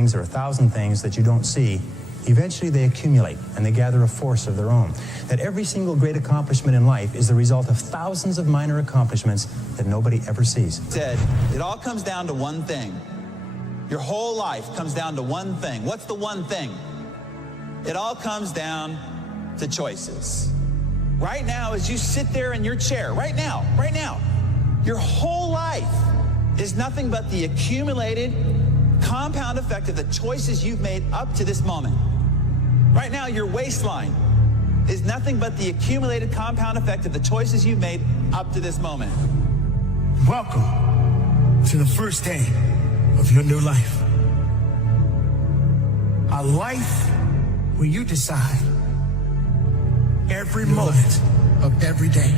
things or 1,000 things that you don't see, eventually they accumulate and they gather a force of their own. That every single great accomplishment in life is the result of thousands of minor accomplishments that nobody ever sees. Said, it all comes down to one thing. Your whole life comes down to one thing. What's the one thing? It all comes down to choices. Right now, as you sit there in your chair, right now, your whole life is nothing but the accumulated compound effect of the choices you've made up to this moment. Right now, your waistline is nothing but the accumulated compound effect of the choices you've made up to this moment. Welcome to the first day of your new life. A life where you decide every moment of every day.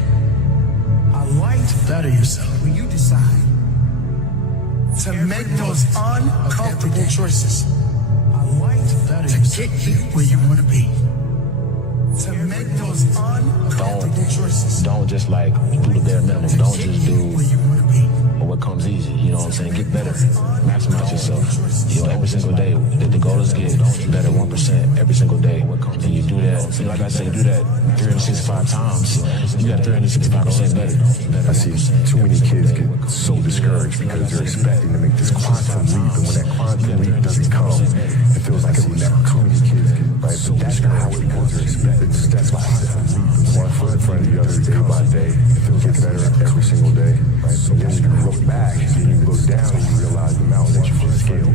A life to better yourself where you decide to make those uncomfortable choices. A life to better yourself, to get you where you want to be. To make those uncomfortable choices. Don't just like do the bare minimum. Don't just do what comes easy. You know what I'm saying? Get better. Maximize yourself. You know, every single day. The goal is get better 1% every single day. And you do that. And like I say, do that 365 times. You got 365% better. I see too many kids get so discouraged because they're expecting to make this quantum leap, and when that quantum leap doesn't come, it feels like it will never come. These kids get right, but that's not how it goes. They're expecting steps by step, one foot in front of the other, day by day. It feels like better every single day, right? So then you look back and you look down and you realize the mountain that you can scale,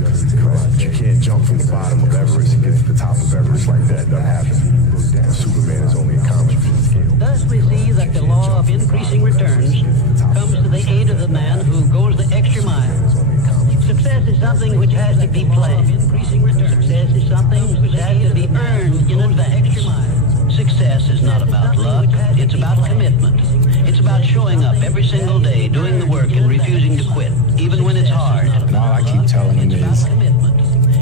right? But you can't jump from the bottom of Everest and get to the top of Everest like that. It doesn't happen. Superman is only a comic scale. Thus we see that the law of increasing returns comes to the aid of the man who goes the extra mile. Success is something which has to be planned. Success is something which has to be earned in advance. Success is not about luck, it's about commitment. It's about showing up every single day, doing the work and refusing to quit, even when it's hard. And all I keep telling them is,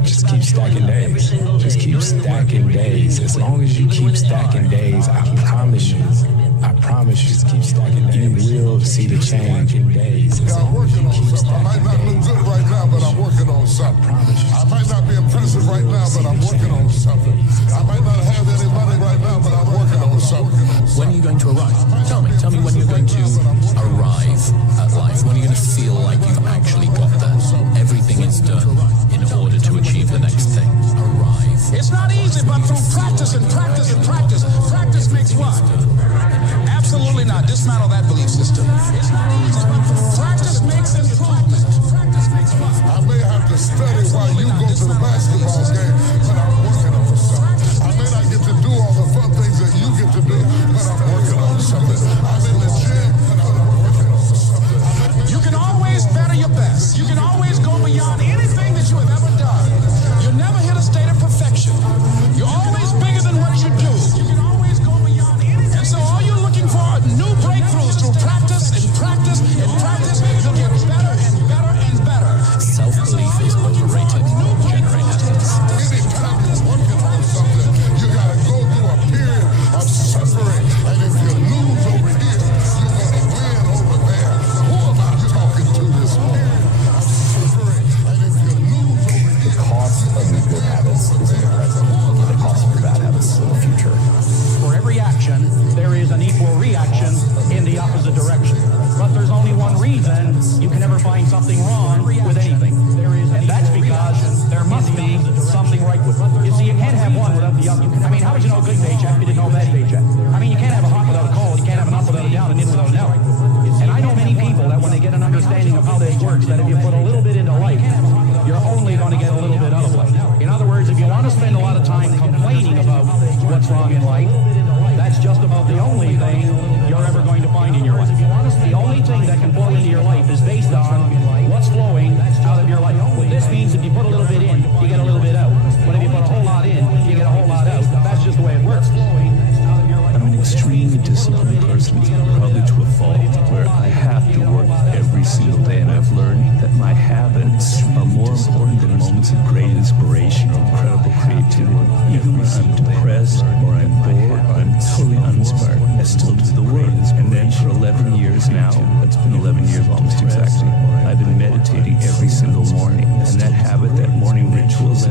just keep stacking days. Just keep stacking days. As long as you keep stacking days, I promise you, just keep stacking days. You will see the change in days. As long as you keep stacking days. I might not look good right now, but I'm working on something. I might not be impressive right now, but I'm working on something. I might not have any money right now, but I'm working on something. When are you going to arrive? Tell me when you're going to arrive at life. When are you going to feel like you've actually got there? Everything is done in order to achieve the next thing. Arrive. It's not easy, but through practice and practice and practice, practice makes what? Absolutely not. Dismantle that belief system. It's not easy, but practice makes improvement. Practice makes what? I may have to study while you go to the basketball game, but I'm working on something. I may not get to do all the fun things that you get to do, but I'm working on something. I'm in the gym, and I'm working on something. You can always better your best. You can always go beyond anything that you have ever done. You'll never hit a state of perfection. You're always bigger than what you do. You can always go beyond anything. And so all you're looking for are new breakthroughs through practice and practice and practice. You'll get better and better and better. Self-belief is overrated. Generate happiness. Anytime you're working on something, you gotta go through a period of suffering. And if you lose over here, you're gonna win over there. Who am I talking to this period of suffering? And if you lose over here, The cost of your good habits is in the present. The cost of your bad habits is in the future. For every action, there is an equal reaction in the opposite direction. But there's only one reason you can never find something wrong with anything. And that's because there must be something right with it. You see, you can't have one without the other. I mean, how would you know a good paycheck if you didn't know a bad paycheck? I mean, you can't have a hot without a cold. You can't have an up without a down, and in without an out. And I know many people that when they get an understanding of how this works, that if you put a little bit into life, you're only going to get a little bit out of life. In other words, if you want to spend a lot of time complaining about what's wrong in life, that's just about the only thing you're ever going to find in your life. The only thing that can flow into your life is based on what's flowing out of your life. Well, this means if you put a little bit in, you get a little bit out. But if you put a whole lot in, you get a whole lot out. That's just the way it works. I'm an extremely disciplined person, probably to a fault, where I have to work every single day, and I've learned that my habits are more important than moments of great inspiration or incredible creativity. Even when I'm depressed or I'm bored or I'm totally uninspired, I still do the work. And then for 11 years now, that's been 11 years almost exactly, I've been meditating every single morning. And that habit, that morning ritual, is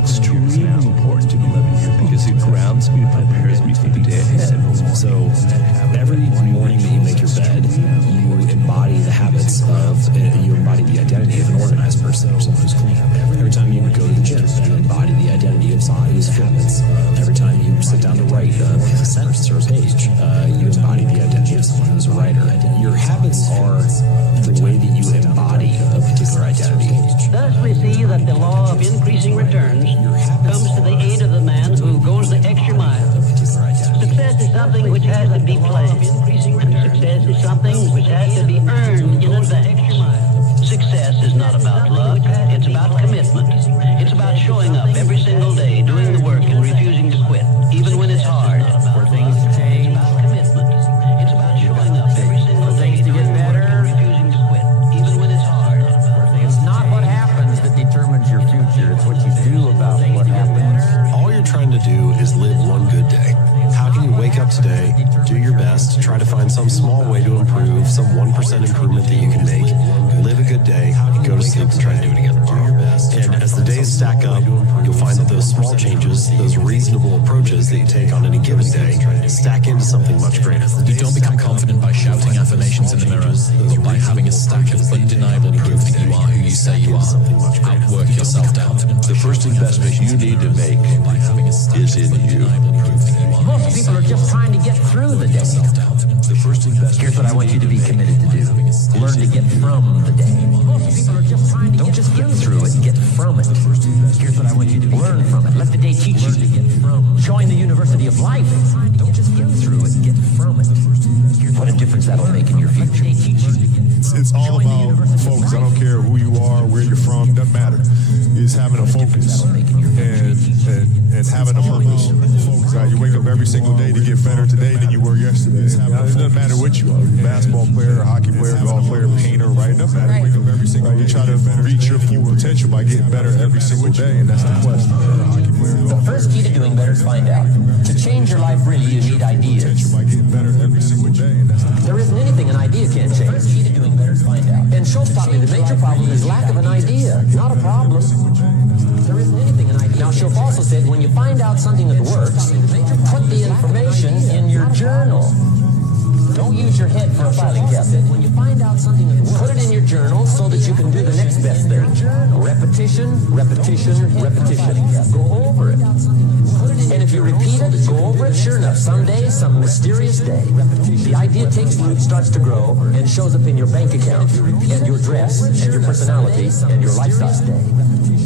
Every time you go to the gym, you embody the identity of someone who's habits. Every time you sit down to write a sentence or a page, you embody the identity of someone who's a writer. Your habits are the way that you embody a particular identity. Thus we see that the law of increasing returns comes to the aid of the man who goes the extra mile. Success is something which has to be planned. Success is something which has to be earned in advance. Success is not about luck, it's about commitment. It's about showing up every single day, doing the work and refusing to quit, even when it's hard. For things to change, it's about commitment. It's about showing up every single day, to get better, and refusing to quit, even when it's hard. It's not what happens that determines your future, it's what you do about what happens. All you're trying to do is live one good day. How can you wake up today, do your best, try to find some small way to improve, some 1% improvement that you can make, live a good day, and go to sleep and try to do it again tomorrow. And as the days stack up, you'll find that those small changes, those reasonable approaches that you take on any given day, stack into something much greater. You don't become confident by shouting affirmations in the mirror, but by having a stack of undeniable proof that you are who you say you are. Outwork your self-doubt. The first investment you need to make is in you. Most people are just trying to get through the day. Here's what I want you to be committed to do. Learn to get from the day. Most people are just trying to don't just get through it, get from it. Here's what I want you to learn from it. Let the day teach you to get from. Join the University of Life. Don't just get through it, get from it. What a difference that'll make in your future. It's all about focus. I don't care who you are, where you're from, doesn't matter. It's having a focus and having a purpose. You wake up every single day to get better today than you were yesterday. It doesn't matter what you are. Basketball player, hockey player, golf player, painter, right? It doesn't matter. Wake up every single day. You try to reach your full potential by getting better every single day, and that's the question. The first key to doing better is find out. To change your life, really, you need ideas. By getting better every single day, and that's the There isn't anything an idea can't change. The first key to doing better is find out. And Schultz taught me the major problem is lack of an idea, not a problem. There isn't anything an idea. Now, Schultz also said when you find out something that works, put the information in your journal. Don't use your head for a filing cabinet. When you find out something that works, put it in your journal so that you can do the next best thing. Repetition, repetition, repetition. Go over it. And if you repeat it, go over it, sure enough, someday, some mysterious day, the idea takes root, starts to grow, and shows up in your bank account, and your dress, and your personality, and your lifestyle stay.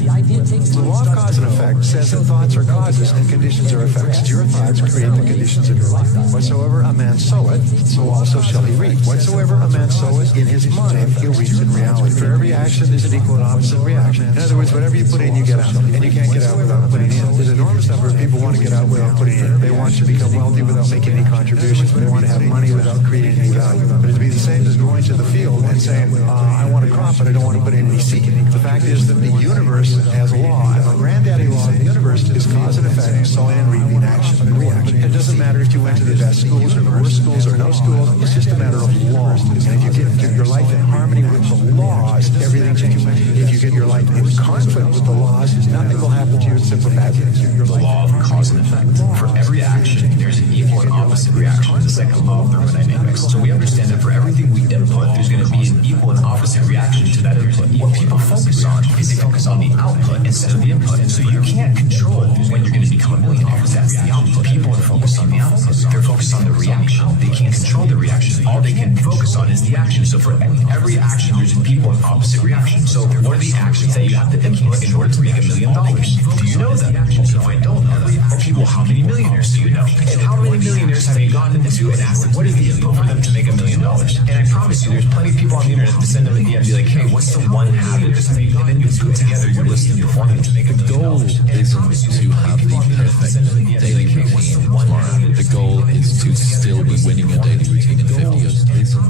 The idea takes root. The law of cause and effect says that thoughts are causes and conditions are effects. Your thoughts create the conditions of your life. Whatsoever a man soweth, so also shall he reap. Whatsoever a man soweth in his mind, he reaps in reality. For every action is an equal and opposite reaction. In other words, whatever you put in, you get out. And you can't get out without putting in. There's an enormous number of people who want to get out without putting in. They want to become wealthy without making any contributions. They want to have money without creating any value. But it'd be the same as going to the field and saying, I want a crop, but I don't want to put in any seed. The fact is that the universe has a law. And the granddaddy law of the universe is cause and effect, sowing and reaping, action and reaction. It doesn't matter if you went to the best schools or the worst schools or no schools. It's just a matter of law. And if you get your life in harmony with the laws, everything changes. If you get your life in conflict with the laws, nothing will happen to you except for bad things. The law of cause and effect. For every action, there's an equal and opposite reaction. It's the second law of thermodynamics. So we understand that for everything we input, there's going to be an equal and opposite reaction to that input. What people focus on is they focus on the output instead of the input. So you can't control when you're going to become a millionaire. That's the output. People are focused on the output. They're focused on the reaction. They can't control the reaction. All they can focus on is the action. So for every action, there's an equal and opposite reaction. So what are the actions that you have to input in order to make $1 million? Do you know them? So if I don't know them, okay, well, how many millionaires do you know? And how many millionaires have you gone into and asked them, what is the input for them to make $1 million? And I promise you, there's plenty of people on the internet that send them a DM and be like, hey, what's the one habit? And then you put together your list of your formula to make $1 million. The goal isn't to have the perfect daily routine tomorrow. The goal is to still be winning your daily routine in 50 years.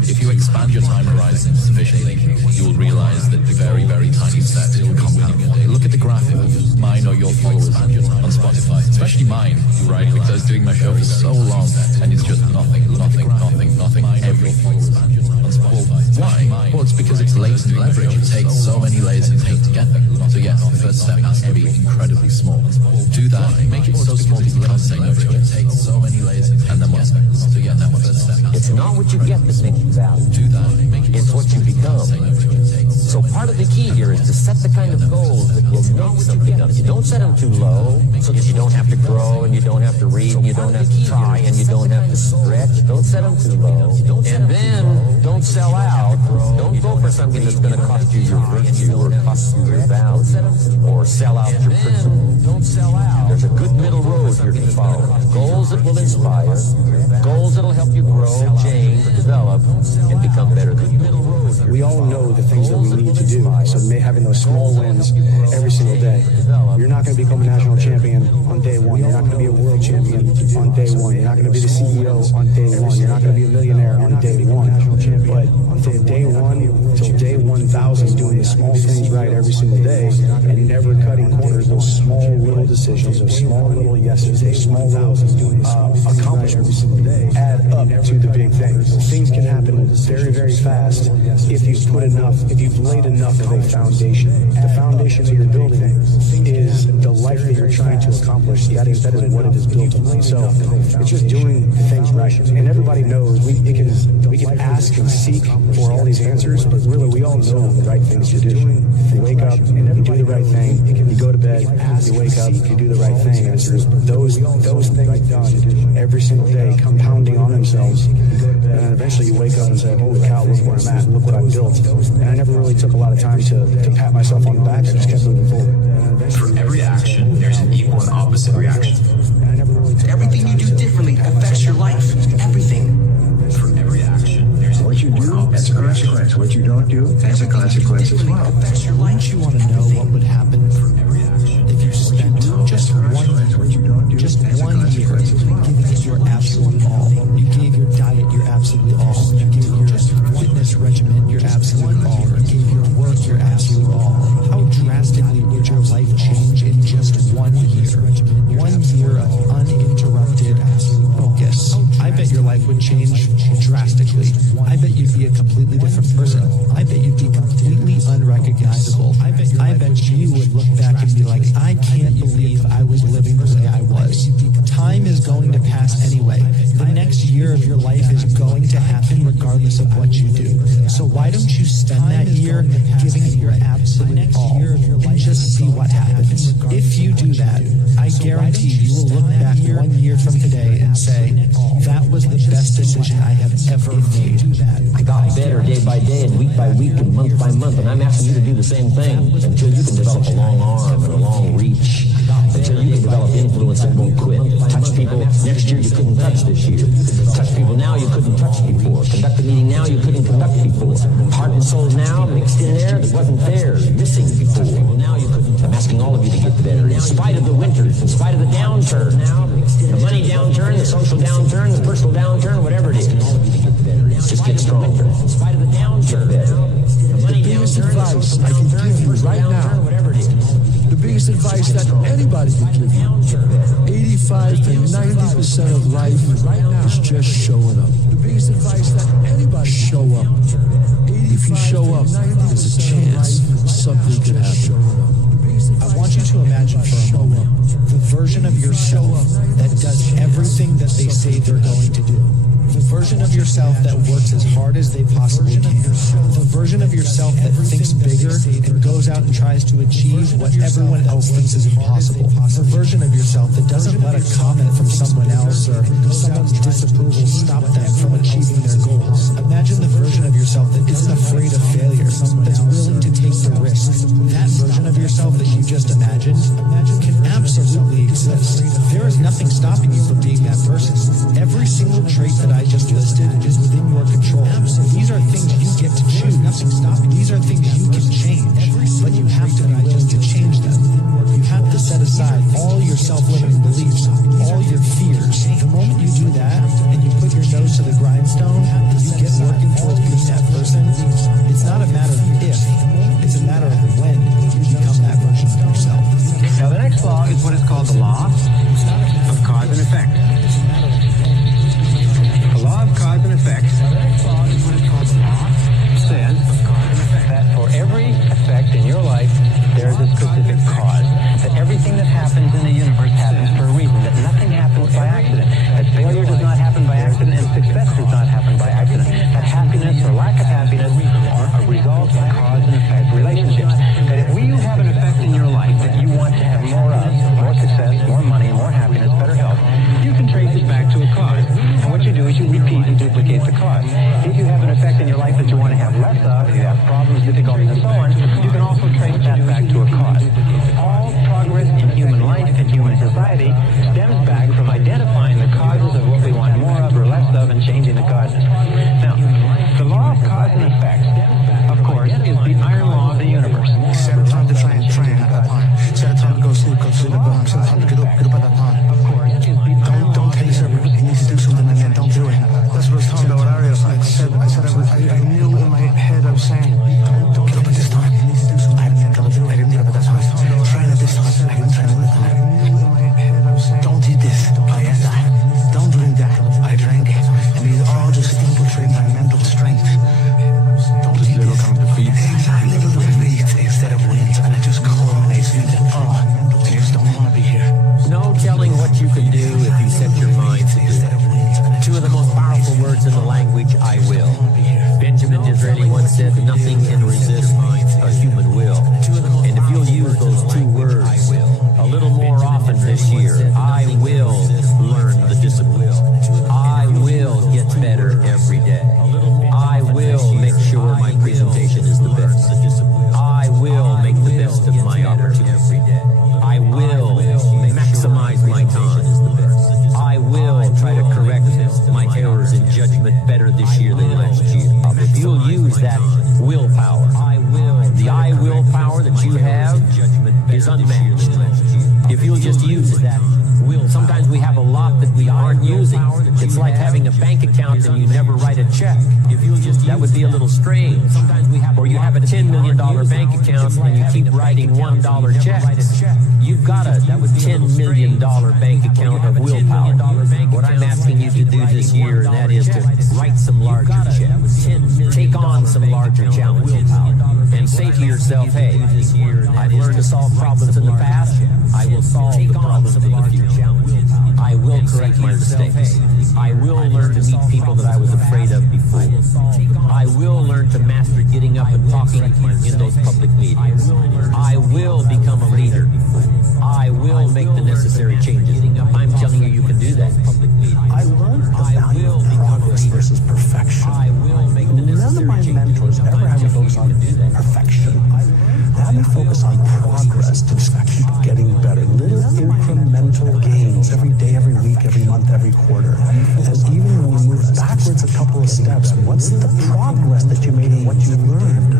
If you expand your time horizon sufficiently, you will realize that the very, very tiny steps will come winning your day. Look at the graphic of mine or your followers on Spotify, especially mine, right? Because I was doing my show for so long and it's just nothing, everything on Spotify. Why? Well, it's because it's latent leverage. It takes so many layers of paint to get there. So yes, the first step has to be incredibly small. Do that. Make it so small people can't say no to it. Take so many layers. And then what's next? So yeah, that was first step. It's not what you get that makes you valuable. Do that. Make it It's what you become. say no to it. So part of the key here is to set the kind of goals that will make something of you. Don't set them too low so that you don't have to grow and you don't have to read and you don't have to try and you don't have to stretch. Don't set them too low. And then don't sell out. Don't go for something that's going to cost you your virtue or cost you your value or sell out your principles. Don't sell out. There's a good middle road here to follow. Goals that will inspire, goals that will help you grow, change, develop, and become better than you. We all know the things that we need to do. So having those small wins every single day. You're not going to become a national champion on day one. You're not going to be a world champion on day one. You're not going to be the CEO on day one. You're not going to be a millionaire on day one. But from day one till day 1,000, doing the small things right every single day and never cutting corners, those small little decisions, those small little yeses, those small little accomplishments add up to the big things. Things can happen very, very fast if you've put enough, if you've laid enough of a foundation. The foundation that you're building is the life that you're trying to accomplish. That is better than what it is built on. So it's just doing things right. And everybody knows we can ask and seek for all these answers, but really we all know the right things to do. You wake up, you do the right thing, you go to bed, you wake up, you do the right thing. And it's just those things done every single day compounding on themselves. And then eventually you wake up and say, holy cow, look where I'm at, look what I've built. And I never really took a lot of time to pat myself on the back. I just kept moving forward. For every action, there's an equal and opposite reaction. Everything you do differently affects your life. Everything. For every action, there's What you do has a consequence. What you don't do has a consequence as well. Wouldn't you want to know what would happen if you spent just 1 year, just 1 year giving it your absolute all? You gave your diet your absolute all. You gave your fitness regimen your absolute all. You gave your work your absolute all. How drastically would your life change in just 1 year? 1 year of uninterrupted focus. I bet your life would change drastically. I bet you'd be a completely different person. I bet you'd be completely unrecognizable. I bet you would look back and be like, I can't believe I was living the way I was. Time is going to pass anyway. The next year of your life is going to happen regardless of what you do. So why don't you spend that year giving it your absolute all and just see what happens? If you do that, I guarantee you will look back 1 year from today and say, that was the best decision I have ever made. I got better day by day and week by week and month by month, and I'm asking you to do the same thing until you can develop a long arm and a long reach, until you can develop influence and won't quit. Touch people next year you couldn't touch this year. Touch people now you couldn't touch before. Conduct a meeting now you couldn't conduct before. Heart and soul now mixed in there that wasn't there, missing before. Now you couldn't. I'm asking all of you to get better in spite of the winters, in spite of the downturn, the money downturn, the social downturn, the personal downturn, whatever it is. Just get stronger. In spite of the downturn, the money downturn, the social downturn, the personal downturn, whatever it is. The biggest advice that anybody can give you, 85 to 90% of life is just showing up. The biggest advice that anybody show up. If you show up, there's a chance something could happen. I want you to imagine for a moment the version of yourself that does everything that they say they're going to do. The version of yourself that works as hard as they possibly can. The version of yourself that thinks bigger and goes out and tries to achieve what everyone else thinks is impossible. The version of yourself that doesn't let a comment from someone else or someone's disapproval stop them from achieving their goals. Imagine the version of yourself that isn't afraid of failure, that's willing to take the risk. That version of yourself that you just imagined can absolutely exist. There is nothing stopping you from being that person. Every single trait that I just listed is within your control. These are things you get to choose. These are things you can change, but you have to be willing to change them. You have to set aside all your self-limiting beliefs, all your fears. The moment you do that and you put your nose to the grindstone and you get working towards being that person, it's not a matter of if, it's a matter of when you become that version of yourself. Now the next law is what is called the law of cause and effect. The law of cause and effect says that for every effect in your life, there is a specific cause. That everything that happens in the universe Benjamin Disraeli once said, nothing can resist a human will. And if you'll use those two words a little more often this year, I will learn the discipline. I will get better every day. I will make sure my presentation is the best. I will make the best of my opportunity every day. I will maximize my time. I will try to correct my errors in judgment better this year than last year. If you'll use that willpower, the I will power that you have is unmatched. If you'll just use that will, sometimes we have a lot that we aren't using. It's like having a bank account and you never write a check. If you'll just, that would be a little strange. Or you have a $10 million bank account and you keep writing $1 checks. You've got a $10 million bank account of willpower. What I'm asking you to do this year, and that is to write some larger checks. Take on some larger challenges. And say to yourself, hey, I've learned to solve problems in the past. I will solve the problems of the future. I will correct my mistakes. I will learn to meet people that I was afraid of before. I will learn to master getting up and talking in those public meetings. I will become a leader. I will make the necessary changes. I'm telling you, you can do that. I learned the value of progress versus perfection. None of my mentors ever had me focus on perfection. They had me focus on progress to just keep getting better. Little incremental gains every day, every week, every month, every quarter. And even when you move backwards a couple of steps, what's the progress that you made in what you learned?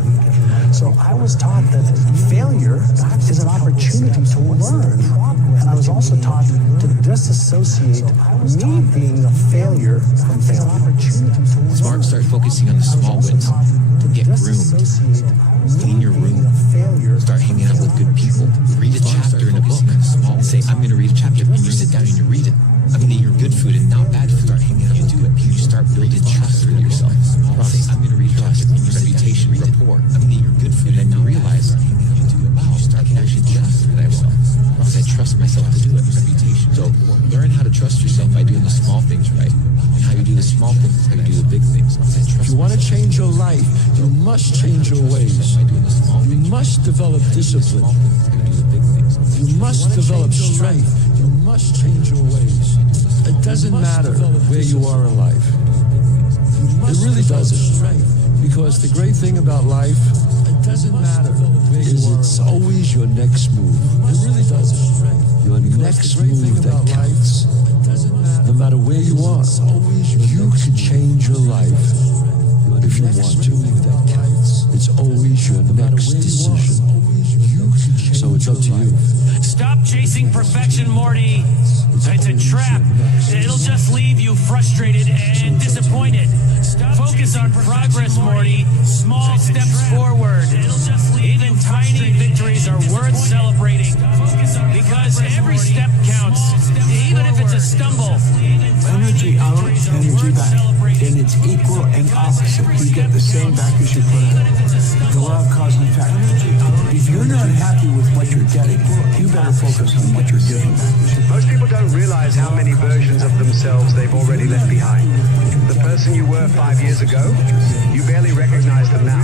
So I was taught that failure is an opportunity to learn. And I was also taught to disassociate me being a failure from failure. Smart, start focusing on the small wins. Get groomed. Clean your room. Start hanging out with good people. Read a chapter in a book. And say, I'm going to read a chapter. And you sit down and you read it. I'm going to eat your good food and not bad food. Start hanging out. You do it. You start building trust in yourself. Say, I'm going to read a chapter. Reputation, rapport. I'm going to eat your good food. And then you realize, wow, I can actually trust myself. Because I trust myself to do it. Reputation. So learn how to trust yourself by doing the small things right. And how you do the small things is how you do the big things. If you want to change your life, you must change your ways. You must develop discipline. You must develop strength. You must change your ways. It doesn't matter where you are in life. It really doesn't. Because the great thing about life, it doesn't matter is it's always your next move. It really doesn't. Your next move that counts. No matter where you are, you can change your life if you want to. It's always your next decision. So it's up to you. Stop chasing perfection, Morty. It's a trap. It'll just leave you frustrated and disappointed. Focus on progress, Morty. Small steps forward. Even tiny victories are worth celebrating. Because every step counts, even if it's a stumble. Energy out, energy back. And it's equal and opposite. You get the same back as you put out. The law of cause and effect. If you're not happy with what you're getting, you better focus on what you're giving. Most people don't realize how many versions of themselves they've already left behind. The person you were 5 years ago, you barely recognize them now.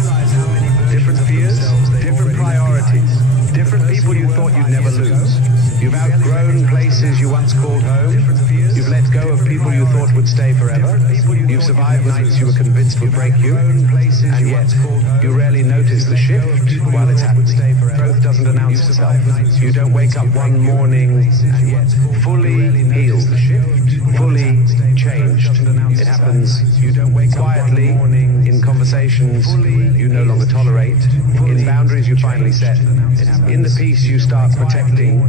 Different fears, different priorities, different people you thought you'd never lose. You've outgrown places you once called home. You've let go of people you thought would stay forever. You've survived nights you were convinced would break you. And yet, you rarely notice the shift while it's happening. Growth doesn't announce itself. You don't wake up one morning and yet fully healed, fully changed. It happens quietly in conversations you no longer tolerate, in boundaries you finally set, in the peace you start protecting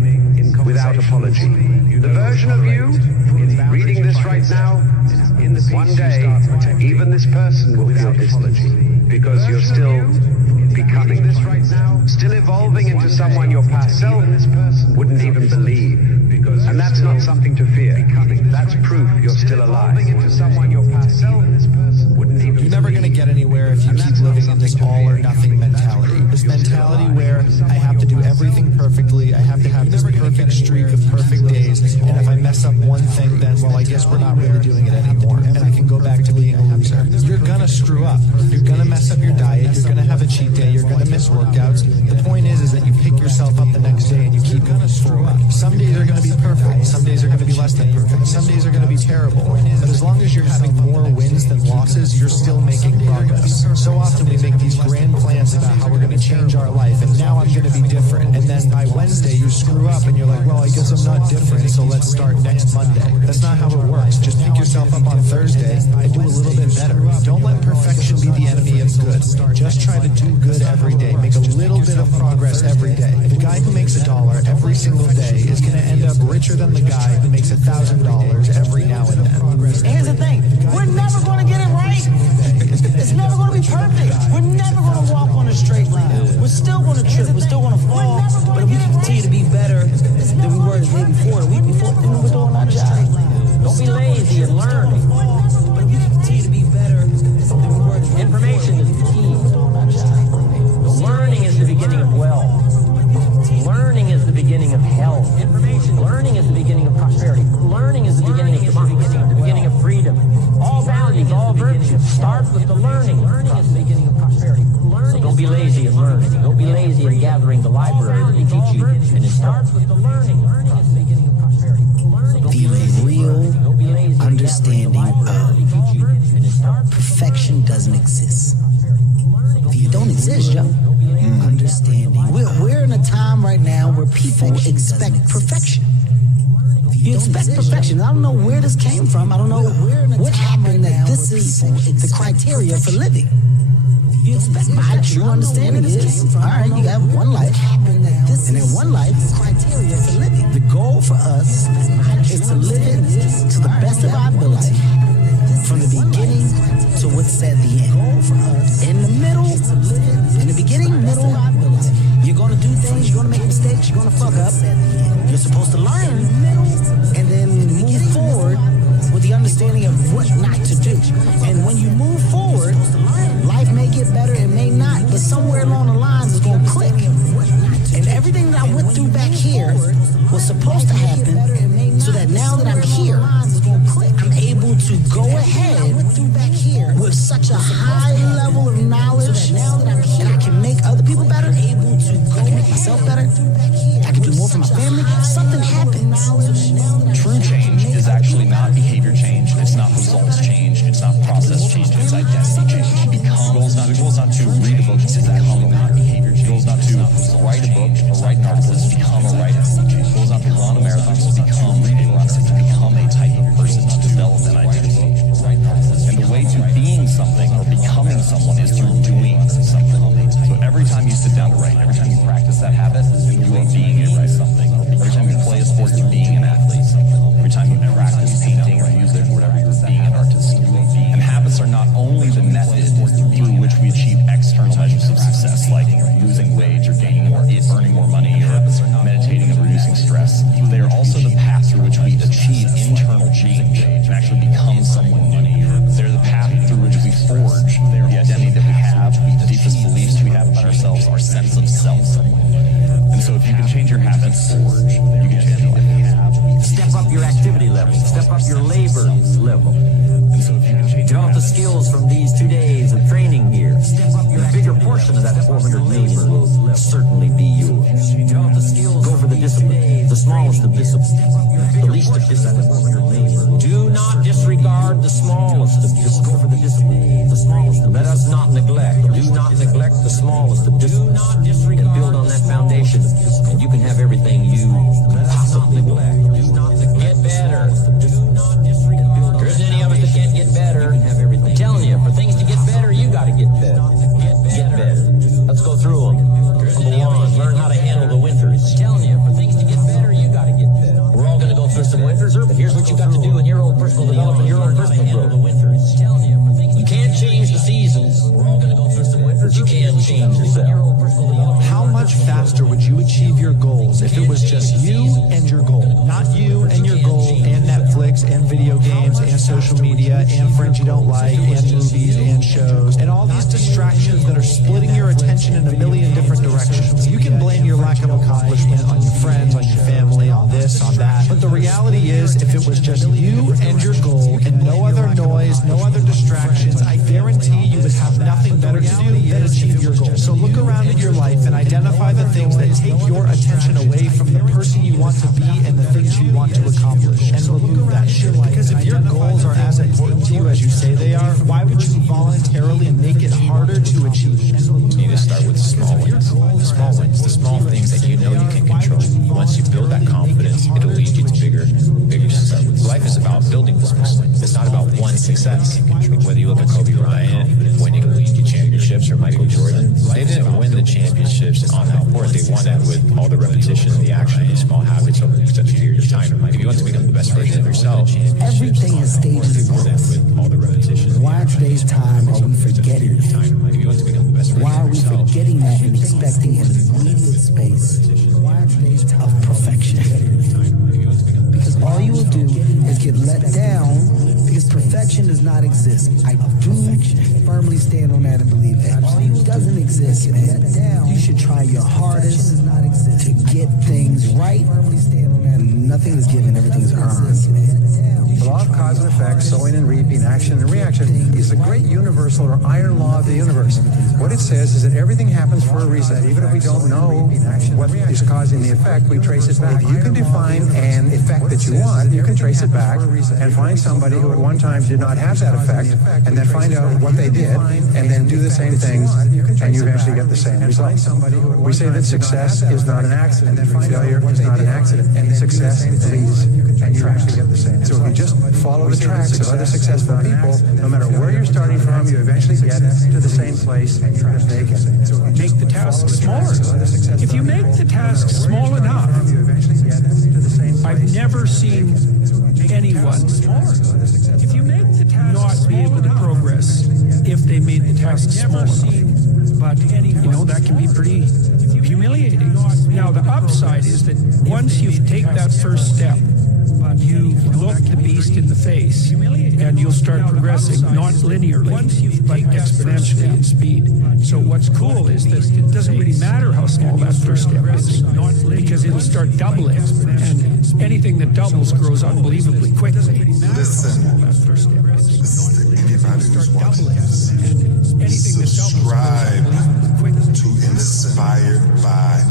without apology. The version of you reading this right now, one day, even this person will feel distant because you're still becoming, still evolving into someone your past self wouldn't even believe. And that's not something to fear. That's proof you're still alive. You're never going to get anywhere if you keep living in this all or nothing mentality. This mentality where I have to do everything perfectly, I have to have this perfect streak of perfect days, and if I mess mess up one thing, then, well, I guess we're not really doing it anymore. And I can go back to being a loser. You're gonna screw up. You're gonna mess up your diet. You're gonna have a cheat day. You're gonna miss workouts. The point is that you pick yourself up the next day and you keep going forward. Some days are gonna be perfect. Some days are gonna be less than perfect. Some days are gonna be terrible. But as long as you're having more wins than losses, you're still making progress. So often we make these grand plans about how we're gonna change our life, and now I'm gonna be different. And then by Wednesday you screw up and you're like, well, I guess I'm not different, so let's start next Monday. That's not how it works. Just pick yourself up on Thursday and do a little bit better. Don't let perfection be the enemy of good. Just try to do good every day. Make a little bit of progress every day. The guy who makes $1 every single day is going to end up richer than the guy who makes $1,000 every now and then. Here's the thing. We're never going to get it right. It's never going to be perfect. We're never going to walk on a straight line. We're still going to trip. We're still going to fall. But if we continue to be better than we were the day before, the week before, then we're doing our job. Don't be lazy and learn. But if we continue to be better than we were the day before, Information is key. Learning is the beginning of wealth. Learning is the beginning of health. Learning is the beginning of prosperity. Learning is the beginning of democracy, the beginning of freedom. All values, all virtues start with the learning. Learning is the beginning of prosperity. So don't be lazy in learning. Don't be lazy in gathering the library that they teach you. And it starts with the learning. Learning is the beginning of prosperity. The real understanding of perfection doesn't exist. It don't exist, Joe. Understanding. We're in a time right now where people expect perfection. You expect perfection. I don't know where this came from. I don't know what happened that this is the criteria for living. My true understanding is, all right, you got one life, and in one life, criteria for living. The goal for us is to live it to the best of our ability, from the beginning to what's at the end. In the middle, in the beginning, middle, you're going to do things, you're going to make mistakes, you're going to fuck up. You're supposed to learn and then move forward with the understanding of what not to do. And when you move forward, life may get better, it may not, but somewhere along the lines it's going to click. And everything that I went through back here was supposed to happen so that now that I'm here, I'm able to go ahead with such a high level of knowledge that I can make other people better, I can make myself better, I can do more for my family. Something happens. True change is actually not behavior change, it's not results change, it's not process change, it's identity change. The goal is not to read a book, it's to become not behavior change. The goal is not to write a book or write an article, it's to become a writer. The goal is not to run a marathon, it's to become a runner, to become a type of person, to develop an identity. And the way to being something or becoming someone is through doing something. So every time you sit down to write, every time you practice that habit, you are being something. Every time you play a sport, you're being an athlete. Every time you practice painting or music or whatever, you're being an artist. And habits are not only the method through which we achieve external measures of success, like losing weight or gaining more, earning more money, or meditating and reducing stress. They are also the path through which we achieve internal change and actually become someone new. They're the path through which we forge the identity that we have, the deepest beliefs we have about ourselves, our sense of self. And so if you can change your habits, you can change your life. Step up your activity level. Step up your labor level. And so if you can change develop the skills from these 2 days of training here. A bigger portion of that 400 million will certainly be yours. Develop the skills. Go for the discipline. The smallest of disciplines. The least of disciplines. Do not disregard the smallest of disciplines. Go for the discipline. The smallest. Let us not neglect. Do not neglect the smallest of disciplines. And build on that foundation, and you can have everything you possibly want. Get better. There's any of us that can't get better. I'm telling you, for things to get better, you got to get better. Get better. Let's go through them. Number one, learn how to handle the winters. I'm telling you, for things to get better, you got to get better. We're all going to go through some winters, but here's what you got to do in your own personal development, your own personal growth. You can't change the seasons. We're all going to go through some winters. You can change yourself. How much faster would you achieve your goals if it was just you and your goal? Not you and your goal and Netflix and video games and social media and friends you don't like and movies and shows and all these distractions that are splitting your attention in a million different directions. You can blame your lack of accomplishment on your friends, on your family, on this, on that. But the reality is, if it was just you and your goal and no other noise, no other distractions, I guarantee you would have nothing better to do than achieve your goal. So look around at your life and identify the things that take your attention away from the person you want to be and the things you want to accomplish. And remove that shit. Because if your goals are as important to you as you say they are, why would you voluntarily make it harder to achieve? You need to start with small wins. The small wins, the small things that you know you can control. Once you build that confidence, it'll lead you to bigger success. Life is about building the small wins. It's not about one success. Whether you look at Kobe Bryant winning the league championships or Michael Jordan, they didn't win the championships on that court. They won it with all the repetition and the action and the small habits over such a period of time. If you want to become the best version of yourself, everything has stages of growth. With all the repetition. Why in today's time are we forgetting? Why are we forgetting that and expecting an immediate space of perfection? Because all you will do is get let down because perfection does not exist. I do firmly stand on that and believe that. It doesn't exist, man. You should try your hardest to get things right. Nothing is given, everything is earned. The law of cause and effect, sowing and reaping, action and reaction, is the great universal or iron law of the universe. What it says is that everything happens for a reason. Even if we don't know what is causing the effect, we trace it back. If you can define an effect that you want, you can trace it back and find somebody who at one time did not have that effect, and then find out what they did, and then do the same things, and you eventually get the same result. We say that success is not an accident. Failure is not an accident. And success leads, and you actually get the same. So if you just follow the tracks of other successful people, no matter where you're starting from, you eventually get to the same place as they can. Make the task smaller. If you make the task small enough, I've never seen anyone if you make the task not be able to progress if they made the task small enough. But you know, that can be pretty humiliating. Now the upside is that once you take that first step, you look the beast in the face and you'll start progressing, not linearly, but exponentially in speed. So what's cool is that it doesn't really matter how small that first step is, because it'll start doubling, and anything that doubles grows unbelievably quickly. Listen, anybody who's watching this, subscribe to Inspired by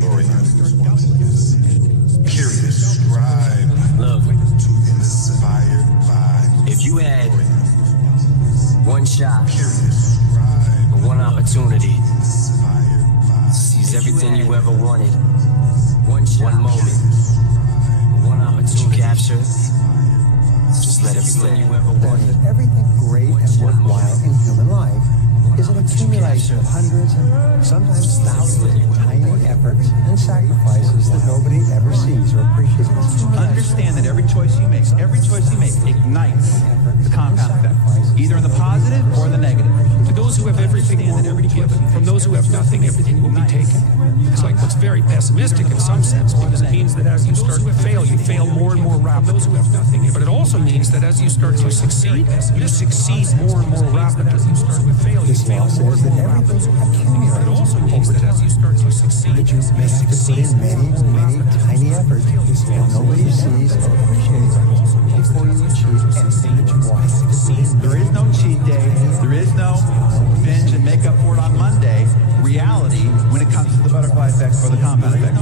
Lorian. Period. Subscribe. Look, to Inspired by. if you had one shot, or one opportunity to seize everything you ever wanted, one moment, one opportunity to capture, just let it slip. Everything great and worthwhile in human life is an accumulation of hundreds and sometimes thousands of tiny efforts and sacrifices that nobody ever sees or appreciates. Understand that every choice you make ignites the compound effect, either in the positive or the negative. To those who have everything will be given. From those who have nothing, everything will be taken. It's like what's very pessimistic in some sense, because it means that as you start to fail, you fail more and more rapidly. Those who have nothing, but it also means that as you start to succeed, you succeed more and more rapidly. As you start to fail, you fail more and more rapidly. It also means that as you start to succeed, you may have to put in many tiny efforts that nobody sees or appreciates before you achieve anything that you want. There is no cheat day. There is no binge and make up for it on Monday reality when it comes to the butterfly effect or the compound effect.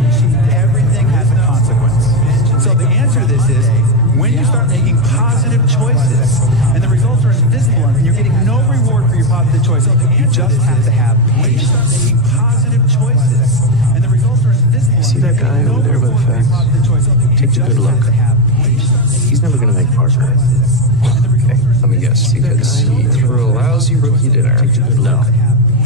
Everything has a consequence. So the answer to this is, when you start making positive choices and the results are invisible and you're getting no reward for your positive choices, you just have to have patience. When you start making positive choices and the results are invisible, See that guy over there with the facts? Take a good look. He's never going to make partner. Okay, let me guess. Because he threw a lousy rookie dinner. No,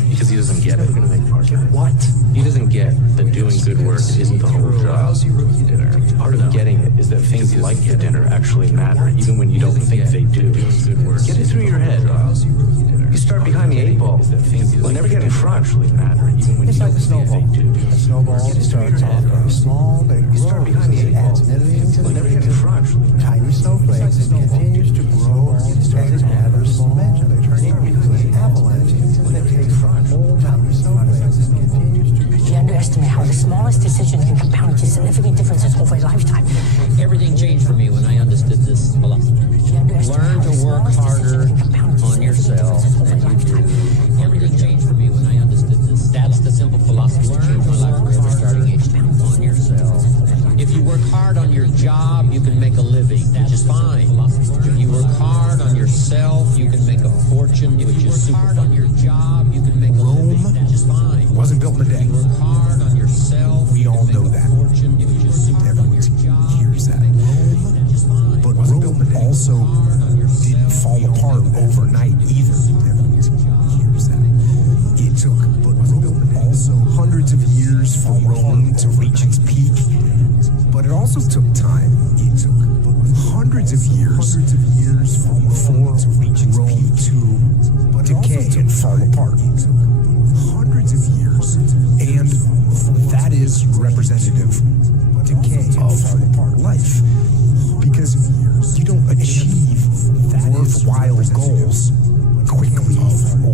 because he doesn't get it. Going to make partner. What? He doesn't get that doing good work isn't the whole job. Lousy rookie dinner. Part of getting it is that things like the dinner actually matter, even when you don't think they do. Get it through your head. You start behind the 8 ball. You'll never get in front. Even when It's you like don't a snowball. think they do. A snowball starts off very small, but it grows and it adds millions and millions of tiny snowflakes and continues to grow as it gathers momentum, turning into an avalanche that takes whole tiny snowflakes and continues to grow. You underestimate how the smallest decision can compound into significant differences over a lifetime. on your job, you can make a living, which is fine. If you work hard on yourself, you can make a fortune, which is super fun. On your job, you can make a living, which is fine. Wasn't built in a day. If you work hard on yourself, we all know that. Fortune, which is super Everyone hears that. But Rome also didn't fall apart overnight either. Everyone hears that. It took, but Rome also hundreds of years for Rome to reach its peak. But it also took time. It took hundreds of years for Rome to decay and fall apart. Hundreds of years. And that is representative decay of life. Because you don't achieve worthwhile goals quickly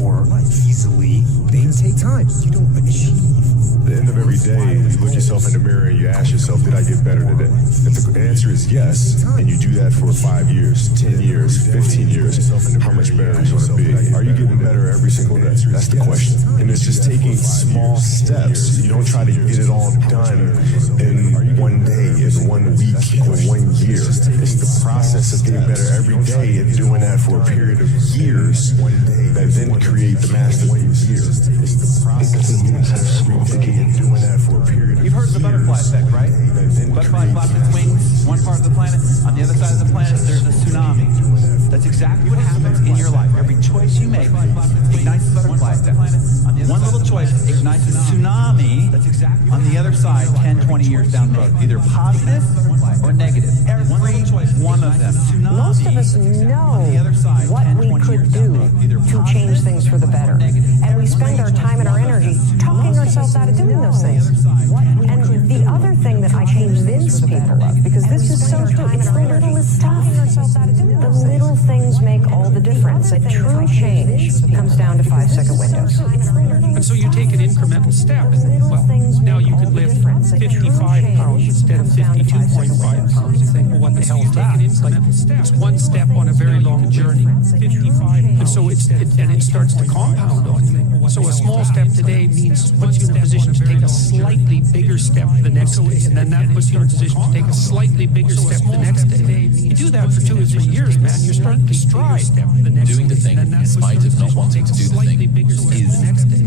or easily. They take time. You don't achieve. At the end of every day, you look yourself in the mirror and you ask yourself, did I get better today? If the answer is yes, and you do that for 5 years, 10 years, 15 years, how much better are you going to be? Are you getting better every single day? That's the question. And it's just taking small steps. You don't try to get it all done in one day, in 1 week, or 1 year. It's the process of getting better every day and doing that for a period of years that then create the masterpiece. It's the process of getting better every day and doing that for a period of You've heard of the butterfly effect, right? Butterfly flaps its wings, one part of the planet. On the other side of the planet, there's a tsunami. That's exactly what happens in your life. Every choice you make ignites the butterfly effect. One little choice ignites a tsunami on the other side 10, 20 years down the road. Either positive or negative. Every one of them. Most of us know what we could do to change things for the better. And we spend our time and our energy talking ourselves out of doing those things. And the other thing that I convince people of, because this is so true, it's the littlest stuff. The little things make all the difference. A true change comes down to 5-second windows. And so you take an incremental step. Well, now you could lift 55 pounds instead of 52.5 pounds. You think, well, what the hell is that? It's one step on a very long journey. 55. And so it starts to compound on you. So a small step today means puts you in a position to take a slightly bigger step the next day, and then that puts you in a position to take a slightly bigger step the next day. You do that for 2 or 3 years, man. You're starting to stride. Doing the thing in spite of not wanting to do the thing is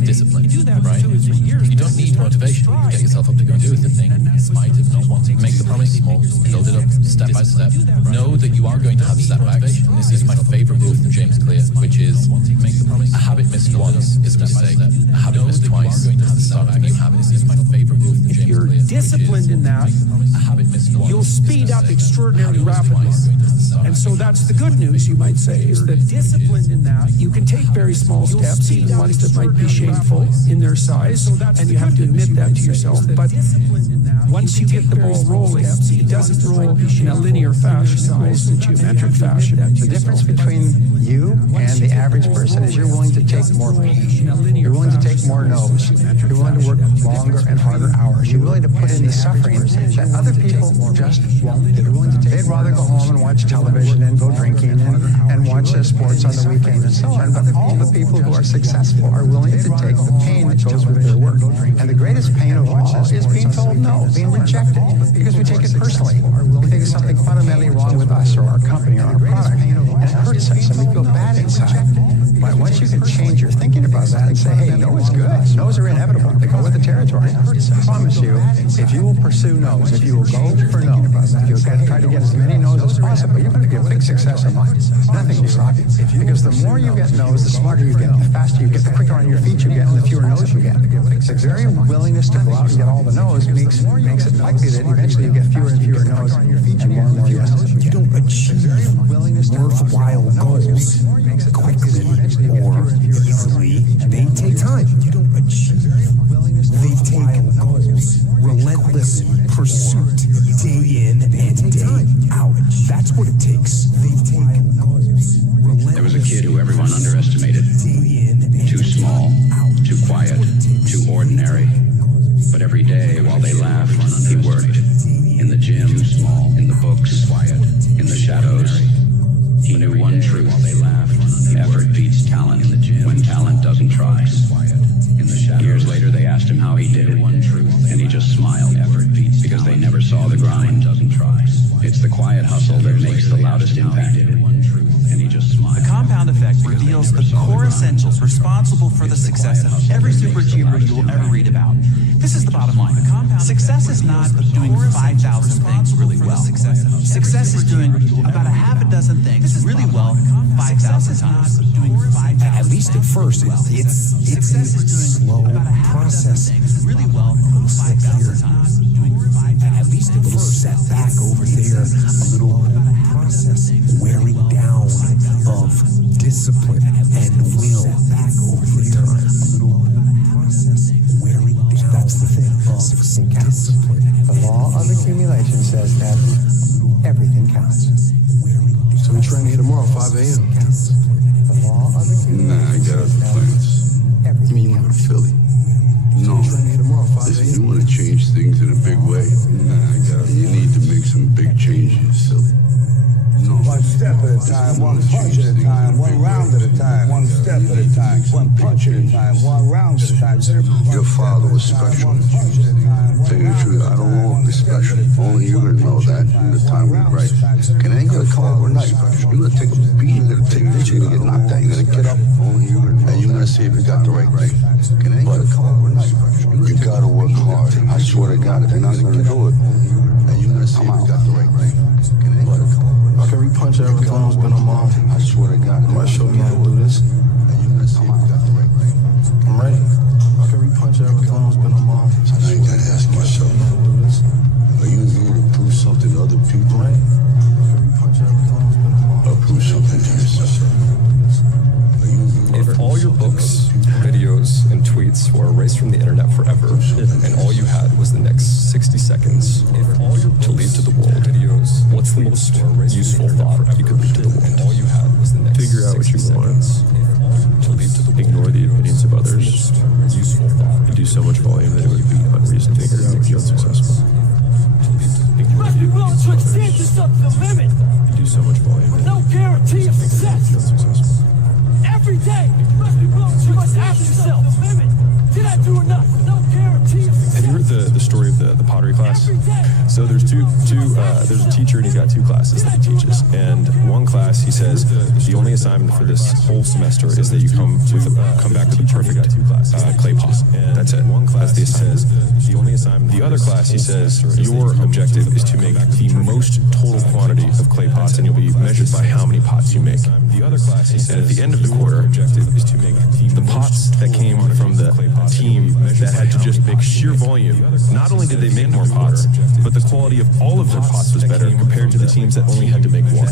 discipline, right? You don't need motivation to get yourself up to go and do the thing in spite of not wanting to. Make the promise small, build it up step by step. Know that you are going to have setbacks. This is my favorite rule from James Clear, which is a habit missed once is a mistake. A habit missed twice is the start of a new habit. This is my favorite rule from James Clear. If you're disciplined in that, you'll speed up extraordinarily rapidly. And so that's the good news, you might say, is that disciplined in that, you can take very small steps, even ones that might be shameful in their size, and you have to admit that to yourself. But once you get the ball rolling, it doesn't roll in a linear fashion, it rolls in a geometric fashion. The difference between you and the average person is you're willing to take more pain. You're willing to take more no's. You're willing to work longer and harder hours. You're willing to put in the suffering that other people just won't do. They'd rather go home and watch television and go drinking and watch sports on the weekend and so on. But all the people who are successful are willing to take the pain that goes with their work. And the greatest pain of all is being told no, being rejected, because we take it personally. We think it's something fundamentally wrong with us or our company or our product, and it hurts us and we feel bad inside. But once you can change your thinking about that and say, hey, no is good. No's are inevitable. They go with the territory. I promise you, if you will pursue no's, if you will go for no, if you'll try to get as many no's as possible, you're going to get big success in life. Nothing will stop you. Because the more you get no's, the smarter you get, the faster you get, the quicker on your feet you get, and the fewer no's you get. The very willingness to go out and get all the no's makes it likely that eventually you get fewer and fewer no's and more and more yeses. You don't achieve worthwhile goals quickly or easily. They take time. You don't achieve. They take goals, relentless pursuit, day in and day out. That's what it takes. They take goals. There was a kid who everyone underestimated. Too small, too quiet, too ordinary. But every day while they laughed, he worked. In the gym, small, in the books, quiet, in the shadows. He knew one truth. Effort beats talent when talent doesn't try. In the shadows. Years later, they asked him how he did it, and he just smiled. Effort beats because they never saw the grind. Doesn't try. It's the quiet hustle that makes the loudest impact. And he just smiled. The compound effect reveals the core essentials responsible for the success of every superachiever you will ever read about. This is the bottom line. Success is not doing 5,000 things really well. Success is doing about a half a dozen things really well 5,000 times. At least at first, it's a slow process. Really well 5,000 times. At least at first, setback over there, a little process wearing down of discipline and will over there, a little process wearing down. That's the thing. Success discipline. The law of accumulation says that everything counts. So we train here tomorrow, 5 a.m. The law of accumulation. Nah, I got other plans. You mean you want to Philly? No. Listen, you want to change things in a big way? Nah, you need to make some big changes, Silly. No. One step at a time, one punch at a time, one round at a time, one step at a time, one punch at a time, one round at a time. Your father was special. Tell you the truth, I don't know if it's special. Only you're going to know that in the time we write. And ain't going to come overnight. You're going to take a beat, you're going to take this, you're going to get knocked out, you're going to get up. And you're going to see if you got the right thing. And ain't going to come overnight. You got to work hard. I swear to God, if you're not going to do it, and you're going to see if you got the right thing. And ain't going to come overnight. I can repunch everything that's been on my I swear to God, you might show me how to do this. And you're going to see if you got the right thing. I'm ready. I can repunch everything that's been on my I ain't got to ask myself. Are you here to prove something to other people? Right. I can repunch everything that's been on my Or prove something to yourself? If all your books, videos, and tweets were erased from the internet forever, and all you had was the next 60 seconds to leave to the world, what's the most useful thought you could leave to the world? All you had was the next figure out what you want. To leave to the world. Ignore the opinions of others. Useful thought. And do so much volume that it would be unreasonable to figure out if you're unsuccessful. You must be willing to extend yourself to the limit. And do so much volume With no guarantee of success. Every day, you must ask yourself, did I do enough? No guarantee of success. Have you heard the story of the pottery class? So there's there's a teacher and he's got two classes that he teaches. And one class, he says, the only assignment for this whole semester is that you come back with a perfect clay pot. And that's it. One class, he says, the only assignment. The other class, he says, your objective is to make the most total quantity of clay pots, and you'll be measured by how many pots you make. The other class, he said, at the end of the quarter, objective is to make the pots that came from the team that had to just make sheer volume. Not only did they make more pots, but the quality of all of their pots was better compared to the teams that only had to make one.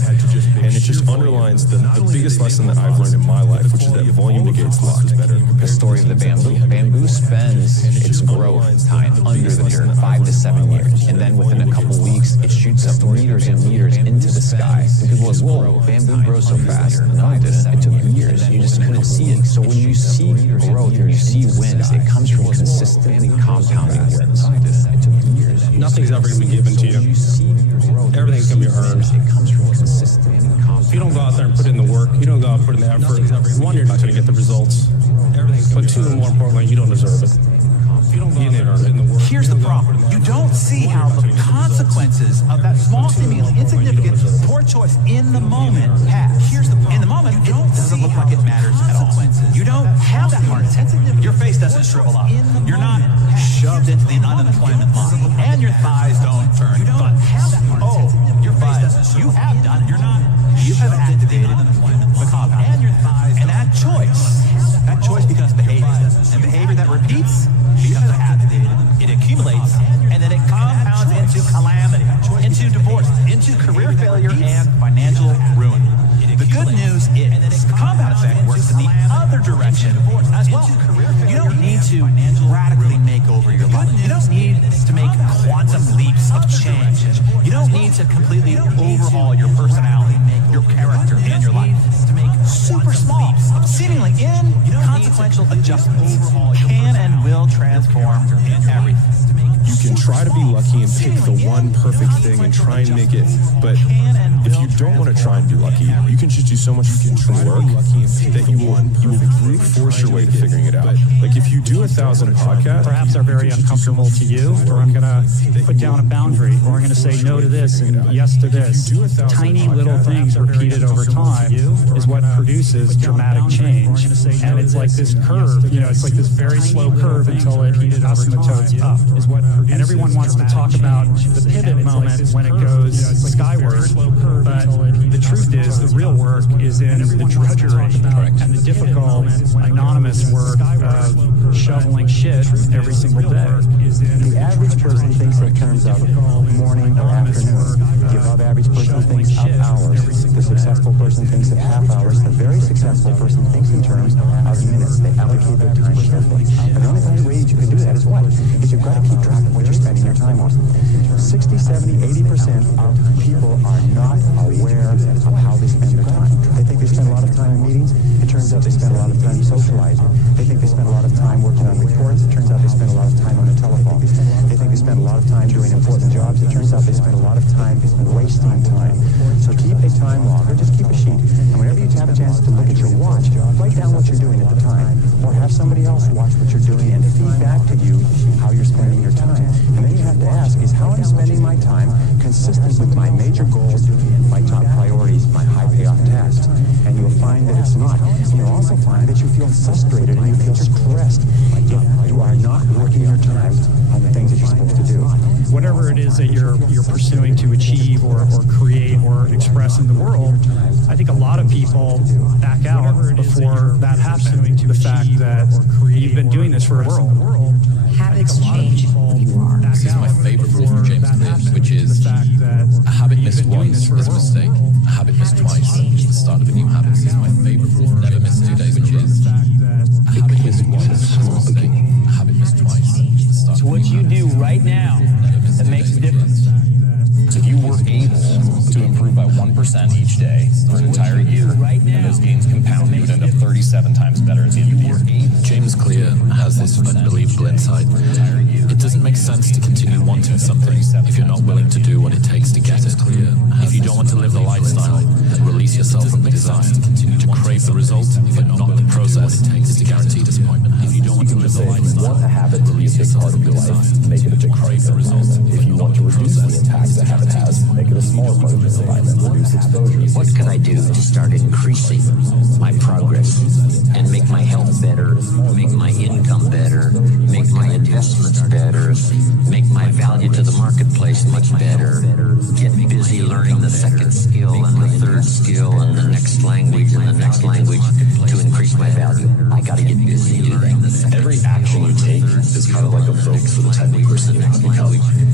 And it just underlines the biggest lesson that I've learned in my life, which is that volume negates luck. The story of the bamboo. Bamboo spends its growth time under the dirt 5 to 7 years, and then within a couple weeks, it shoots up meters and meters into the sky. And people go, whoa, bamboo grows so fast. No, it didn't. It took years. You just couldn't see it. So when you see growth and you see wins, it comes from consistently compounding wins. It took years. Nothing's ever going to be given to you. Everything's going to be earned. It comes from consistently compounding. If you don't go out there and put in the work, you don't go out and put in the effort, one, you're not going to get the results. But two, and more importantly, you don't deserve it. You didn't earn it. Here's the problem. You don't see how the consequences of that small, seemingly insignificant, poor choice in the moment have. In the moment, it doesn't look like it matters at all. You don't have that heart attack. Your face doesn't shrivel up. You're not shoved into the unemployment line. And your thighs don't turn. But, your face doesn't. You have done it. You have activated the compound. And that choice becomes behavior. And behavior that repeats becomes activated. It accumulates, and then it compounds into calamity, into divorce, into career failure and financial ruin. The good news is the compound effect works in the other direction as well. You don't need to radically make over your life. You don't need to make quantum leaps of change. You don't need to completely overhaul your personality, your character, and your life. To make super small, seemingly inconsequential consequential adjustments can and will transform everything. You can try to be lucky and pick the one perfect thing and try and make it, but if you don't want to try and be lucky, you can just do so much work that you will brute force your way to figuring it out. Like if you do 1,000 podcasts, perhaps are very uncomfortable to you, or I'm going to put down a boundary, or I'm going to say no to this and yes to this. Tiny little things repeated over time is what produces dramatic change. And it's like this curve, it's like this very slow curve until it asymptotes up. And everyone wants to talk about the pivot moment when it goes skyward, but the truth is the real work is in the drudgery and the difficult, anonymous work of shoveling shit every single day. The average person thinks in terms of morning or afternoon. The above average person thinks of hours. The successful person thinks of half hours. The very successful person thinks in terms of minutes. They allocate their time carefully. And the only way you can do that is what? Is you've got to keep track of what you're spending your time on. 60, 70, 80% of people are not aware of how they spend their time. They think they spend a lot of time in meetings. It turns out they spend a lot of time socializing. They think they spend a lot of time working on reports. It turns out they spend a lot of time on the telephone. They think they spend a lot of time doing important jobs. It turns out they spend a lot of time wasting time. So keep a time log, or just keep a sheet. And whenever you have a chance to look at your watch, write down what you're doing at the time. Or have somebody else watch what you're doing and feed back to you how you're spending your time. And then you have to ask, is how I'm spending my time consistent with my major goals, my top priorities, my high payoff tasks? And you'll find that it's not. You'll also find that you feel frustrated and you feel stressed if you are not working your time on the things that you're supposed to do. Whatever it is that you're pursuing to achieve or create or express in the world, I think a lot of people back out before that happens. The fact that you've been doing this for a while. Habits change who you are. This is my favorite rule from James Clear, which is a habit missed once is a mistake. A habit missed twice is the start of a new habit. This is my favorite rule. Never miss 2 days, which is a habit missed once is a mistake. A habit missed twice is the start of a new habit. What you do right now that makes a difference. If you were able to improve by 1% each day for an entire year, and those gains compound, you would end up 37 times better at the end of the year. James Clear has this unbelievable insight. It doesn't make sense to continue wanting something if you're not willing to do what it takes to get it. If you don't want to live the lifestyle, then release yourself from the desire to crave the result, but not the process is to guarantee disappointment. If you don't want to live the lifestyle, want a habit to be a big part of your life, make it a big part of your environment. If you want to reduce the impacts a habit has, make it a smaller part of your environment, reduce exposure. What could I do to start increasing my progress and make my health better, make my income better, make my investments better, make my value to the marketplace much better, get busy learning the second skill and the third skill and the next language and the next language to increase my value? I got to get busy learning the second. Every action you take is kind of like a vote for the type of person you want to become.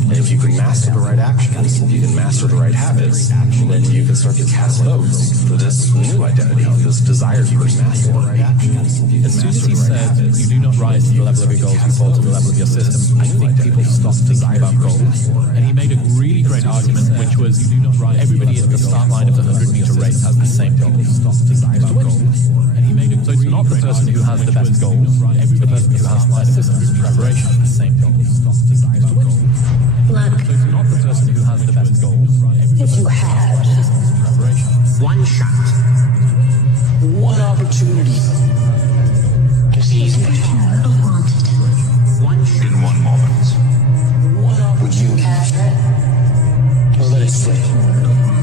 And if you can master the right actions, if you can master the right habits, then you can start to cast votes for this new identity, this desired person. Master the right actions. As soon as he said, you do not rise to the level of your goals, you fall to the level of your system, I think people stopped thinking about goals. And he made a really great argument, which was everybody at the start line of the 100-meter race has the same goal. So it's not the person who has the best goals, it's the person who has the system preparation has the same goal. Look, So it's not the person who has the best goals, if you had one shot, one opportunity to seize it, one shot, In one moment. would you capture it or let it slip?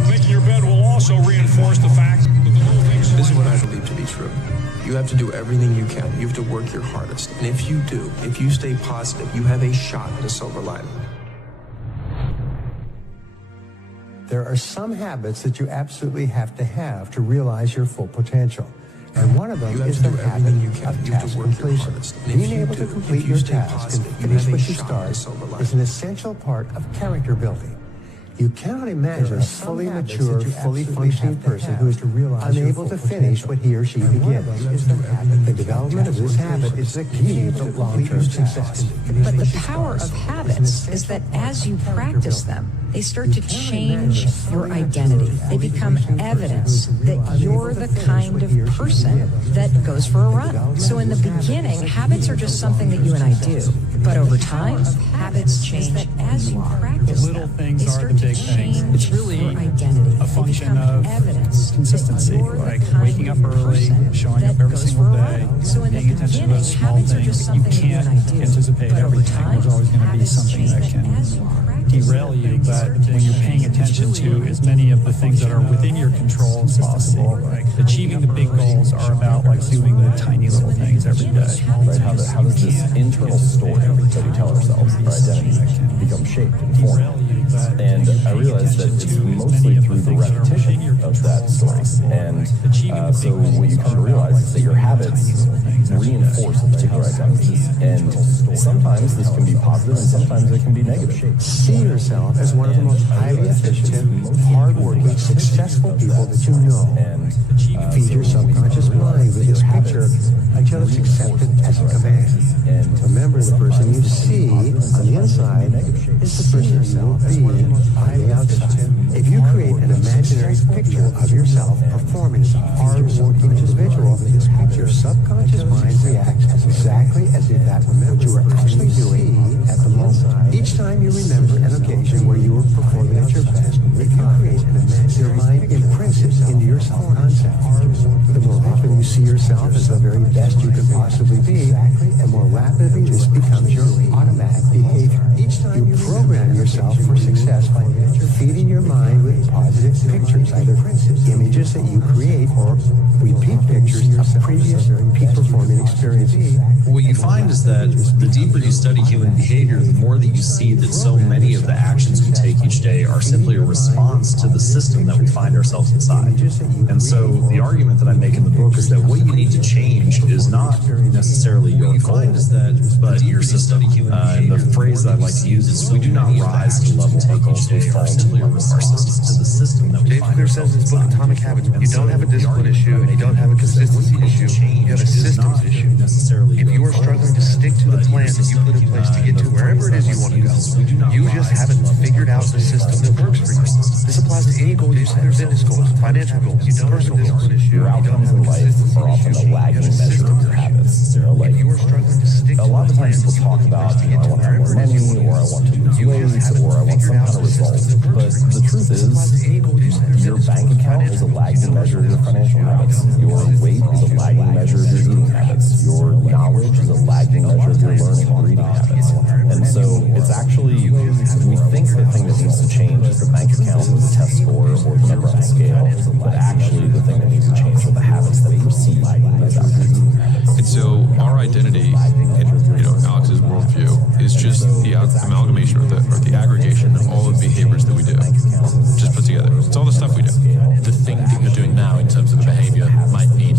Making your bed will also reinforce the fact that the little things. This is what I believe to be true. You have to do everything you can. You have to work your hardest. And if you do, if you stay positive, you have a shot at a silver lining. There are some habits that you absolutely have to realize your full potential. And one of them is the habit of task completion. Being able to complete your task and finish what you start is an essential part of character building. You cannot imagine a fully mature, fully functioning person who is unable to finish what he or she begins. The development of this habit is the key to long-term success. But the power of habits is that as you practice them, they start to change your identity. They become evidence that you're the kind of person that goes for a run. So in the beginning, habits are just something that you and I do. But over time, habits change. That as you practice little things are the big things. It's really a function of consistency, like waking up early, showing up every single day, paying attention to those small things. You can't anticipate everything. There's always going to be something that can derail you, but when you're paying attention to as many of the things that are within your control as possible, like achieving the big goals are about like doing the tiny little things every day. Right? How does this internal story that we tell ourselves, our identity, become shaped and formed? And I realized that it's mostly through the repetition of that story. And so what you come to realize is that your habits reinforce a particular identity. And sometimes this can be positive and sometimes it can be negative. See yourself as one of the most highly efficient, hardworking, successful people that you know. Feed your subconscious mind with this picture until it's accepted as a command. And remember, the person you see on the inside is the person you will be on the outside. If you create an imaginary picture of yourself performing as a hard-working individual, your subconscious mind reacts exactly as if that was what you were actually doing at the moment. Each time you remember an occasion where you were performing at your best, if you create an imaginary, your mind imprints it into your self-concept. The more often you see yourself as the very best you could possibly be, the more rapidly this becomes your automatic behavior. You program yourself for success by feeding your mind with positive pictures, either images that you create or repeat pictures of previous peak-performing experiences. What you find is that the deeper you study human behavior, the more that you see that so many of the actions we take each day are simply a response to the system that we find ourselves inside. And so the argument that I make in the book is that what you need to change is not necessarily your goal, but your system. And the phrase that I like to use is, we do not rise to the level of our goals, we fall to our system, to the system that we find ourselves inside. Dave Clear says in his book, Atomic Habits, you don't have a discipline issue and you don't have a consistency issue, you have a systems issue. If you are struggling to stick to the plan that you put in place to get to wherever it is you want to go, you just haven't figured out the system that works for you. This applies to any goal you set, fitness goals, financial goals, personal goals. Your outcomes in life are often a lagging measure of your habits. Like, you are struggling to stick a lot of times people talk about, I want to have more money, or I want to lose weight, or I want some kind of result. But the truth is, your bank account is a lagging measure of your financial habits. Your weight is a lagging measure of your eating habits. Your knowledge is a lagging measure of your learning and reading habits. And so it's actually, we think the thing that needs to change is the bank account or the test score or the number on the scale, but actually the thing that needs to change are the habits that precede those outcomes. And so our identity, in Alex's worldview, is just the amalgamation or the aggregation of all the behaviors that we do, just put together. It's all the stuff we do. The thing that you're doing now in terms of the behavior might mean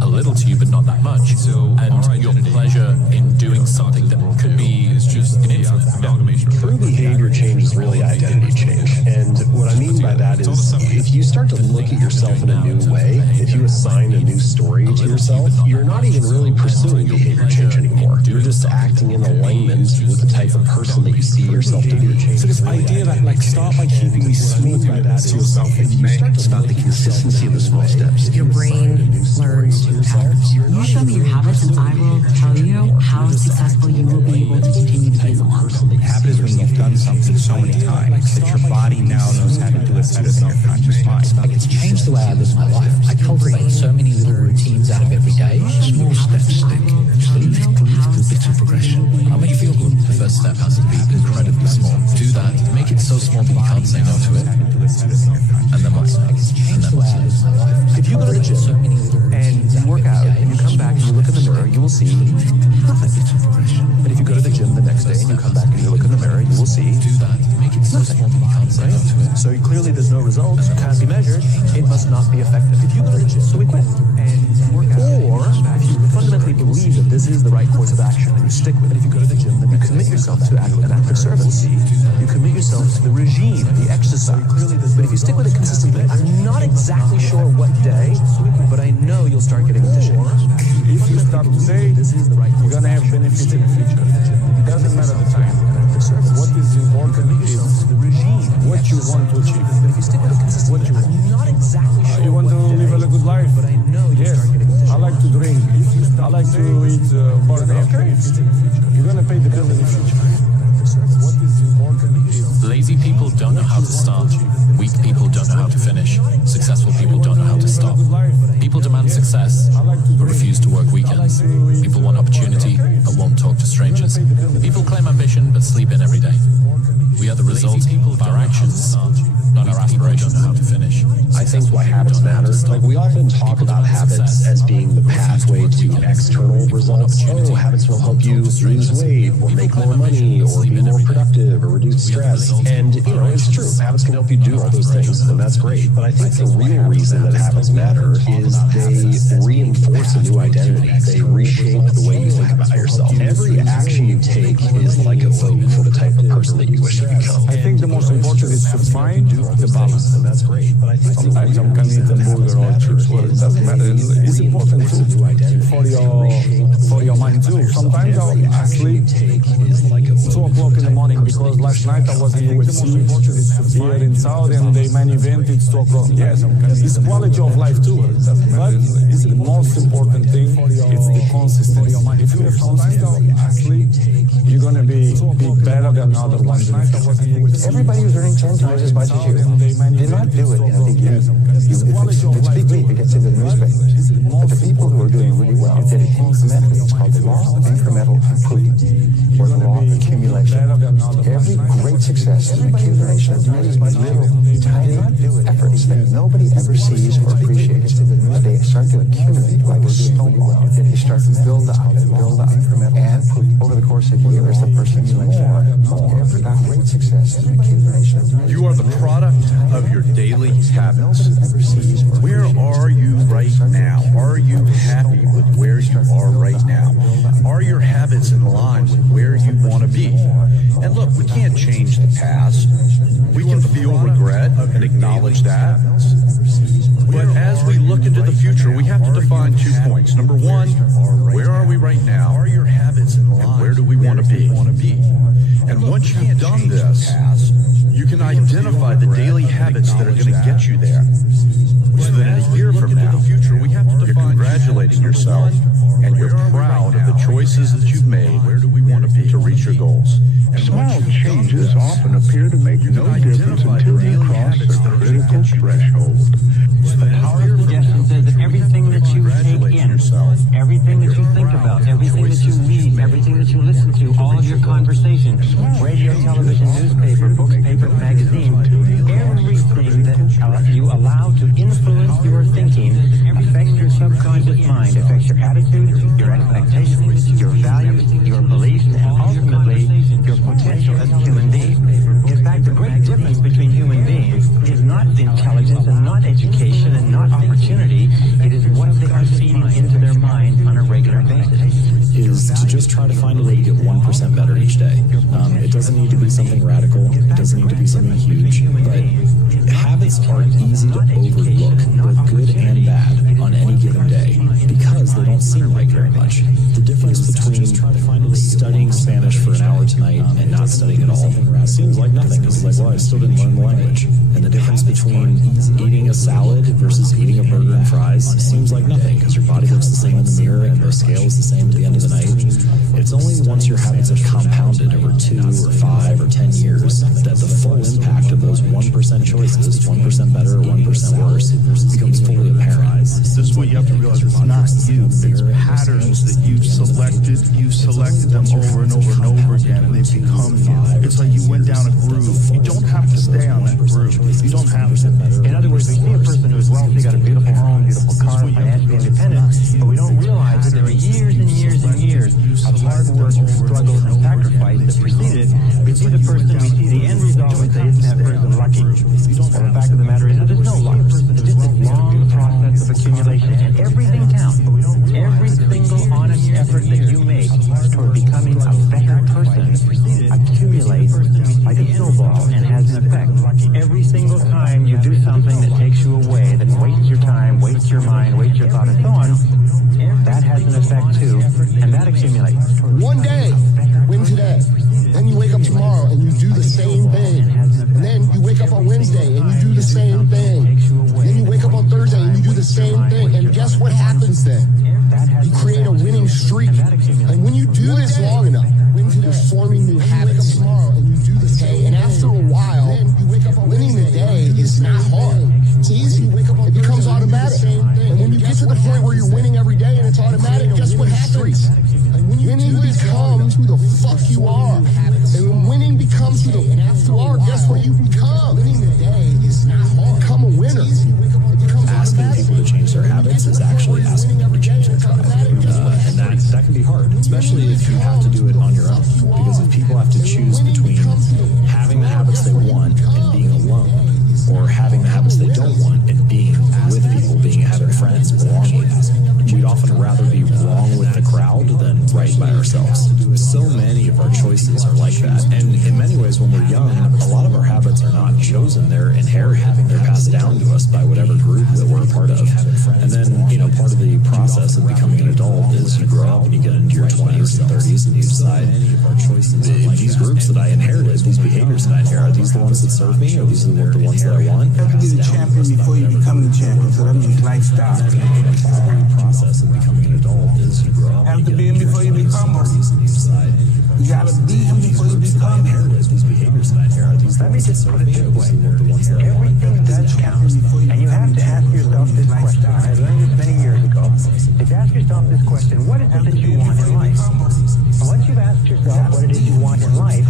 a little to you, but not that much. And your pleasure in doing something that could be is just an amalgamation. True behavior change is really identity change. And what I mean by that is, if you start to look at yourself in a new way, if you assign a new story to yourself, you're not even really pursuing behavior change anymore. You're just acting in alignment with the type of person that you see yourself to be. So this idea that, like, start by keeping these small habits to yourself. It's about the consistency of the small steps. Your brain learns new patterns. You show me your habits and I will tell you how successful you will be able to continue to be in the long run. Habit is when you've done something so many times that your body now knows how to do it better than your conscious mind. Like, it's changed the way I live my life. I cultivate so many little routines out of every day. Small steps stick. Just the little bits of progression. I'll make you feel good. The first step has to be incredibly small. Do that. Make it so small that you can't say no to it. And then what's next? And then what's next? If you go to the gym and you work out and you come back and you look in the mirror, you will see nothing. But if you go to the gym the next day and you come back and you look in the mirror, you will see do that. Make it so small that you can't say no to it. So clearly there's no results, can't be measured, it must not be effective. If you go to the gym, so we quit. Or if you fundamentally believe that this is the right course of action and you stick with it, if you go to the gym, then you commit yourself to an act of service. You commit yourself to the regime, the exercise. But if you stick with it consistently, I'm not exactly sure what day, but I know you'll start getting into shape. If you start today, you're going to have benefits in the future. It doesn't matter the time. What is important is what you want to achieve. What you want. Not exactly sure. You want to live a good life? But I know yes. I like to drink. I like to eat burger. Okay. You're going to pay the bill in the future. What is important is Lazy people don't know how to start. Weak people don't know how to finish. Successful people don't know how to stop. People demand success, but refuse to work weekends. People want opportunity, but won't talk to strangers. People claim ambition, but sleep in every day. We are the result of our actions, not our aspirations. Don't know how to finish. I think why habits matter. Like we often talk about habits as being the pathway to external results. Oh, habits will help you lose weight or make more money or be more productive or reduce stress. And you know, it's true. Habits can help you do all those things, and that's great. But I think the real reason that habits matter is they reinforce a new identity. They reshape the way you think about yourself. Every action you take is like a vote for the type of person that you wish to become. I think the most important is to find the balance. And that's great. But I think sometimes I'm going to eat a burger or chips, well, it doesn't matter. It's important too for your mind too. Sometimes I sleep 2 o'clock in the morning because last night I was in UFC here in Saudi and the main event it's 2 o'clock. Yes, it's quality of life too. But it's the most important thing. It's the consistency. If you have consistency, sleep, you're going to be better than other ones. Everybody who's earning 10 times as much as you did not do it in a big year. It's big leap, it gets into the newspapers. But the people who are doing really well did it incrementally. It's called the law of incremental improvement, or the law of accumulation. Every great success is an accumulation of little, tiny efforts that nobody ever sees or appreciates. But they start to accumulate like a snowball. They start to build up, and over the course of years, the person is more and more. Every great success is an accumulation. You are the product of your daily habits. Where are you right now? Are you happy with where you are right now? Are your habits in line with where you want to be? And look, we can't change the past. We can feel regret and acknowledge that. But as we look into the future, we have to define 2 points. Number one, where are we right now? Are your habits in line? And where do we want to be? And once you've done this, you can identify the daily habits that are going to get you there. So that in a year from now, you're congratulating yourself and you're proud of the choices that you've made to reach your goals. Small changes often appear to make no difference until you cross the critical threshold. Our suggestion says that everything that you take in, everything that you think about, everything that you read, everything that you listen to, all of your conversations, radio, television, newspaper, books, paper, magazine, everything that you allow to influence your thinking affects your subconscious mind, affects your attitude, your expectations, your values, your beliefs, and ultimately your potential as a human being. In fact, the great difference between human beings is not intelligence and not education and not opportunity. It is what they are feeding into their mind on a regular basis. Is to just try to find a way to get 1% better each day. It doesn't need to be something radical. It doesn't need to be something huge. But habits are easy to overlook, both good and bad, on any given day because they don't seem like very much. The difference between studying Spanish for an hour tonight and not studying at all seems like nothing. It's like, well, I still didn't learn the language. And the difference between eating a salad versus eating a burger and fries seems like nothing because your body looks the same in the mirror and the scale is the same at the end of the night. It's only once your habits are compounded over 2 or 5 or 10 years that the full impact of those 1% choices, 1% better or 1% worse, becomes fully apparent. This way you have to realize it's not you. It's patterns that you've selected. You've selected them over and over and over again, and they've become you. It's like you went down a groove. You don't have to stay on that groove. You don't have to. In other words, we see a person who's wealthy, got a beautiful home, beautiful car, financially independent, but we don't realize that there are years and years and years of hard work, struggle, and sacrifice that preceded. We see the person, we see the end result, we say, isn't that person lucky? Well, the fact of the matter is that there's no luck. It's just a long process of accumulation, and everything counts. Every single honest effort that you make toward becoming a better person accumulates like a snowball and has an effect. Every single time you do something that takes you away, that wastes your time, wastes your mind, wastes your thought, and so on, that has an effect too, and that accumulates. One day, win today. Then you wake up tomorrow and you do the same thing. And then you wake up on Wednesday and you do the same thing. Then you wake up on Thursday and you do the same thing. And guess what happens then? You create a winning streak. And when you do this long enough, you're forming new habits. And after a while, winning the day is not hard. It's easy. It becomes automatic. And when you get to the point where you're winning every day and it's automatic, guess what happens? Winning becomes who the fuck you are. And when winning becomes who the fuck you are, guess what you become? Winning the day is not hard. Become a winner. Asking people to change their habits is actually asking them to change their tribe. And that can be hard, especially if you have to do it on your own. Because if people have to choose between having the habits they want and being alone, or having the habits they don't want and being with people, having friends, belonging, we'd often rather be wrong with the crowd than right by ourselves. So many of our choices are like that. And in many ways, when we're young, a lot of our habits are not chosen. They're inherited. They're passed down to us by whatever group that we're a part of. And then, part of the process of becoming an adult is you grow up and you get into your 20s and 30s and you decide, these groups that I inherited, these behaviors that I inherited, are these the ones that serve me, or these are the ones that I want? You have to be the champion before you become the champion, so that means lifestyle. The process of becoming an adult is you grow up. You have to be him before you become him. You gotta be him before you become him. These behaviors that I inherited, these Let me just put it this way. Everything does count. And you have to ask yourself this question. I learned this many years ago. Is ask yourself this question: what is it that you want in life? Once you've asked yourself what it is you want in life,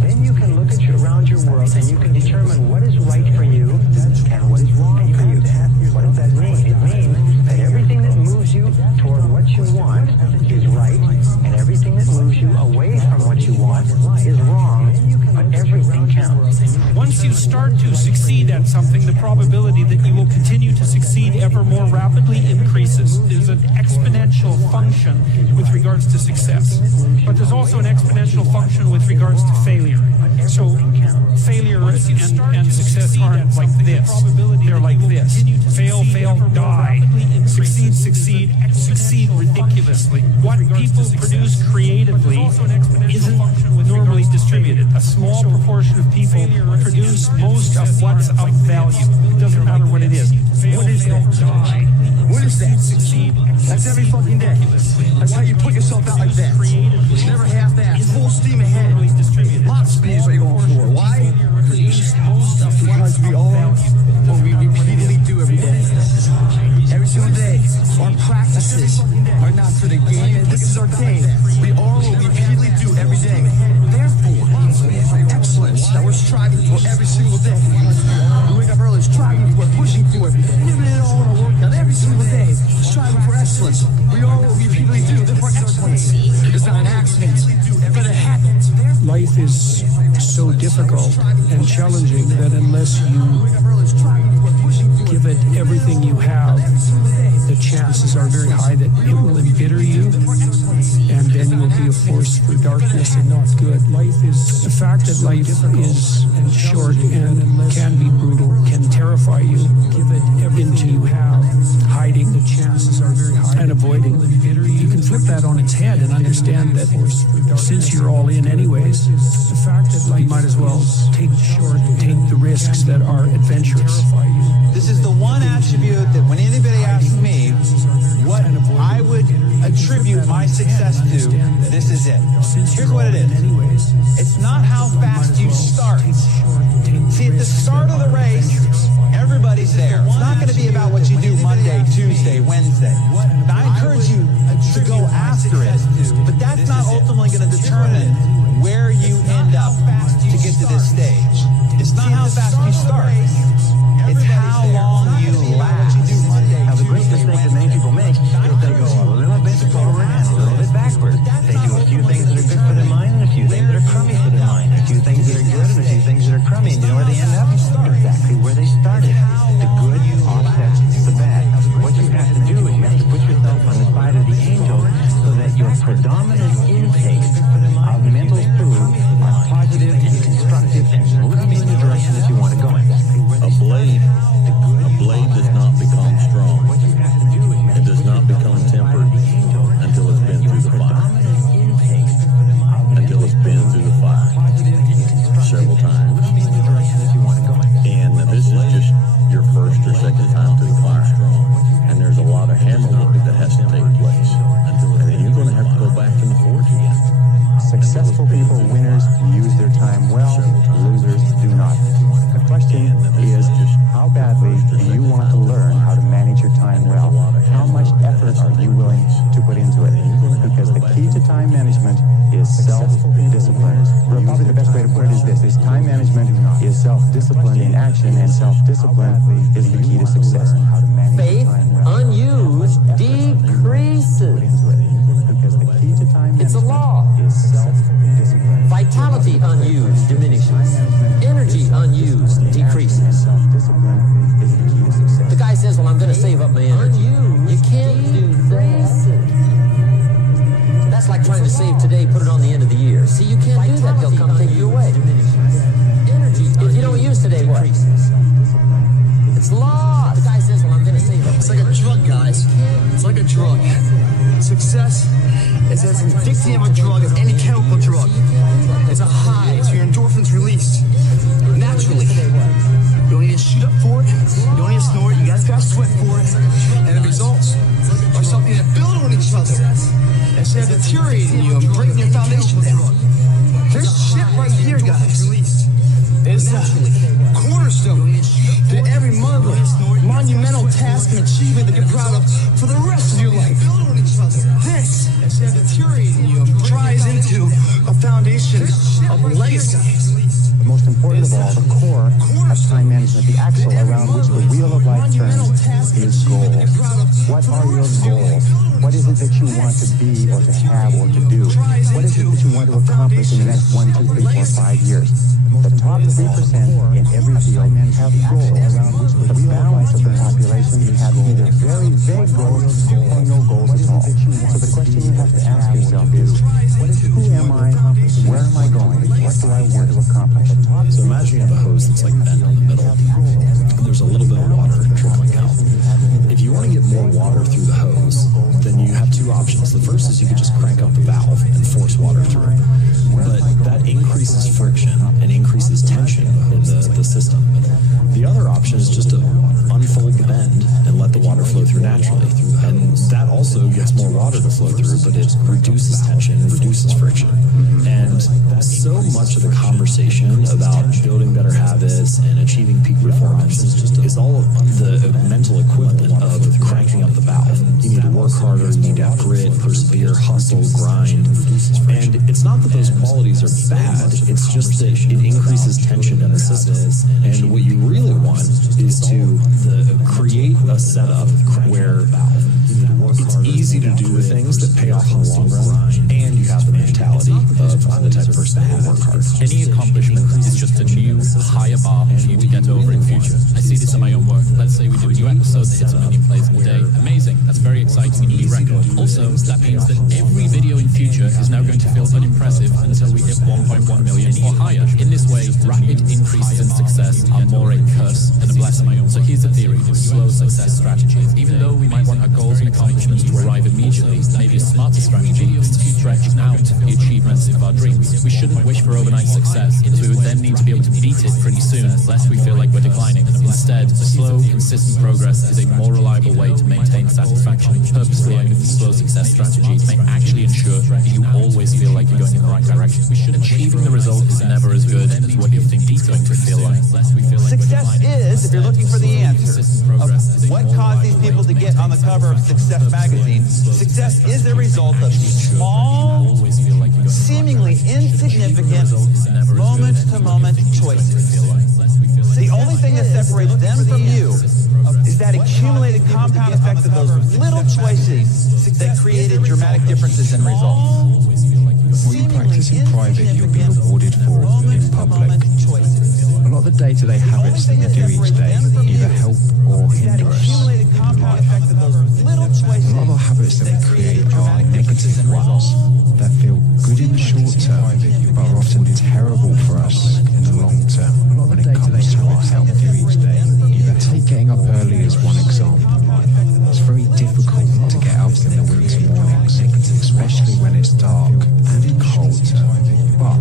then you can look around your world and you can determine what is right for you and what is wrong for you. What does that mean? It means that everything that moves you toward what you want is right, and everything that moves you away from what you want is wrong, but everything counts. Once you start to succeed at something, the probability that you will continue to succeed ever more rapidly increases. There's an exponential function with regards to success, but there's also an exponential function with regards to failure. So failure and success aren't like this. They're like this. Fail, fail, die. Succeed, succeed, succeed ridiculously. What people produce creatively isn't normally distributed. A small proportion of people produce most of what's of value. It doesn't matter what it is. Fail, fail, die. What is that? Succeed. That's every fucking day. That's how you put yourself out like that. It's never half-assed. Full steam ahead. Lot speed is what you're going for. Why? Because we all what we repeatedly do every day. Every single day. Our practices are not for the game. This is our day. We are what we repeatedly do every day. Therefore, excellence that we're striving for every single day. We wake up early, striving for it, pushing for it, giving it all in our workout every single day, striving for excellence. We are what we repeatedly do. Therefore, excellence is not an accident, but a habit. Life is so difficult and challenging that unless you give it everything you have, the chances are very high that it will embitter you, and then you will be a force for darkness and not good. Life is the fact that life is short and can be brutal, can terrify you. Give it everything you have, hiding the chances are very high, and avoiding. You can flip that on its head and understand that since you're all in anyways, the fact that life, you might as well take the risks that are adventurous. This is the one attribute that when anybody asks me what I would attribute my success to, this is it. Here's what it is. It's not how fast you start. See, at the start of the race, everybody's there. It's not going to be about what you do Monday, Tuesday, Wednesday. Wednesday. Now, I encourage you to go after it, but that's not ultimately going to determine where you end up to get to this stage. It's not how fast you start. It's how long you last. Now, the great mistake that many people make is they go a little bit forward and a little bit backward. They do a few things that are good for their mind and a few things that are crummy for their mind. A few things that are good and a few things that are crummy. And you know where they end up? Exactly where they started. The good offsets the bad. What you have to do is you have to put yourself on the side of the angel so that your predominant intake of mental food are positive and constructive and moving you in the direction that you want to go in. A blade does not become strong. It does not become tempered until it's been through the fire. Until it's been through the fire several times. And this is just your first or second time through the fire. And there's a lot of hammer work that has to take place. And then you're going to have to go back in the forge again. Successful people, winners, use their time well. Losers do not. The question is, how badly do you want to learn how to manage your time well? How much effort are you willing to put into it? Because the key to time management is self-discipline. Probably the best way to put it is this: is time management is self-discipline in action, and self-discipline is the key to success. Faith unused decreases. It's a law. Vitality unused diminishes. Energy unused decreases. The guy says, well, I'm going to save up my energy. You can't do that. That's like trying to save today, put it on the end of the year. See, you can't do that. They'll come take you away. If you don't use today, what? It's lost. The guy says, well, I'm going to save up. It's like a drug, guys. It's like a drug. Success is as addicting of a drug as any chemical drug. It's a high, so your endorphins released naturally. You don't need to shoot up for it. You don't need to snort. You guys got to sweat for it. And the results are something that build on each other instead of deteriorating you and breaking your foundation down. This shit right here, guys, is the cornerstone to every monumental task and achievement that you're proud of for the rest of your life. This dries into a foundation of legacy. Most important of all, the core of time management, the axle around which the wheel of life turns, is goals. What are your goals? What is it that you want to be or to have or to do? What is it that you want to accomplish in the next 1, 2, 3, 4, 5 years? The top 3% in every field have goals around which the balance of the population have either very vague goals or no goals at all. So the question you have to ask yourself is, who am I? Where am I going? What do I want to accomplish? So imagine you have a hose that's like bent in the middle. There's a little bit of water trickling out. If you want to get more water through the hose, then you have two options. The first is you could just crank up the valve and force water through. But that increases friction and increases tension in the system. The other option is just to unfold the bend and let the water flow through naturally. And that also gets more water to flow through, but it reduces tension, reduces friction. And so much of the conversation about building better habits and achieving peak performance is all the mental equivalent of cranking up the valve. You need to work harder, you need to have grit, persevere, hustle, grind. And it's not that those qualities are bad, it's just that it increases tension in the system. And what you really want is to create a setup where it's easy to do the things that pay off in the long run, and you have the mentality of I'm the type of person who work hard. Any accomplishment is just a new, higher bar for you to get over in future. I see this in my own work. Let's say we do a new episode that hits 1 million plays in a day. Amazing. That's very exciting and a new record. Also, that means that every video in future is now going to feel unimpressive until we hit 1.1 million or higher. In this way, rapid increases in success are more a curse than a blessing. So here's the theory of slow success strategies. Even though we might want our goals and accomplishments to arrive immediately, maybe a smarter strategy is to stretch out the achievements of our dreams. We shouldn't wish for overnight success, as we would then need to be able to beat it pretty soon, lest we feel like we're declining. Instead, slow, consistent progress is a more reliable way to maintain satisfaction. Purposefully aiming for slow success strategies may actually ensure that you always feel like you're going in the right direction. Achieving the result is never as good as what you think it's going to feel like. Success is, if you're looking for the answer of what caused these people to get on the cover of Success magazine, success is a result of small, seemingly insignificant, moment-to-moment choices. The only thing that separates them from you is that accumulated compound effect of those little choices that created dramatic differences in results. What you practice in private, you'll be rewarded for in public. A lot of the day-to-day habits that we do each day either help or hinder us in life. A lot of our habits that we create are negative ones that feel good in the short term, but are often terrible for us in the long term when it comes to our health. Take getting up early as one example. It's very difficult to get up in the winter mornings, especially when it's dark and cold. But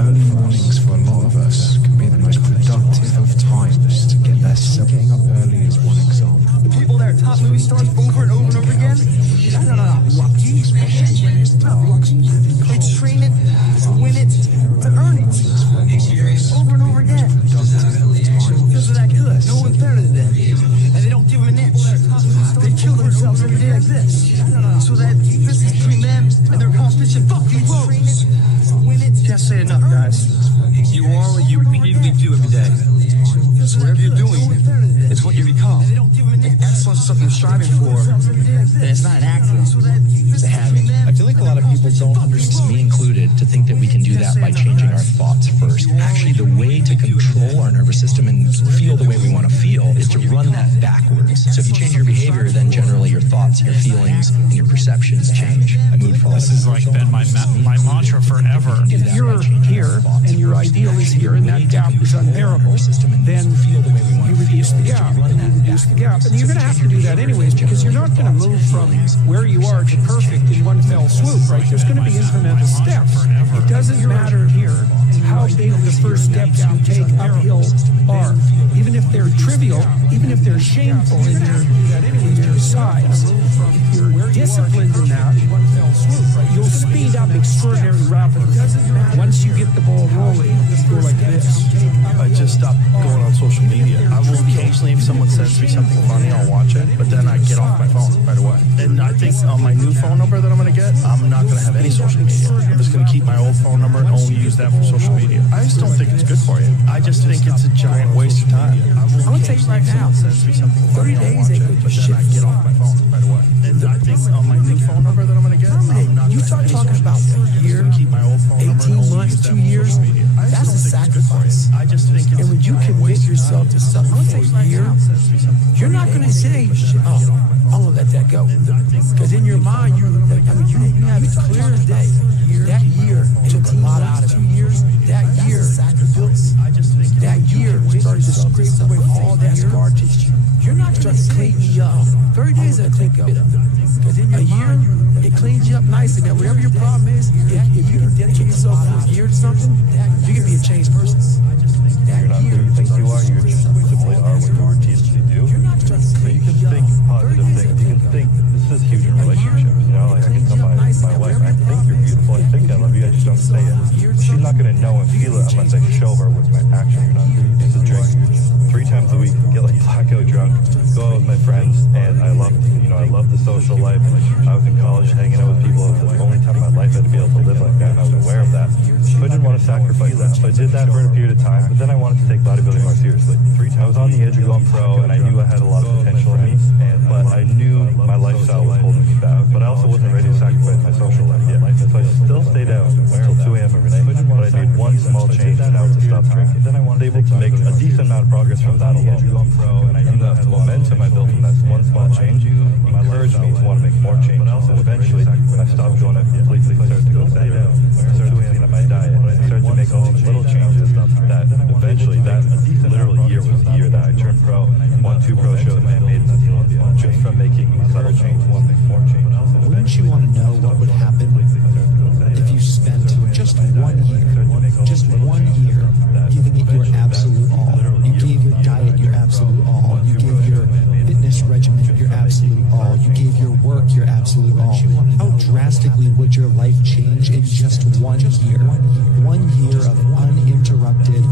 early mornings for a lot of us can be the most productive of times to get their self. Getting up early is one example. The people that are top movie stars over and over and over again, they're not lucky. Especially when it's dark. They train it to win it, to earn it. Over and over again. Because they're that good. No one's better than them. And they don't give them an inch. They kill themselves every day like this. So that this is between them and their competition. Fuck you, roads. Can't say enough, guys. You are what you repeatedly do every day. So whatever you're doing, it's what you become. If excellence is something you're striving for, then it's not an accident. It's a habit. I feel like a lot of people don't understand, me included, to think that we can do that by changing our thoughts first. Actually, the way to control our nervous system and feel the way we want to feel is to run that backwards. So if you change your behavior, then generally your thoughts, your feelings, and your perceptions change. Mood follows. This has like been my mantra forever. If you're here and your ideal is here and that gap is unbearable, then you reduce the gap. And you're going to have to do that anyways, because you're not going to move from where you are to perfect in one fell swoop, right? There's going to be incremental steps. It doesn't matter here how big the first steps you take uphill are. Even if they're trivial, even if they're shameful in their size, if you're disciplined in that, you'll speed up extraordinarily rapidly. Once you get the ball rolling, go like this. I just stopped going on social media. I will occasionally, if someone sends me something funny, I'll watch it, but then I get off my phone right away. And I think on my new phone number that I'm going to get, I'm not going to have any social media. I'm just going to keep my old phone number and only use that for social media. I just don't think it's good for you. I just think it's a giant waste of time. I'm going to tell you right now, 30 days ain't good for shit. But then I get off my phone right away. And I think on my new phone number that I'm going to get, I'm not you start talking about a year, 18 months, 2 years, that's a sacrifice. I just think and when you commit yourself to something for a year, you're not going to say, oh, I'll let that go. Because in your mind, you have it clear as day. That year took a lot out of it. 2 years, that year started to scrape away all that scar tissue. You're not trying to clean me up. 30 days will take up. Because in a year, it cleans you up nicely. Now, whatever your problem is, if you can dedicate yourself for a year to something, you can be a changed person. You're not who you think you are, you just simply are what you are to do. So you can think positive things. You can think, this is huge in relationships. You know, like I can tell my wife, I think you're beautiful, I think I love you, I just don't say it. She's not going to know and feel it unless I show her with my action. You're not it's a drink 3 times a week, get like blackout drunk, go out with my friends, and I love the social life. I was in college hanging out with people. It was the only time in my life I'd be able to live like that, and I was aware of that. So I didn't want to sacrifice that. So I did that for a period of time, but then I wanted to take bodybuilding more seriously. I was on the edge of going pro, and I knew I had a lot of potential in me, but I knew my lifestyle was holding me back. But I also wasn't ready to sacrifice my social life yet. So I still stayed out until 2 a.m. every night, but I made one small change now to stop drinking. Then I was able to make a decent amount of progress from that alone. And the momentum I built from that one small change encouraged me to want to make more change. But also eventually, when I stopped going out completely, started to go stay down, started cleaning up my diet, started to make all these little changes that eventually, that literal year was the year that I turned pro, won 2 pro shows, and I made it to the Olympia just from making subtle changes, one make more change. Wouldn't you want to know what would happen if you spent just 1 year giving it your absolute all? You gave your diet your absolute all. You gave your fitness regimen your absolute all. You gave your work your absolute all. How drastically would your life change in just 1 year? 1 year of uninterrupted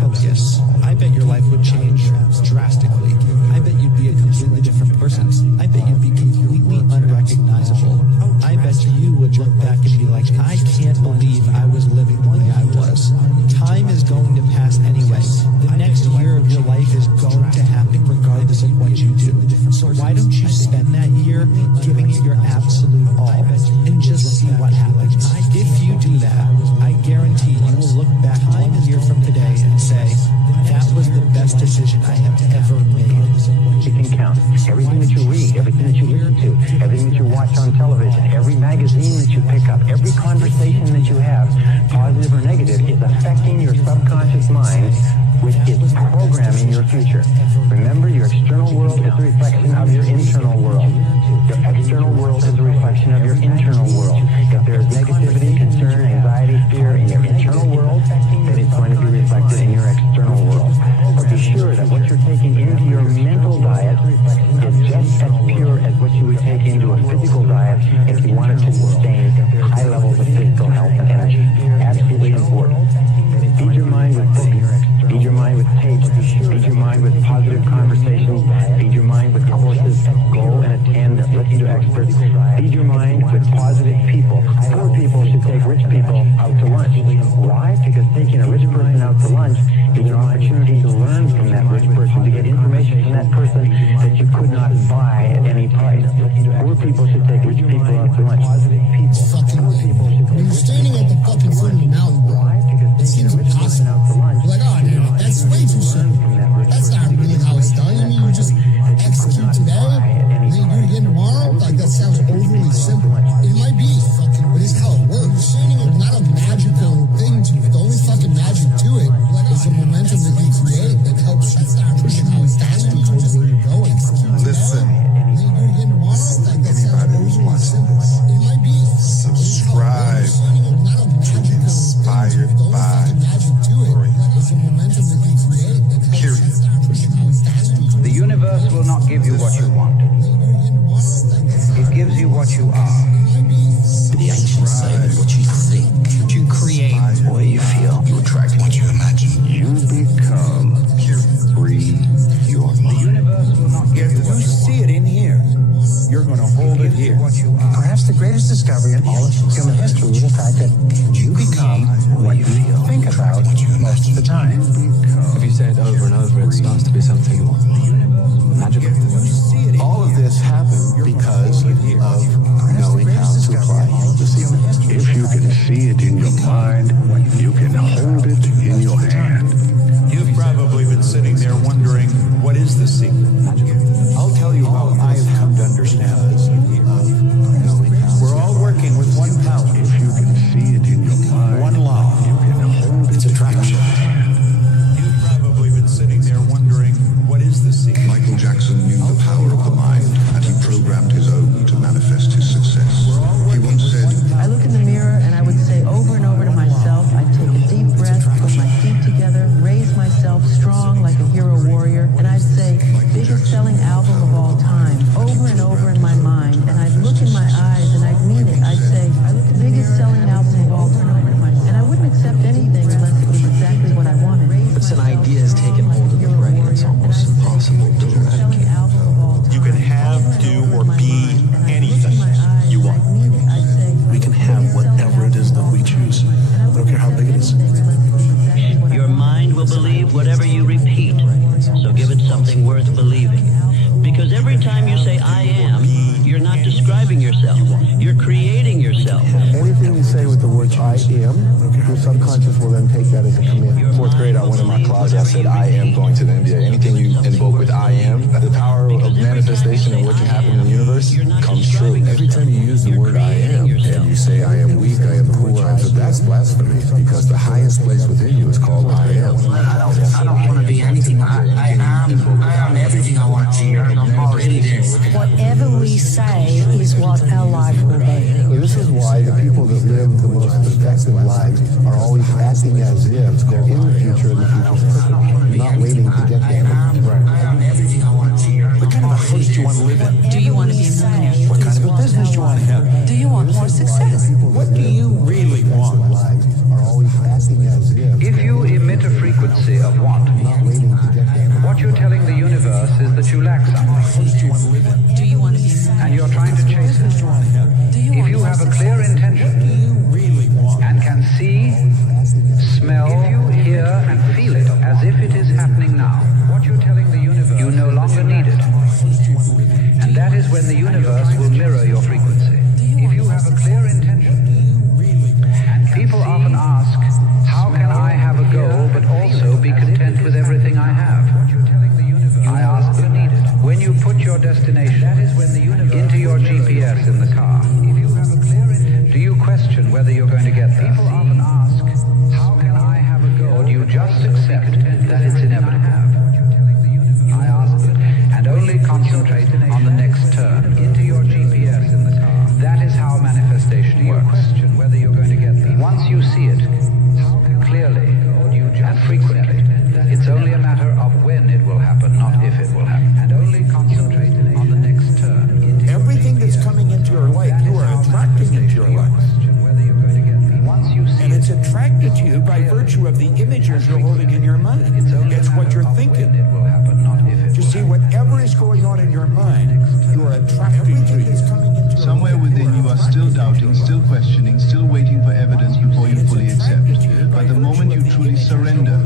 focus. I bet your life would change drastically. I bet you'd be a completely different person, I bet you'd be completely unrecognizable. I bet you would look back and be like, I can't believe I was living the way I was. Time is going to pass anyway. The next year of your life is going to happen regardless of what you do. So why don't you spend that year giving it your absolute all and just see what happens? If you do that, I guarantee you will look back 1 year from today and say, that was the best decision I have ever made. You can count everything that you read, everything that you listen to, everything that you watch on television, every magazine that you pick up, every conversation that you have, positive or negative, is affecting your subconscious mind, which is programming your future. Remember, your external world is a reflection of your internal world. Your external world is a reflection of your internal world. If there is negativity, concern, anxiety, fear in your internal world, then it's going to be reflected in your external world. But be sure that what you're taking into your mental diet is just as pure as what you would take into a physical diet if you wanted to sustain high levels of physical health and energy. Absolutely important. Feed your mind with books. Feed your mind with tapes. Feed your mind with positive conversations. Feed your mind with courses. Go and attend, listen to experts. Feed your mind with positive people. Poor people should take rich people out to lunch. Why? Because taking a rich person out to lunch is an opportunity to learn from that rich person, to get information from that person that you could not buy at any price. Poor people should take rich people out to lunch. When you're standing at the fucking foot of the mountain, bro, it seems impossible. You're like, oh, dude, that's way too simple. That's not really how it's done. You mean you just execute today, and then you do it again tomorrow? Like, that sounds overly simple. It might be fucking, but it's how it works. You're standing on not a magical thing to it. The only fucking magic to it is the momentum that you create that helps you push how it's done towards where you're going. Listen. Subscribe to Inspired by Period. The universe will not give you what you want. It gives you what you are. The ancients say that what you think, you create what you feel. You attract what you imagine. You become. Breathe your mind. The universe will not give you what you see it in here. You're going to hold it here. Perhaps the greatest discovery in all of human history is the fact that you become what you think about most of the time. If you say it over and over, it starts to be something magical. All of this happened because of knowing how to apply the secret. If you can see it in your mind, you can hold it in your hand. You've probably been sitting there wondering, what is the secret? I'll tell you how I have come to understand this. We're all working with one power. If you can see it in your mind, one law. You can hold it in your hand. You've probably been sitting there wondering, what is the secret? Michael Jackson knew the power of the mind, and he programmed his own to manifest his success. He once said, I look in the mirror and I would say over and over to myself, I'd take a deep breath, put my feet together, raise myself strong like a hero warrior, and I'd say, biggest selling album of all time, over and over in my mind, and I'd look in my eyes and I'd mean it. I'd say, biggest selling album of all time, and I wouldn't accept anything unless it was exactly what I wanted. But an idea has taken hold of the brain. It's almost impossible to eradicate. You can have, do, or be anything you want. We can have whatever it is that we choose. I don't care how big it is. Your mind will believe whatever you repeat, so give it something worth believing. Because every time you say I am, you're not describing yourself, you're creating yourself. Anything you say with the words I am, your subconscious will then take that as a command. Fourth grade, I went in my closet, I said, I am going to the NBA. Anything you invoke with I am, the power of manifestation and what can happen in the universe comes true. Every time you use the word I am, and you say I am weak, I am poor, that's blasphemy, because the highest place within you is called I am. I don't want to be anything. I am everything I want to be. I'm already there. Whatever we say is what our life will be. So this is why the people that live the most effective lives are always acting as if they're in the future and the future's perfect, not waiting to get there. I am everything I want to be. What kind of a house do you want to live in? Do you want to be a millionaire? What kind of a business do you want to have? Do you want more success? What do you really want? If you emit a frequency of want, what you're telling the universe is that you lack something. that you want to live in? Do you want to be and you're trying to chase it, if you have a clear intention and can see, smell, hear, and feel it as if it is happening now, what you're telling the universe, you no longer need it. And that is when the universe will mirror your frequency. If you have a clear intention, and people often ask, how can I have a goal but also be content with everything I have? I ask them, need it. When you put your destination, that is when the universe, into your GPS in the car, do you question whether you're going to get there? People often ask, how can I have a goal? Or do you just accept that it's inevitable? I ask them, and only concentrate on the next turn into your GPS in the car. That is how manifestation works. Question whether you're going to get there. Once you see it clearly and frequently, it's only a matter of when it will happen, not if it will happen. And only concentrate on the next turn. Everything that's coming into your life, you are attracting into your life. And it's attracted to you by virtue of the images you're holding in your mind. It's what you're thinking. You see, whatever is going on in your mind, you are attracting to you. Somewhere within you are still doubting, still questioning, still waiting for evidence before you fully accept. But the moment you truly surrender,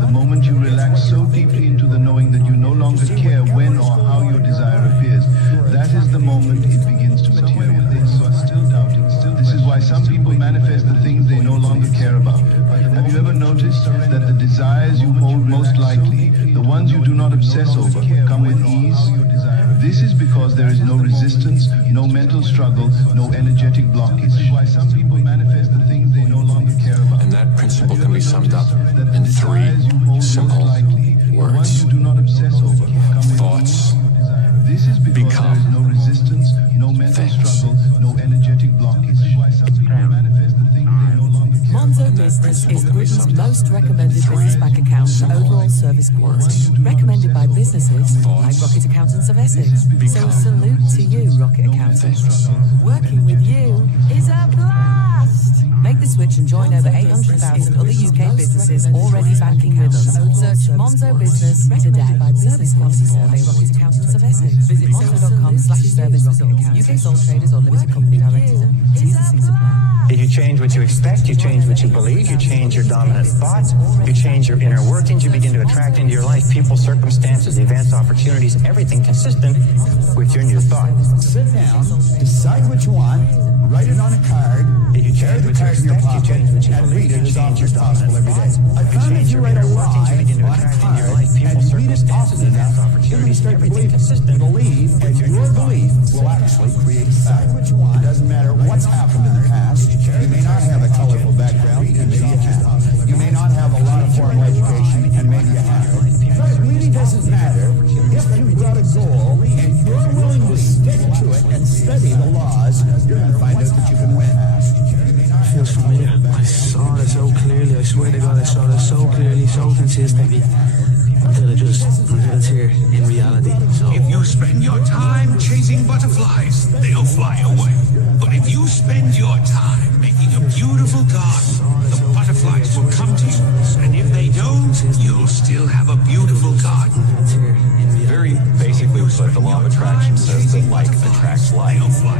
the moment you relax so deeply into the knowing that you no longer care when or how your desire appears, that is the moment it begins to materialize. You are still doubting, still. This is why some people manifest the things they no longer care about. Have you ever noticed that the desires you hold most likely, the ones you do not obsess over, come with ease? This is because there is no resistance, no mental struggle, no energetic blockage. This is why some people manifest the things they no longer care about. And that principle can be summed up in three simple words. Thoughts This is because there is no resistance, no mental struggle, no energetic blockage. This is why some people manifest the things they no longer care about. Monzo Business is Britain's most recommended business bank account for overall service quality. Recommended by businesses like Rocket Accountants of Essex. So a salute to you, Rocket Accountants. Working with you is a blast! Make the switch and join over 800,000 other UK businesses already banking with us. Search Monzo Business today. Service quality survey, Rocket Accountants of Essex. Visit monzo.com/service Rocket Accountants. UK sole traders or limited company directors. T's and C's apply. If you change what you expect, you change what you believe, you change your dominant thoughts, you change your inner workings, you begin to attract into your life people, circumstances, events, opportunities, everything consistent with your new thought. Sit down, decide what you want, write it on a card, carry the card in your pocket, and read it as often as possible every day. I found if you write a lie on a card and read it often enough, you're going to start to believe it. Believe, and your belief will actually create fact. It doesn't matter what's happened in the past. You may not have a colorful background, and maybe you have. You may not have a lot of formal education, and maybe you have. But it really doesn't matter if you've got a goal and you're willing to stick to it and study the laws, you're going to find out that you can win. Feels familiar. I saw it so clearly. I swear to God, I saw it so clearly, so consistently. Until it's here in reality. So. If you spend your time chasing butterflies, they'll fly away. But if you spend your time making a beautiful garden, the butterflies will come to you. And if they don't, you'll still have a beautiful garden. Very basically put, the law of attraction says that like attracts like.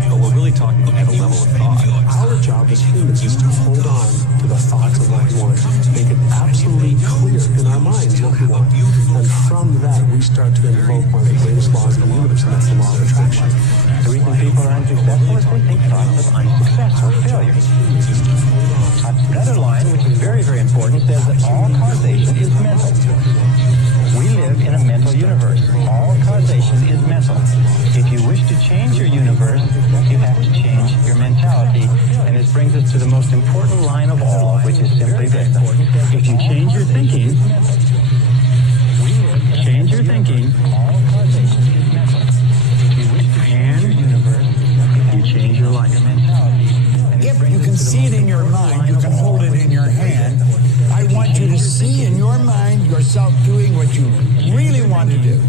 But we're really talking at a level of thought. Our job as humans is to hold on to the thoughts of what we want, make it absolutely clear in our minds what we want. And from that, we start to invoke one of the greatest laws in the universe, and that's the law of attraction. The reason people are unsuccessful is they think thoughts of unsuccess or failure. Another line, which is very, very important, says that all causation is mental. We live in a mental universe. All causation is mental. If you wish to change your universe, you have to change your mentality. And this brings us to the most important line of all, which is simply this. If you change your thinking, and you change your life. If you can see it in your mind, you can hold it in your hand. I want you to see in your mind yourself doing what you really want to do.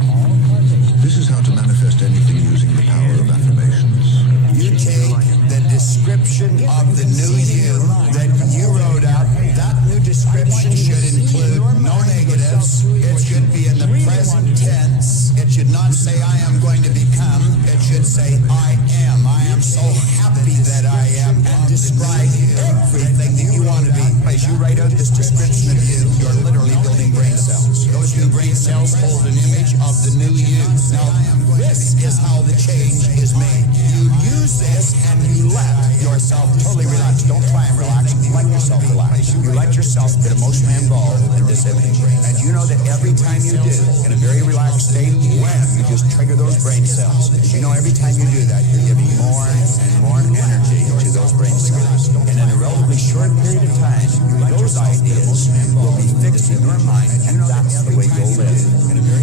This is how to manifest anything using the power of affirmations. You take the description of the new you that you wrote out. That new description should include no negatives. It should be in the present tense. It should not not say I am going to become, it should say I am. I am so happy that I am, and describe everything that you want to be. As you write out this description of you, you're literally building brain cells. Those new brain cells hold an image of the new you. Now, this is how the change is made. You use this and you let yourself totally relax. Don't try and relax. Let yourself relax. You let yourself get emotionally involved in this image. And you know that every time you do, in a very relaxed state, when you just trigger those brain cells, you know every time you do that, you're giving more and more energy to those brain cells. And in a relatively short period of time, those ideas will be fixed in your mind, and that's the way you'll live.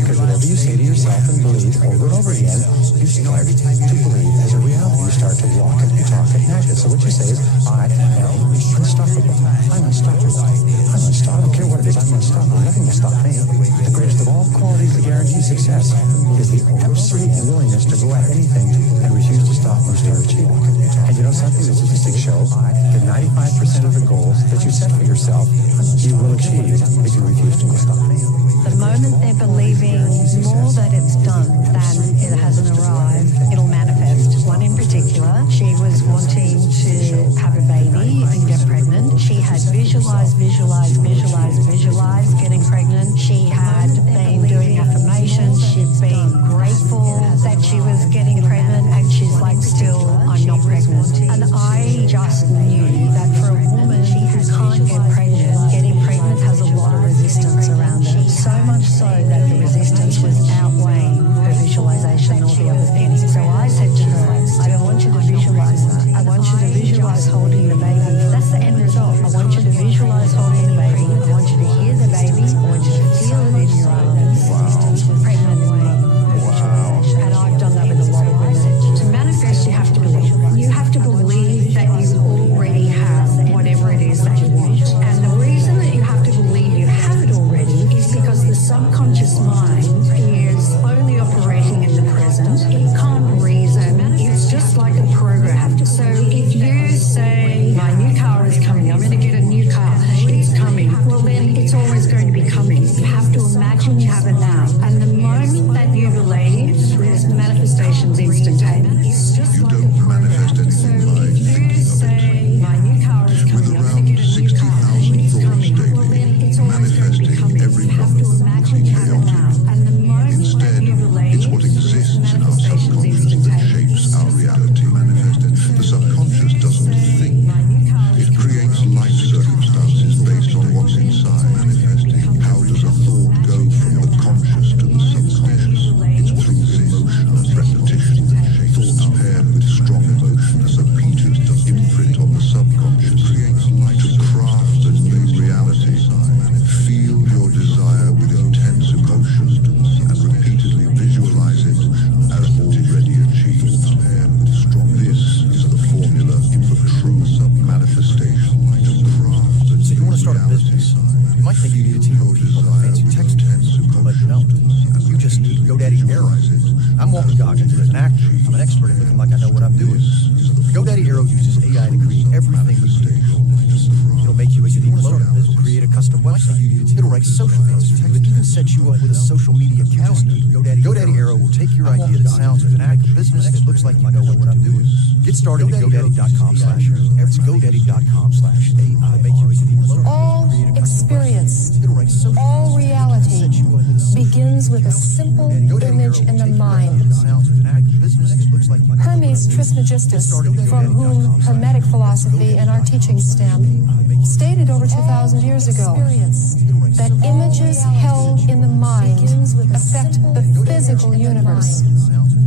Because whatever you say to yourself and believe over and over again, you start to believe as a reality. You start to walk it, you talk it, and act it. So what you say is, I am unstoppable. I'm unstoppable. I'm unstoppable. I don't care what it is, I'm unstoppable. Nothing will stop me. The greatest of all qualities to guarantee success is the absolute willingness to go at anything and refuse to stop once they're achieved. And you know something? The statistics show that 95% of the goals that you set for yourself, you will achieve if you refuse to stop. The moment they're believing more that it's done than it hasn't arrived, it'll manifest. One in particular, she was wanting to have a baby and get pregnant. She had visualized getting pregnant. She had been doing affirmations. She'd been grateful that she was getting pregnant, and she's like, still, I'm not pregnant. And I just knew that for a woman who can't get pregnant, getting pregnant has a lot of resistance around it. So much so that the resistance was outweighing her visualization and all the other things. So I said to her, I don't want you to visualize that. I want you to visualize holding the baby. That's the end result. I want you to visualize holding the baby. I want you to hear the baby. I want you to feel it in your arms. Pregnant way. And I've done that with a lot of women. To manifest, you have to believe. You have to believe that you already have whatever it is that you want. And the reason that you have to believe you have it already is because the subconscious mind is only operating in the present. It can't reason. It's just like a program. So if you say, my new car is coming, I'm going to get a new car, it's coming, well then it's always going to be coming. You have to imagine you have it now. And the moment that you believe, this manifestation's instantaneous. You don't manifest anything by thinking of it. My new car is coming. With around 60,000 thoughts daily, manifesting every one of them completely chaotic. Instead, it's what exists in our subconscious that shapes our reality manifested. The subconscious doesn't think. It creates life circumstances based on what's inside manifesting. How does a thought go from the conscious to the subconscious? It's through emotion and repetition. Thoughts paired with strong emotion, as St. Peter's does imprint on the subconscious, creates life to craft a new reality. Feel your desire with intense emotion and repeatedly visualize it as already achieved. This is the formula for true manifestation. So you want to start a business? You might think you need a team of people with fancy text tools, but you don't. You just need GoDaddy Arrow. I'm Walton Goggins. As an actor, I'm an expert at looking like I know what I'm doing. GoDaddy Arrow uses AI to create everything you do. It'll make you a unique logo. It'll create a custom website. It'll write social posts. It'll even set you up with a social media calendar. GoDaddy Arrow will take your idea that sounds like a business that looks like I know what I'm doing. Get started at GoDaddy.com/Arrow. It's GoDaddy.com/AI. Make you a unique logo. All experience, all reality begins with a simple image in the mind. Hermes Trismegistus, from whom Hermetic philosophy and our teaching stem, stated over 2,000 years ago that images held in the mind affect the physical universe,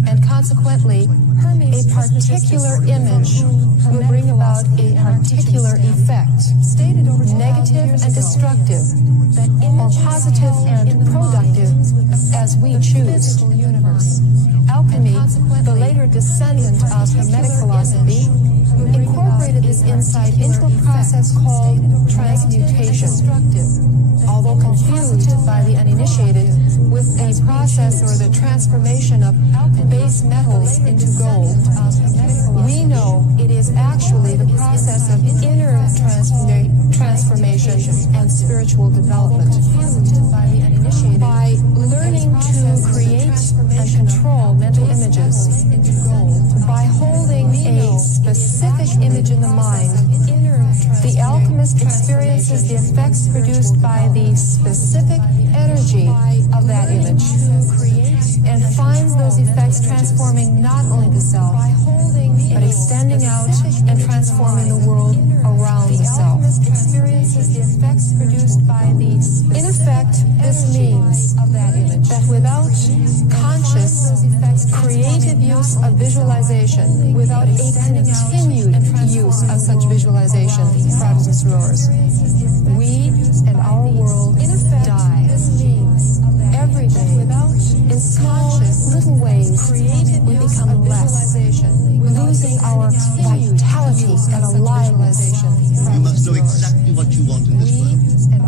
and consequently, a particular image will bring about a particular effect, negative and destructive, or positive and productive, as we choose. Alchemy, the later descendant of Hermetic philosophy, incorporated this insight into a process called transmutation. Although confused by the uninitiated with the process or the transformation of base metals into gold, we know it is actually the process of inner transformation and spiritual development. By learning to create and control experiences the effects produced by the specific energy of that image and finds those effects transforming not only the self, but extending out and transforming the world around the self. In effect, this means that without conscious, creative use of visualization, without a continued use of such visualization, brothers and sorors, we and our world die. Every day, in small, little ways, we become less, losing our vitality and aliveness. You must know exactly what you want in this world.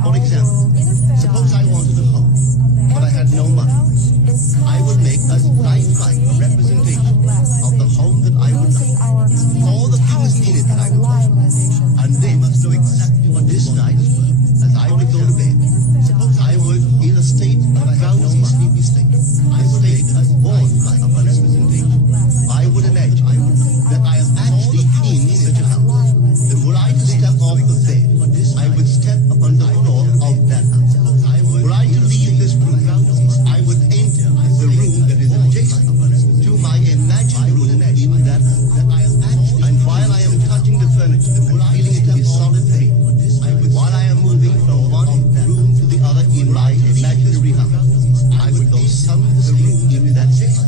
For example, suppose I wanted a home, but I had no money. I would make a lifelike representation of the home that I would like. All the things in it that I would want. And they must know exactly what this night, as I would go to bed, suppose I would in a state of a drowsy, sleepy state. I would make a lifelike of a representation. I would imagine that I am actually in such a house. Then were I to step off the bed, I would step upon the floor of that house. Were I to leave this room, I would enter the room that is adjacent to my imagined room in that house. And while I am touching the furniture and feeling it to be solid thing, while I am moving from one room to the other in my imaginary house, I would go some the room in that space.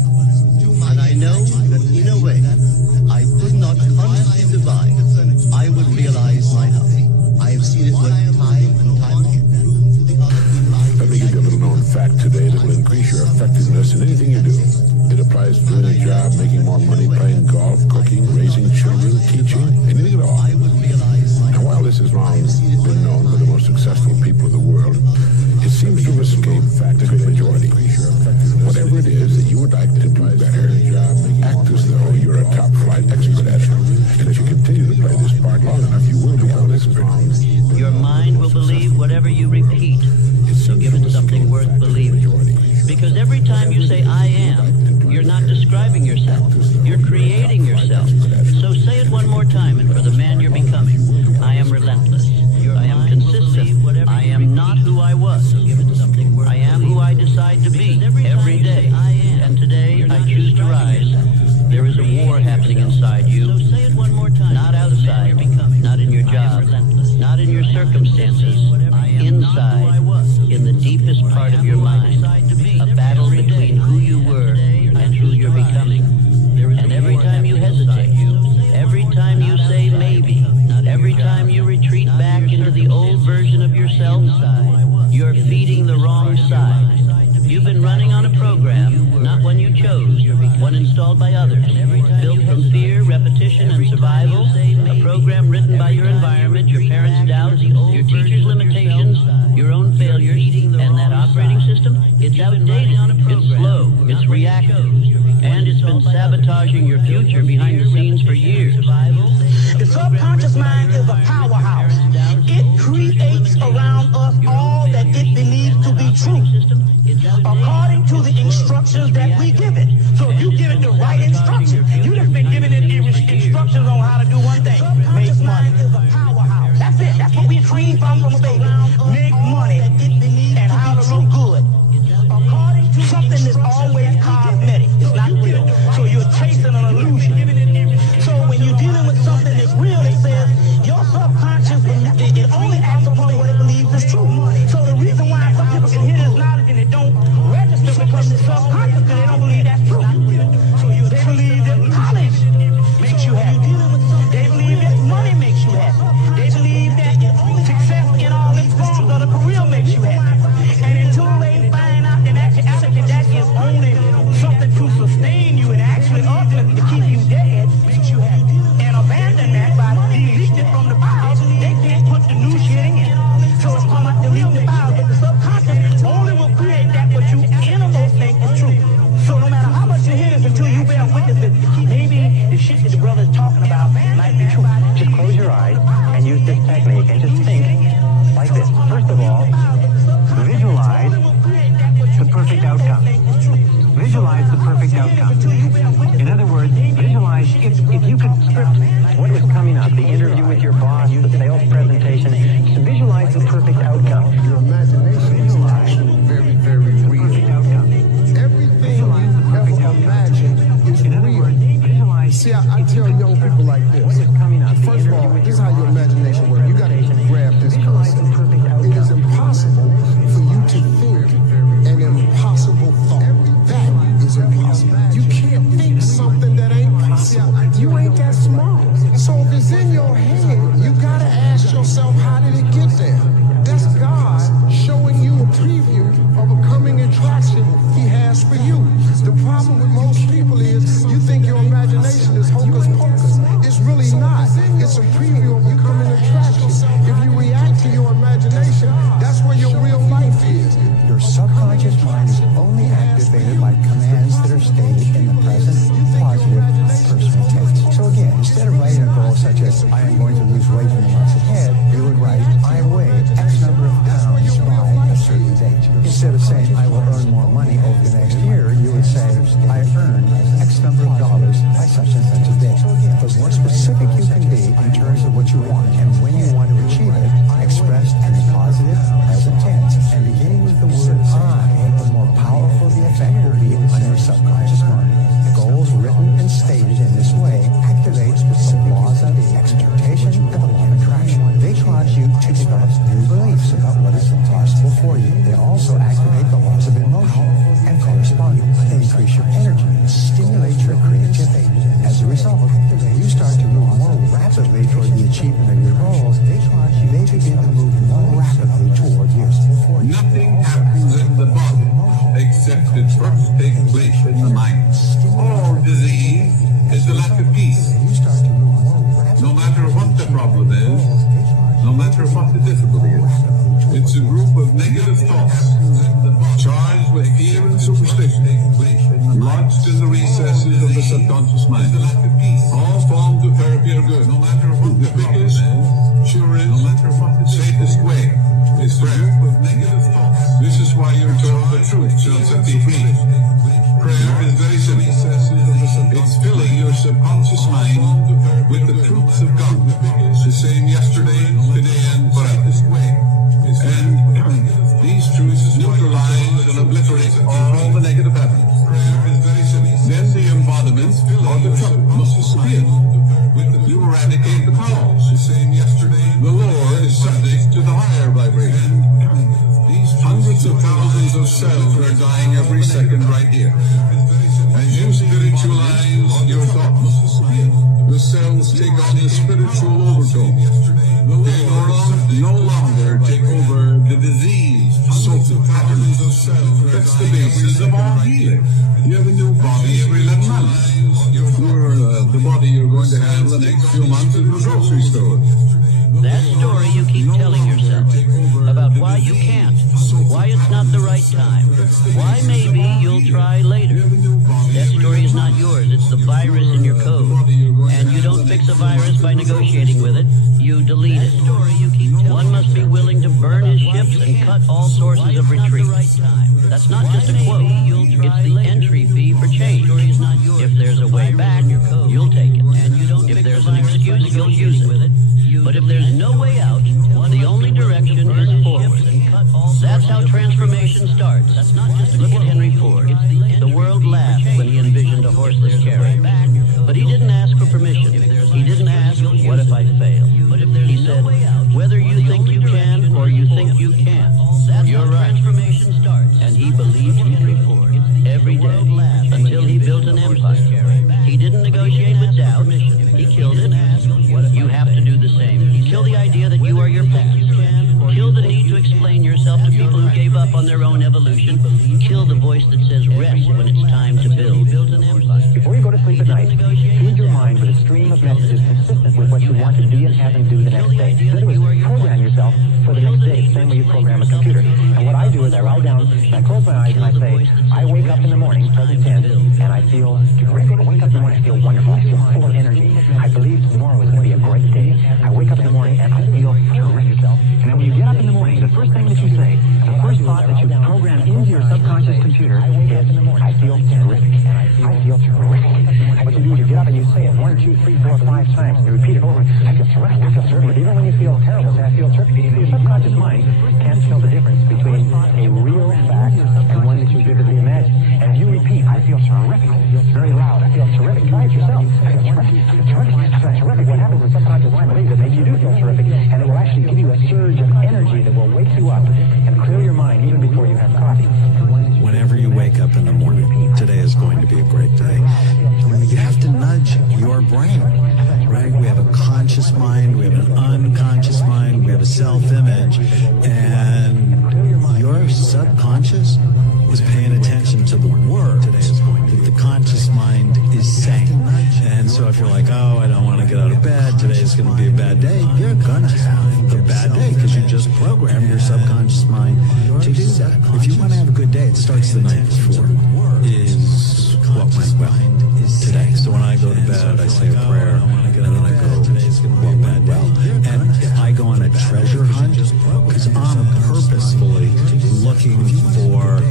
And I know that in a way, I could not consciously divine, I would realize my house. I have seen it work time and time again. Let me give you a little known fact today that will increase your effectiveness in anything you do. It applies to doing a job, making more money, playing golf, cooking, raising children, teaching, anything at all. Now, while this has long been known by the most successful people of the world, it seems to have escaped the great majority. Whatever it is that you would like to do better, act as though you're a top-flight expert at it. And if you continue to play this part long enough, you will become an expert. Your mind will believe whatever you repeat, so give it something worth believing. Because every time you say, I am, you're not describing yourself. You're creating yourself. So say it one more time, and for the man you're becoming, I am relentless. I am consistent. I am not who I was. I am who I decide to be every day. And today, I choose to rise. There is a war happening inside you. Not outside, not in your job, not in your circumstances. Inside, in the deepest part of your mind, a battle between who you were and who you're becoming. And every time you hesitate, every time you say maybe, every time you retreat back into the old version of yourself, you're feeding the wrong side. You've been running on a program, not one you chose, one installed by others, built from fear, repetition, and survival, a program written by your environment, your parents' doubts, your teacher's limitations, your own failures, and that operating system, it's outdated, it's slow, it's reactive, and it's been sabotaging your future behind the scenes for years. The subconscious mind is a powerhouse. It creates around us all that it believes to be true, according to the instructions that we give it. So if you give it the right instruction, you just been giving it instructions on how to do one thing: make money. That's it. That's what we train from a baby. Make money and how to look good. Something that's always cosmetic. It's not real. So you're chasing an illusion. So when you're dealing with something that's real, it says your subconscious, it only acts upon what it believes is true. So the reason why some people can hear this knowledge and it don't register because it's subconscious, because they don't believe that's true. So they believe that knowledge makes you happy. They believe that money makes you happy. They believe that success in all its forms of the career makes you happy. And until they find out in actuality that is only something to sustain you and actually ultimately to keep you dead, makes you happy, and abandon that by deleting it from the file, they can't put the new shit in. So it's come out delete the file, but the subconscious only will create that what you innermost think is true. So no matter how much you hear this, until you bear witness that maybe the shit that the brother's talking about might be true. Just close your eyes and use this technique and just think like this. First of all, visualize the perfect outcome. Visualize the perfect outcome. In other words, visualize if you could script what was coming up, the interview with your boss, the sales presentation, tell young people like this. First of all, this is how your imagination works. You got to grab this concept. It is impossible for you to think an impossible thought. That is impossible. You can't think something that ain't possible. You ain't that smart. So if it's in your head, you got to ask yourself, how did it get there? That's God showing you a preview of a coming attraction he has for you. The problem with most people is you think your imagination is hocus pocus. It's really not. It's a preview of a coming attraction. If you react to your imagination, that's where your real life is. Your subconscious mind is only activated by commands that are stated in the present, positive, personal tense. So again, instead of writing a goal such as, I am going to lose weight in the months ahead, you would write, I weigh X number of pounds by a certain date. Instead of saying, I will earn more money over the next year, you would say, I earn X number of dollars by such and such a date. The more specific you can be in terms of what you want and when you want to achieve it, expressed in the positive, present tense, and beginning with the word I, the more powerful the effect will be on your subconscious mind. Goals written and stated in this way activate the laws of expectation and the law of attraction. They cause you to develop new beliefs about what is possible for you. They also activate the laws of emotion and corresponding. They increase your energy and stimulate your creativity. As a result, you start to move more rapidly toward the achievement of your goals. They begin to move more rapidly toward yours. Nothing happens in the body except it first takes place in the mind. All disease is a lack of peace. No matter what the problem is, no matter what the difficulty is, it's a group of negative thoughts charged with fear and superstition, lodged in the recesses of the subconscious mind. All forms of therapy are good. No matter what the biggest, surest, safest way is prayer. This is why you're told the truth shall set thee free. Prayer is very simple. It's filling your subconscious mind with the truths of God, the same yesterday, today, and forever. And these truths neutralize and obliterate all the negative habits. Then the embodiments or the truth must disappear. You eradicate the cause. The lower is subject to the higher vibration. Hundreds of thousands of cells are dying every second right here. As you spiritualize your thoughts, the cells take on the spiritual overtone. They no longer take over the disease social patterns. That's the basis of all healing. You have a new body every 11 months. The body you're going to have the next few months in the grocery store. That story you keep telling yourself about why you can't, why it's not the right time, why maybe you'll try later. That story is not yours. It's the virus in your code. And you don't fix a virus by negotiating with it. You delete it. One must be willing to burn his ships and cut all sources of retreat. That's not just a quote. It's the entry fee for change. If there's a way back, you'll take it. If there's an excuse, you'll use it. But if there's no way out, the only direction is forward. That's how transformation starts. Look at Henry Ford. The world laughed when he envisioned a horseless carriage. But he didn't ask for permission. He didn't ask, what if I fail? He said, whether you think you can or you think you can't, you're right. And he believed Henry Ford every day until he built an empire. He didn't negotiate with doubt. He killed it. You have to do the same. Kill the idea that you are your past. Kill the need to explain yourself to people who gave up on their own evolution. Kill the voice that says rest when it's time to build. Before you go to sleep at night, feed your mind with a stream of messages consistent with what you want to be and have and do the next day. In other words, program yourself for the next day, the same way you program a computer. And what I do is I write down, I close my eyes and I say, I wake up in the morning, present tense, and I feel terrific. I wake up in the morning, I feel wonderful. I feel full of energy. I believe tomorrow is going to be a great day. I wake up in the morning and I feel terrific. And then when you get up in the morning, the first thing that you say, the first thought that you program into your subconscious computer is, I feel terrific. I feel terrific. What you do is you get up and you say it 1, 2, 3, 4, 5 times. You repeat it over. I feel terrific. I feel terrific. Even when you feel terrible, say I feel terrific. Your subconscious mind can't tell the difference between a real fact and one that you vividly imagine. And if you repeat, I feel terrific, feel very loud. I feel terrific. Try it yourself. I feel terrific. I feel terrific. I feel terrific. What happens is subconscious mind believes that maybe you do feel terrific, and it will actually give you a surge of energy that will wake you up and clear your mind even before you have coffee. Whenever you wake up in the morning, today is going to be a great day. You have to nudge your brain, right? We have a conscious mind, we have an unconscious mind, we have a self-image, and your subconscious is paying attention to the words that the conscious mind is saying. And so if you're like, oh, I don't want to get out of bed, today is going to be a bad day, you're going to have a bad day because you just programmed your subconscious mind to do that. If you want to have a good day, it starts the night before. Is what went well today. So when I go to bed, I say a prayer, and then I go, today's going to be a bad day. And I go on a treasure hunt because I'm purposefully looking for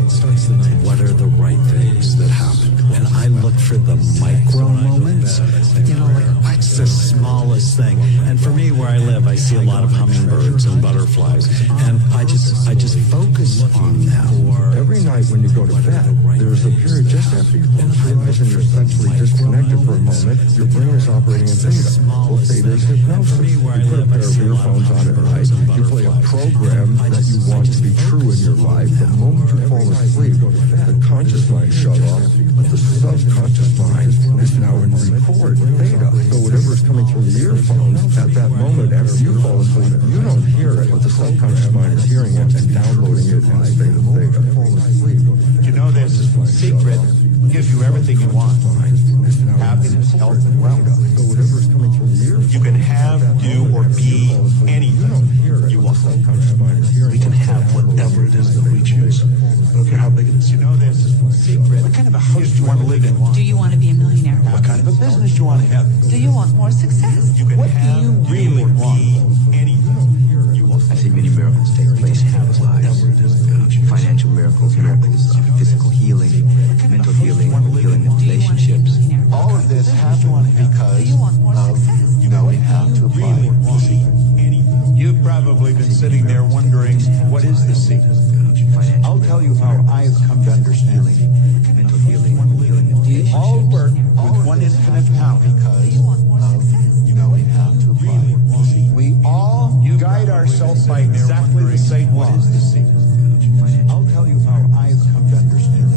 what are the right things that happen. And I look for the micro moments, like what's the smallest thing? And for me, where I live, I see a lot of hummingbirds and butterflies, and I just focus on that. Every night when you go to bed, there's a period just after you close your eyes and you're essentially disconnected for a moment. Your brain is operating in theta. Well, theta is hypnosis. You put a pair of earphones on at night. You play a program that you want to be true in your life. The moment you fall asleep, the conscious mind shut off. The subconscious mind is now in record theta. So whatever is coming through the earphones at that moment after you fall asleep, you don't hear it, but the subconscious mind is hearing it and downloading it in a state of theta. Fall asleep. You know this secret gives you everything you want. Happiness, health, and wealth. So whatever is coming through the earphones. You can have, do, or be anything you want. We can have whatever it is that we choose. I don't care how big it is. You know this secret. What kind of a house do you want to live in? Do you want to be a millionaire? What kind of a business do you want to have? Do you want more success? What do you really want? I see many miracles take place in people's lives. Financial miracles, physical healing, mental healing, healing of relationships. All of this happens because of knowing how to apply the secret. You've probably been sitting there wondering, what is the secret? I'll tell you how I have come to understand it. Mental healing, healing of We all work with one infinite power because of knowing how to apply the secret. We all guide ourselves by exactly the same laws. I'll tell you how I have come to understand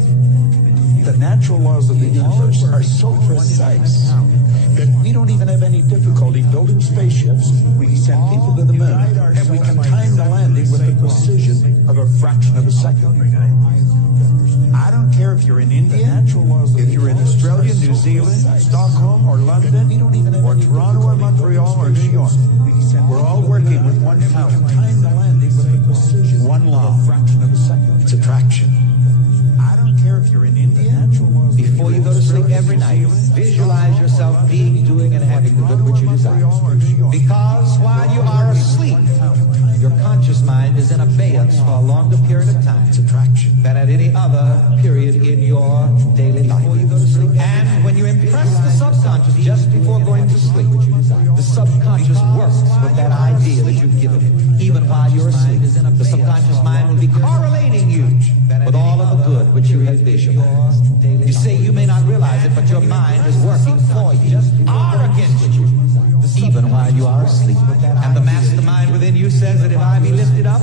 it. The natural laws of the universe are so precise that we don't even have any difficulty building spaceships. We can send people to the moon, and we can time the landing with the precision of a fraction of a second. I don't care if you're in India, if you're in Australia, New Zealand, Stockholm, or London, or Toronto, or Montreal, or New York. We're all working with one power. One law. It's attraction. I don't care if you're in India. Before you go to sleep every night, visualize yourself being, doing, and having the good which you desire. Because while you are asleep, your conscious mind is in abeyance for a longer period of time than at any other period in your daily life. And when you impress the subconscious just before going to sleep, the subconscious works with that idea that you've given it. Even while you're asleep, the subconscious mind will be correlating you with all of the good which you have visualized. You say you may not realize it, but your mind is working for you, or against you, even while you are asleep. And the mastermind within you says that if I be lifted up,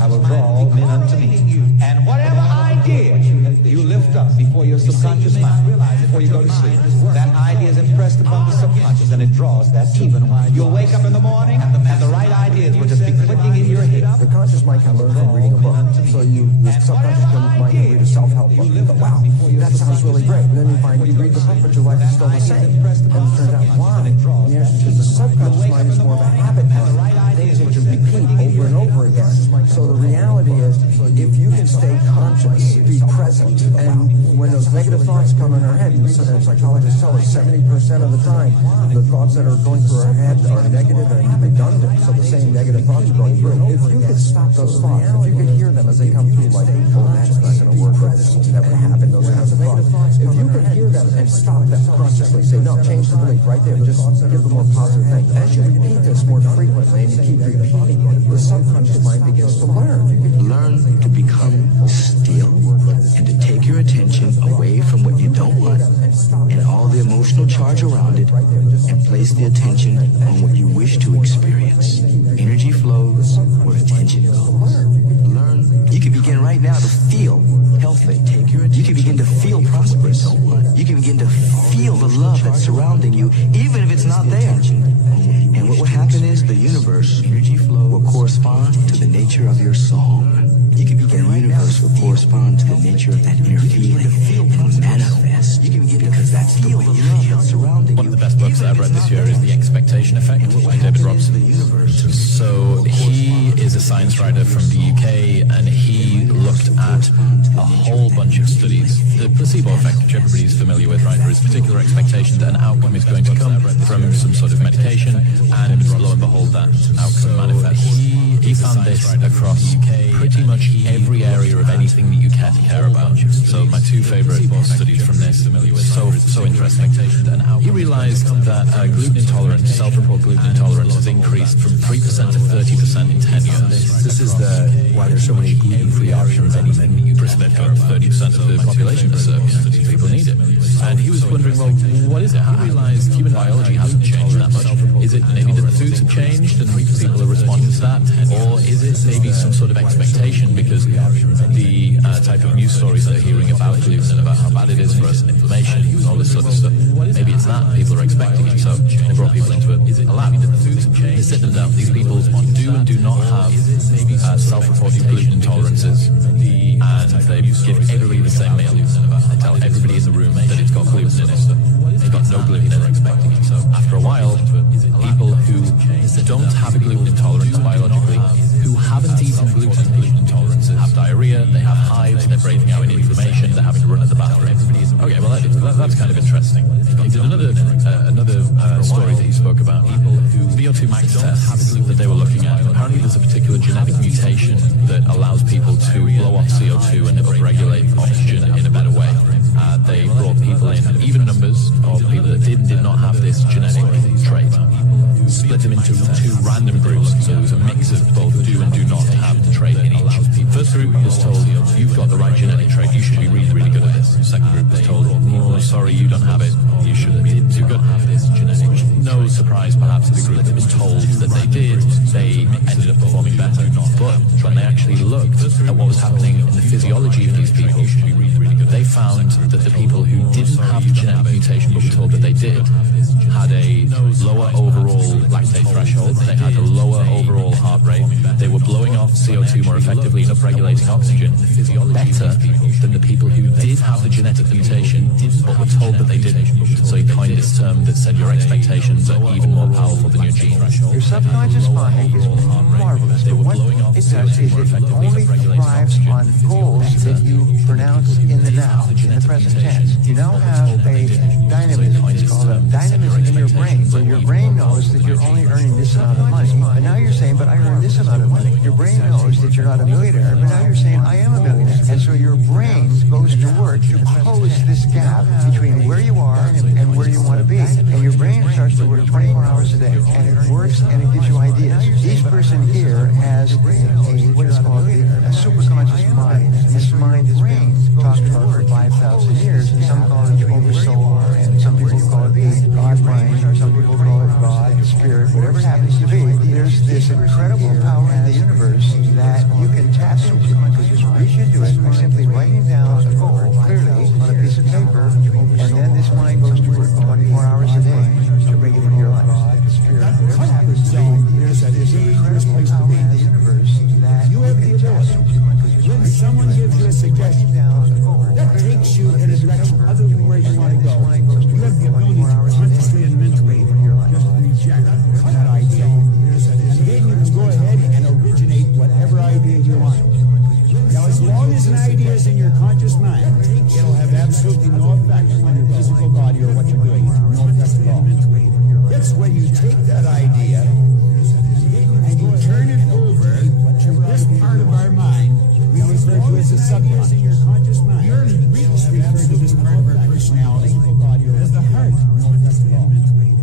I will draw all men unto me. And whatever idea you lift up before your subconscious mind, before you go to sleep, that idea is impressed upon the subconscious, and it draws that even while you'll wake up in the morning, and the right ideas will just be clicking in your head. The conscious mind can learn from reading a book. So the subconscious mind can read a self-help book. You go, wow, that sounds really great. And then you find you read the book, but your life is still the same. And it turns out, wow, the answer is the subconscious mind is more of a habit mind. Things that you repeat over and over again. So the reality is, if you can stay conscious, be present, and when those negative thoughts come in our head, and psychologists tell us 70% of the time, the thoughts that are going through our head are negative and redundant, so the same negative thoughts are going through. If you could stop those thoughts, if you could hear them as they come through, like, oh, that's not going to work, or this will never happen, those kinds of thoughts. If you could hear them and stop them consciously, say, no, change the belief right there, just give them more positive things. As you repeat this more frequently and you keep repeating it, the subconscious mind begins to learn. Learn to become still and to take your attention away away from what you don't want and all the emotional charge around it and place the attention on what you wish to experience. Energy flows where attention goes. Learn. You can begin right now to feel healthy. You can begin to feel prosperous. You can begin to feel the love that's surrounding you, even if it's not there. And what will happen is the universe will correspond to the nature of your song. You can begin the universe will correspond to the nature of that inner feeling and manifest. You can begin because that's the way you feel surrounding you. One of the best books that I've read this year is The Expectation Effect by David Robson. So he is a science writer from the UK, and he looked at a whole bunch of studies. The placebo effect, which everybody's familiar with, right? There is particular expectation that an outcome is going to come from some sort of medication, and lo and behold, that outcome manifests. He found this across pretty much every area of anything that you care to care about. So my two favorite studies from this, so interesting. He realized that gluten intolerance, self-report gluten intolerance, has increased from 3% to 30% in 10 years. This is why there's so many gluten-free options. Anything that you They've got 30% of the population to serve. People need it. And he was wondering, well, what is it? He realized human biology hasn't changed that much. Is it maybe that the foods have changed and people are responding to that? Or is it maybe some sort of expectation because the type of news stories they're hearing about gluten and about how bad it is for us and inflammation and all this sort of stuff? Maybe it's that people are expecting it. So they brought people into a lab. They sit them down. These people do and do not have self-reported gluten intolerances. And they give everybody the same meal. They tell everybody in the room that it's got gluten in it. It's got no gluten in it. So after a while, people who don't have a gluten intolerance biologically, who haven't eaten gluten intolerances, have diarrhea, they have hives, they're breathing out in inflammation, they're having to run at the bathroom. Okay, well that's kind of interesting. He did another story that he spoke about. People who VO2 max tests that they were looking at. Apparently there's a particular genetic mutation that allows people to blow off CO2 and upregulate oxygen in a better way. They brought people in, even numbers of people that did not have this genetic trait, split them into two random groups. So there was a mix of both do and do not have the trait in each. First group was told, you've got the right genetic trait, you should be really, really good at this. Second group was told, oh, sorry, you don't have it, you shouldn't be too good at this genetic. No surprise perhaps to the group that was told that they did, they ended up performing better. But when they actually looked at what was happening in the physiology of these people, they found that the people who didn't have the genetic mutation but were told that they did had a lower overall lactate threshold, they had a lower overall heart rate, they were blowing off CO2 more effectively and upregulating oxygen better than the people who did have the genetic mutation but were told that they didn't. So he coined this term that said your expectations are even more powerful than your genes. Your subconscious mind is marvelous, but what it does is it only thrives on goals that you pronounce in the now, in the present tense. You now have a dynamism, it's called a dynamism in your brain, where your brain knows that you're only earning this amount of money, but now you're saying, but I earn this amount of money. Your brain knows that you're not a millionaire, but now you're saying, I am a millionaire. And so your brain goes to work to close this gap between where you are and where you want to be. And your brain starts to work 24 hours a day, and it works and it gives you ideas. Each person here has what is called a superconscious mind. This mind has been talked about for 5,000 years, and some call it the oversoul, and some people call it the God mind, or some people call it God, the spirit, whatever it happens to be. There's this incredible power in the universe that you can tap into. You just reach into it by simply writing down a goal clearly on a piece of paper, and then this mind goes to work 24 hours a day to bring it into your life. The spirit, whatever happens to be, there's this incredible power in the universe that you have the ability. When someone gives you a suggestion that takes you in a direction other than where you want to go, you have the ability consciously and mentally just reject that idea. And then you can go ahead and originate whatever idea you want. Now, as long as an idea is in your conscious mind, it'll have absolutely no effect on your physical body or what you're doing. No effect at all. It's when you take that idea and you turn it over to this part of our mind we refer to as the subconscious. Your Greeks refer to this part of our personality as the heart.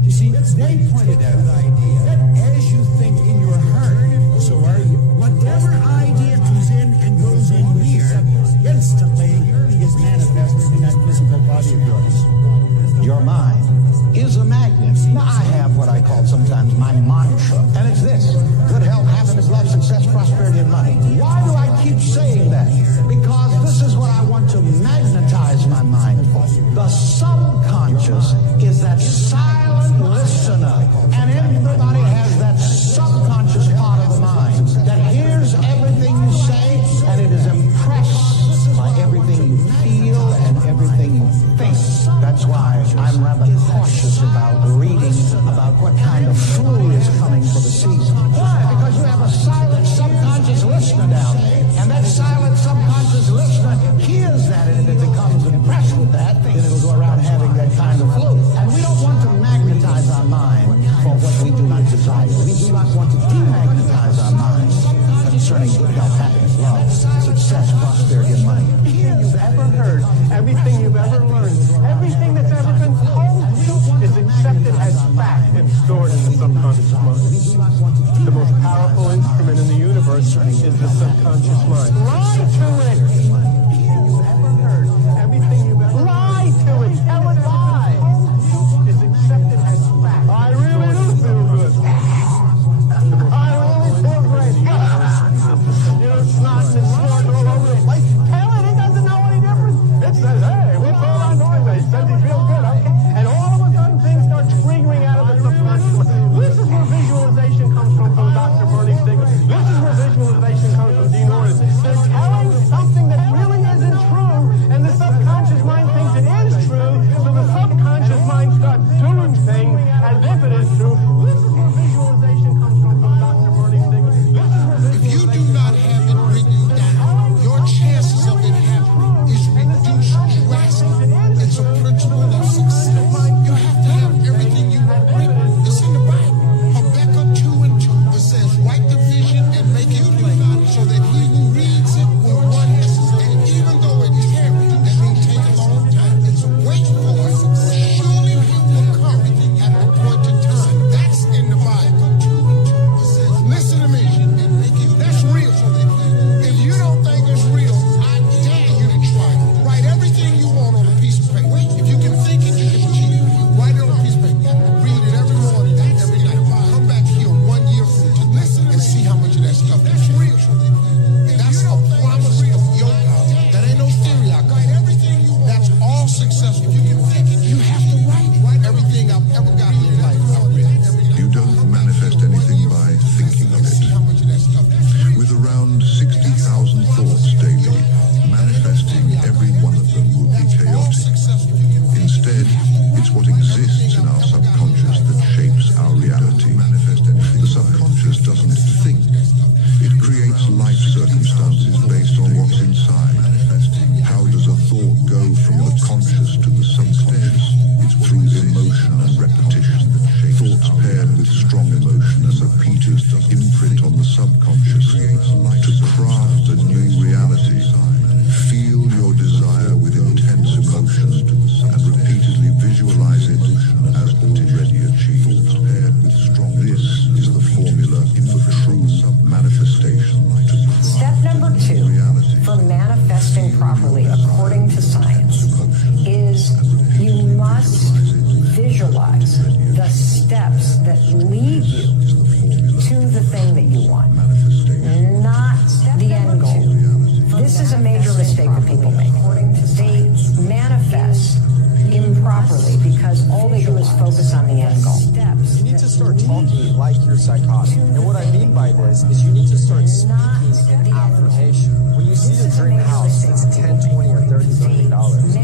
You see, they pointed out that as you think in your heart, so are you. Whatever idea comes in and goes in here, instantly is manifested in that physical Now, I have what I call sometimes my mantra, and it's this: good health, happiness, love, success, prosperity, and money. Why do I keep saying that? Because this is what I want to magnetize my mind for. The subconscious is that silent listener, and everybody has that subconscious part of the mind that hears everything you say, and it is impressed by everything you feel and everything you think. That's why I'm rather cautious about reading about what kind of flu is coming for the season. Why? Because you have a silent subconscious listener down there, and that silent subconscious listener hears that, and if it becomes impressed with that, then it'll go around having that kind of flu. And we don't want to magnetize our mind for what we do not desire. We do not want to demagnetize our mind concerning good health, happiness, love, success, prosperity, and money. You've ever heard, everything you've ever learned, everything that's ever been told is accepted as fact and stored in the subconscious mind. The most powerful instrument in the universe is the subconscious mind. Lie to it. You've ever heard, everything you've ever lie to it. Tell it lie. Is accepted as fact. I really do feel good. I really feel great. You're snotting and snorting all over the place. Tell it doesn't know any difference. It says, hey, what's all that noise? It says he feels good. Okay. And all of a sudden things start triggering out of the subconscious mind. This is where visualization comes from Dr. Bernie Stiglitz. This is where visualization comes from Dean Ornish. They're telling something that really isn't true, and the subconscious mind thinks it is true, so the subconscious mind starts doing things as if it is true. This is where visualization comes from Dr. Bernie Stiglitz. This is where If you do not have it written down, your chances of it happening is reduced drastically. It's a principle of success. You have to have everything you want written. It's in the Bible. Habakkuk 2:2. It says, write the vision and make it plain, so that he who reads it will run to it. And even though it tarries, that means take a long time. It's a wait for it. Surely it will come at the appointed time. That's in the Bible. It says, listen to me. That's real. If you don't think it's real, I dare you to try it. Write everything you want on a piece of paper. If you can think it, you can achieve it. Write it on a piece of paper. Read it every morning, every night. Come back here 1 year from now. Listen and see how much of that stuff is real. That's a promise of yoga. That ain't no theory I got. That's all successful. You have to write everything I've ever got in life. I've written. You don't manifest anything by thinking of it. With around 60,000 thoughts daily, manifesting every one of them would be chaotic. Instead, it's what exists in our subconscious that shapes our reality. The subconscious doesn't think. It creates life circumstances based on what's inside. How does a thought go from the conscious to the subconscious? It's through emotion and repetition. Thoughts paired with strong emotion and repeated imprint on the subconscious to craft a new reality. Feel your desire with intense emotion and repeatedly visualize it as already achieved. This is the formula for true manifestation. Step number 2 for manifesting properly according to science is you must visualize the steps that lead you to the thing that you want, not the end goal. This is a major mistake that people make. They manifest improperly because all they do is focus on the end goal. You need to start talking like you're psychotic. And what I mean by this is you need to start speaking in affirmation. When you see a dream house that's $10, $20, or $30 million,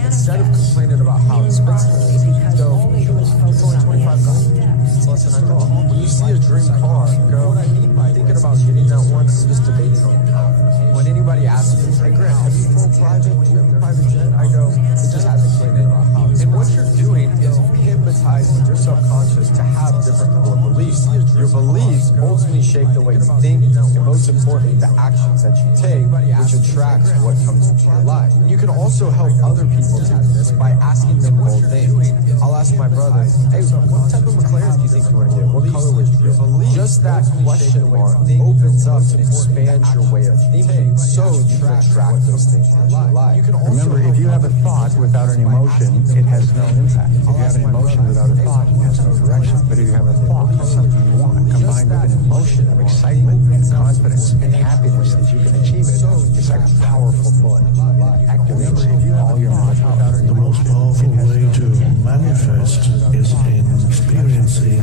instead of complaining about how expensive it is, go, it's only $25. It's less than I thought. When you see a dream car, go, what I mean by thinking about getting that once is just debating on how. When anybody asks me, hey Grant, have you flown private? Do you have a private jet? I go, it just hasn't cleaned in about how. And what you're doing is hypnotizing your subconscious to have different core beliefs. Your beliefs ultimately shape the way you think, and most importantly, the actions that you take, which attracts what comes into your life. You can also help other people do this by asking them bold things. I'll ask my brother, hey, what type of McLaren do you think you want to get? What color would you get? Just that question mark opens up and expands your way of thinking, so you can attract those things into your life. Remember, if you have a thought without an emotion, it has no impact. If you have an emotion without a thought, thought has no direction. But if you have a thought of something you want, combined with an emotion of excitement and confidence and happiness that you can achieve it, it's like a powerful buzz. It activates all your mental power. The most powerful way to manifest is in experiencing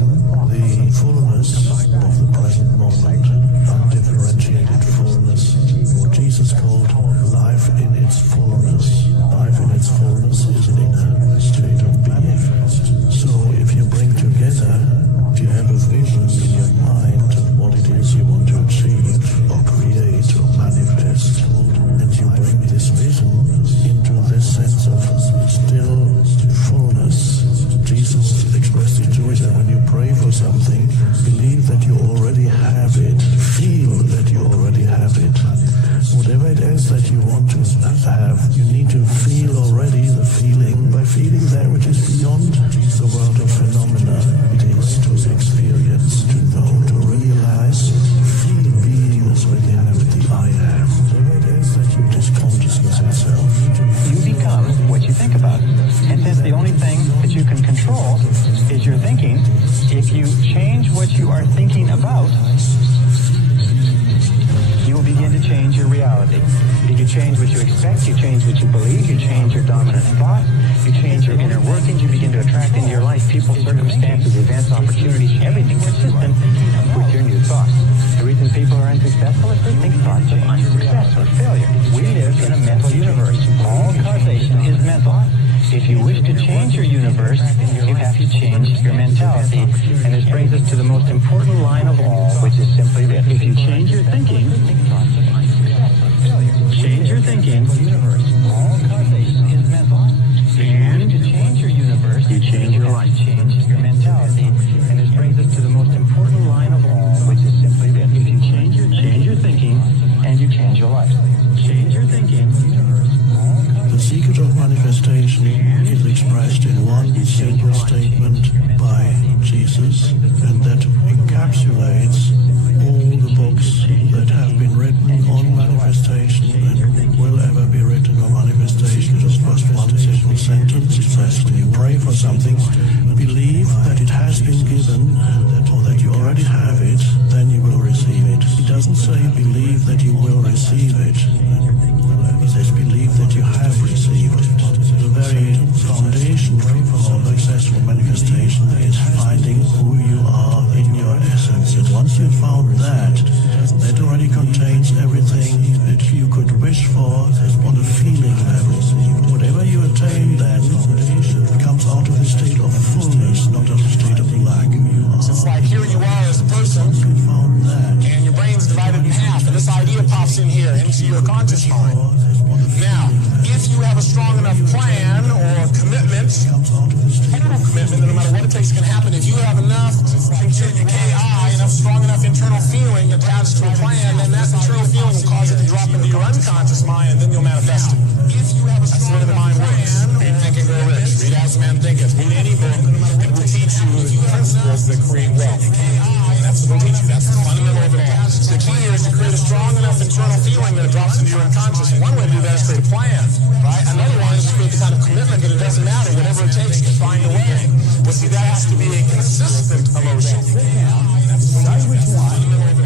the fullness of the present moment, undifferentiated fullness, what Jesus called life in its fullness. Life in its fullness is an inner state of being. So if you bring together, if you have a vision in your mind of what it is you want to achieve or create or manifest, and you bring this vision into this sense of still fullness. Jesus expressed it to us that when you pray for something, believe that you already have it. Feel that you already have it. Whatever it is that you want to have, you need to feel already the feeling. By feeling that which is beyond the world of phenomena, it is to experience, to know, to realize, to feel beingness within the I am. Whatever it is that you is consciousness itself. You become what you think about. And since the only thing that you can control is your thinking, if you change what you are thinking about, you will begin to change your reality. If you change what you expect, you change what you believe, you change your dominant thought, you change your inner workings, you begin to attract into your life people, circumstances, events, opportunities, everything consistent with your new thoughts. The reason people are unsuccessful is they think thoughts of unsuccess or failure. We live in a mental universe. All causation is mental. If you wish to change your universe, you have to change your mentality. And this brings us to the most important line of all, which is simply this. If you change your thinking, change your thinking, all causation is mental. And to change your universe, you change your life, change your mentality. And this brings us to the most important line of all, which is simply this. If you change your thinking, and you change your life. Change your thinking, the secret of manifestation is expressed in one simple statement by Jesus, and that encapsulates all the books that have been written on manifestation and will ever be written on manifestation. Just one simple sentence. It says, when you pray for something, believe that it has been given, or that you already have it, then you will receive it. It doesn't say believe that you will receive it. It says believe that you have received it. The very foundation for successful manifestation is finding who you are in your essence. And once you've found that already contains everything that you could wish for on a feeling level. Whatever you attain then comes out of a state of fullness, not a state of lack. It's like here you are as a person, and your brain's divided in half, and this idea pops in here into your conscious mind. Now, if you have a strong enough plan or commitment, total commitment, that no matter what it takes can happen, if you have enough strong enough internal feeling attached to a plan, then that internal feeling will cause it to drop into your unconscious mind, and then you'll manifest it. That's the way the mind works. Read Think and Grow Rich. Read As a Man Thinketh. Read any book. It will teach you the principles that create wealth. That's what it'll teach you. That's the fundamental of it all. The key here is to create a strong enough internal feeling that it drops into your unconscious. And one way to do that is create a plan, right? Another one is to create the kind of commitment that it doesn't matter. Whatever it takes to find a way. Well, see, that has to be a consistent emotion. Decide which one,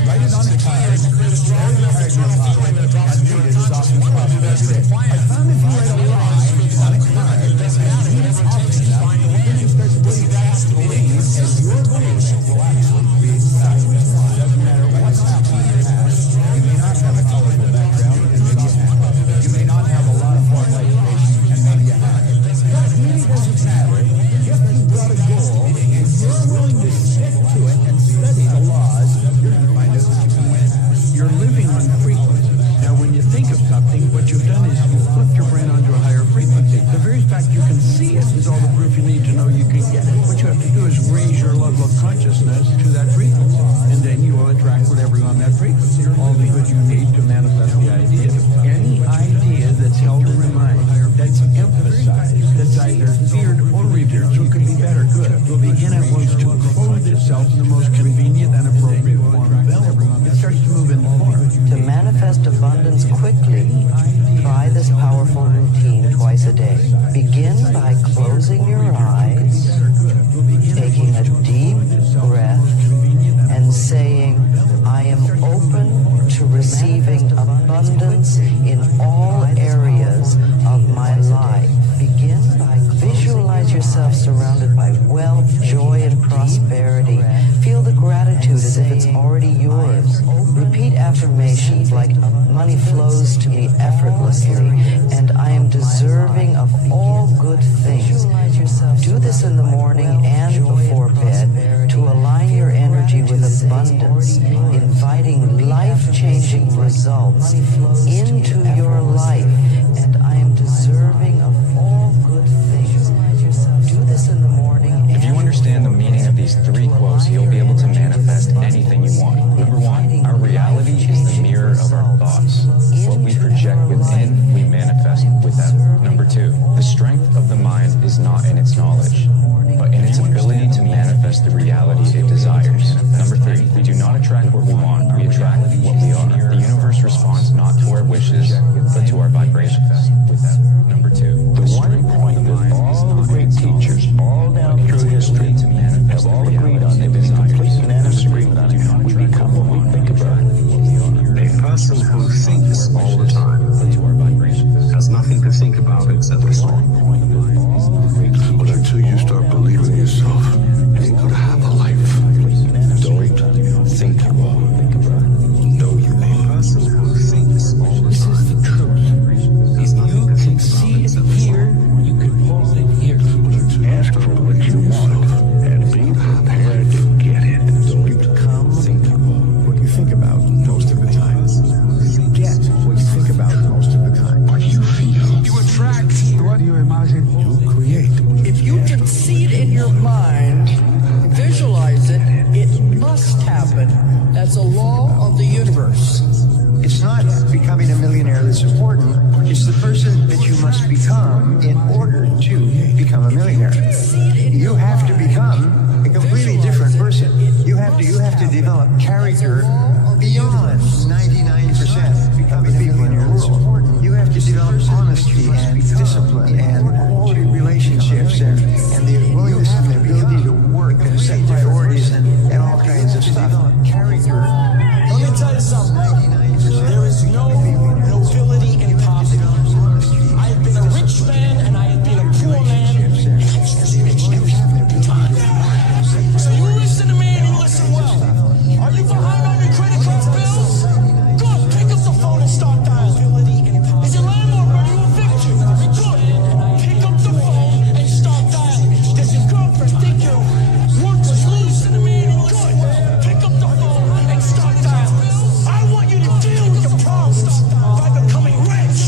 write it on a card, carry the card in your pocket, and read it as often as possible every day. I found if you write a lie on a card and read it often enough, then you start to believe and your belief will actually create decide which one. Doesn't matter what's happened in the past. You may not have a colorful background, and maybe you have. You may not have a lot of formal education, and maybe you have. That really doesn't matter. If you brought a goal, and you're willing to stick to it and study the laws, you're going to find out that you can win. You're living on frequency. Now, when you think of something, what you've done is you've flipped your brain onto a higher frequency. The very fact you can see it is all the proof you need to know you can get it. What you have to do is raise your level of consciousness to that frequency, and then you will attract whatever on that frequency. All the good you need to manifest the idea. Any idea that's held in the mind, that's emphasized, that's either feared or revered, so it could be bad or good, will begin at once to clothe itself in the most convenient and appropriate form available. It starts to move in the form. To manifest abundance quickly, try this powerful routine twice a day. Begin by closing your eyes, take abundance in all areas of my life. Begin by visualize yourself surrounded by wealth, joy, and prosperity. Feel the gratitude as if it's already yours. Repeat affirmations like money flows to me effortlessly and I am deserving of all good things. Do this in the morning and before bed to align your energy with abundance, inviting life-changing results into your life. And I am deserving of all good things. Do this in the morning. If you understand the meaning of these three quotes, you'll be able to manifest anything you want. Number one, our reality is the mirror of our thoughts. What we project within, we manifest without. Number two, the strength of the mind is not in its knowledge, but in its ability to manifest the reality it desires. Number three, we do not attract what we want, we attract what we are. The universe responds not to our wishes, but to our vibrations. Number two, the one point that all the great teachers all down through history have all agreed on, they've been in complete unanimous agreement on it. We become what we think about. A person who thinks all the time has nothing to think about except the song. But until you start believing in yourself, you ain't gonna have a life. Don't think you are. Know you are. A person who thinks all the time. This is the truth. He's nothing to think about except the song. You can hold it here. Ask for what you want and be prepared to get it. You become what you think about most of the time. You get what you think about most of the time. What you feel. You attract what you imagine. You create. If you can see it in your mind, visualize it, it must happen. That's a law of the universe. It's not becoming a millionaire that's important. It's the person that you must become in order to become a millionaire. You have to become a completely different person. You have to develop character beyond 99% becoming a millionaire that's important. You have to develop honesty and discipline and quality relationships and the willingness and the ability to work and set priorities and all kinds of stuff. Character. Let me tell you something. There is no nobility in poverty. I have been a rich man and I have been a poor man. So you listen to me and you listen well. Are you behind on your credit card bills? Good. Pick up the phone and start dialing. Is your landlord ready to evict you? Good. Pick up the phone and start dialing. Does your girlfriend think you're worthless? Listen to me and you listen well. Pick up the phone and start dialing. I want you to deal with your problems by becoming rich.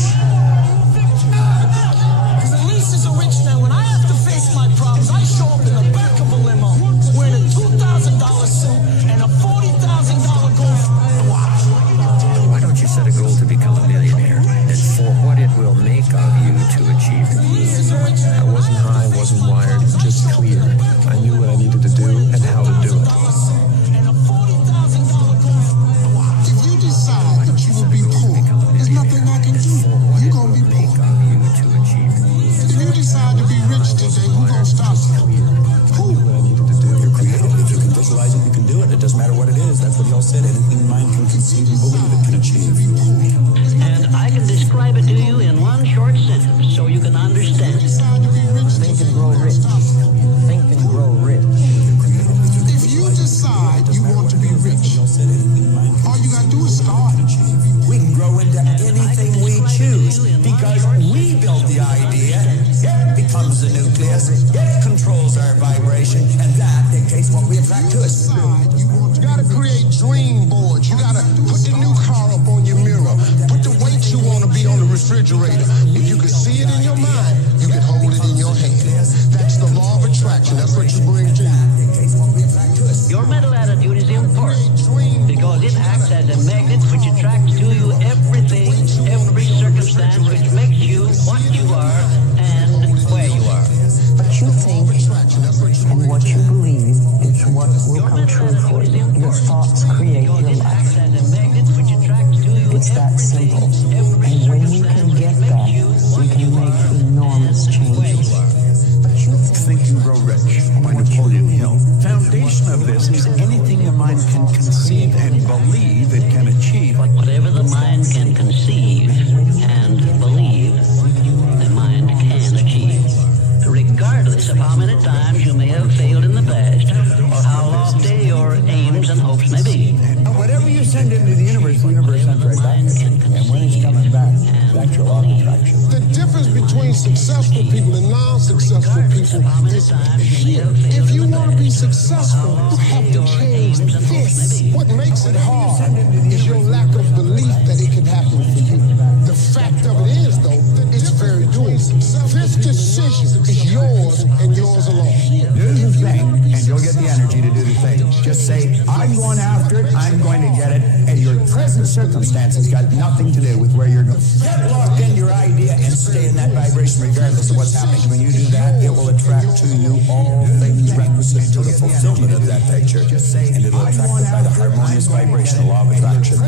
Because at least as a rich man, when I have to face my problems, I show up in the back of a limo wearing a $2,000 suit and a $40,000 gold watch. Why don't you set a goal to become a millionaire and for what it will make of you to achieve it? I wasn't high, wasn't wired, just clear. I knew what I needed to do and how to do it. If you decide that you will be poor, there's nothing I can do. You're gonna be poor. If you decide to be rich today, who's gonna stop you? Who? You're creative. If you can visualize it, you can do it. It doesn't matter what it is. That's what y'all said. Anything mind can conceive and believe it can achieve. And I can describe it to you in one short sentence so you can understand. Think and grow rich. Think and grow rich. If you decide you want to be rich, all you gotta do is start. We can grow into anything we choose because we built the idea. It becomes the nucleus. It controls our vibration, and that dictates what we attract to us. You gotta create dream boards. You gotta put the new car up on your mirror. Put the weight you want to be on the refrigerator. If you can see it in your mind, you can hold it in your hand. That's the law of attraction. That's what you bring to you. Your mental attitude is important because it acts as a magnet which attracts to you everything, every circumstance which makes you what you are and where you are. What you think and what you believe is what will come true for you. Your thoughts create your life. It's that simple. And when you can get that, you can make enormous changes. Think and Grow Rich by Napoleon Hill. Foundation of this is anything the mind can conceive and believe it can achieve. Whatever the mind can conceive successful people and non-successful people is here. If you want to be successful, you have to change this. What makes it hard is your lack of belief that it can happen for you. The fact of it is, though, it's very doable. This decision is yours and yours alone. Do the thing, and you'll get the energy to do the thing. Just say, I'm going after it, I'm going to get it, and your present circumstances got nothing to do with where you're going. Get locked in your idea and stay in that vibration regardless of what's happening. When you do that, it will attract to you all things requisite to the fulfillment of that picture. And it'll attract it by the harmonious vibrational law of attraction.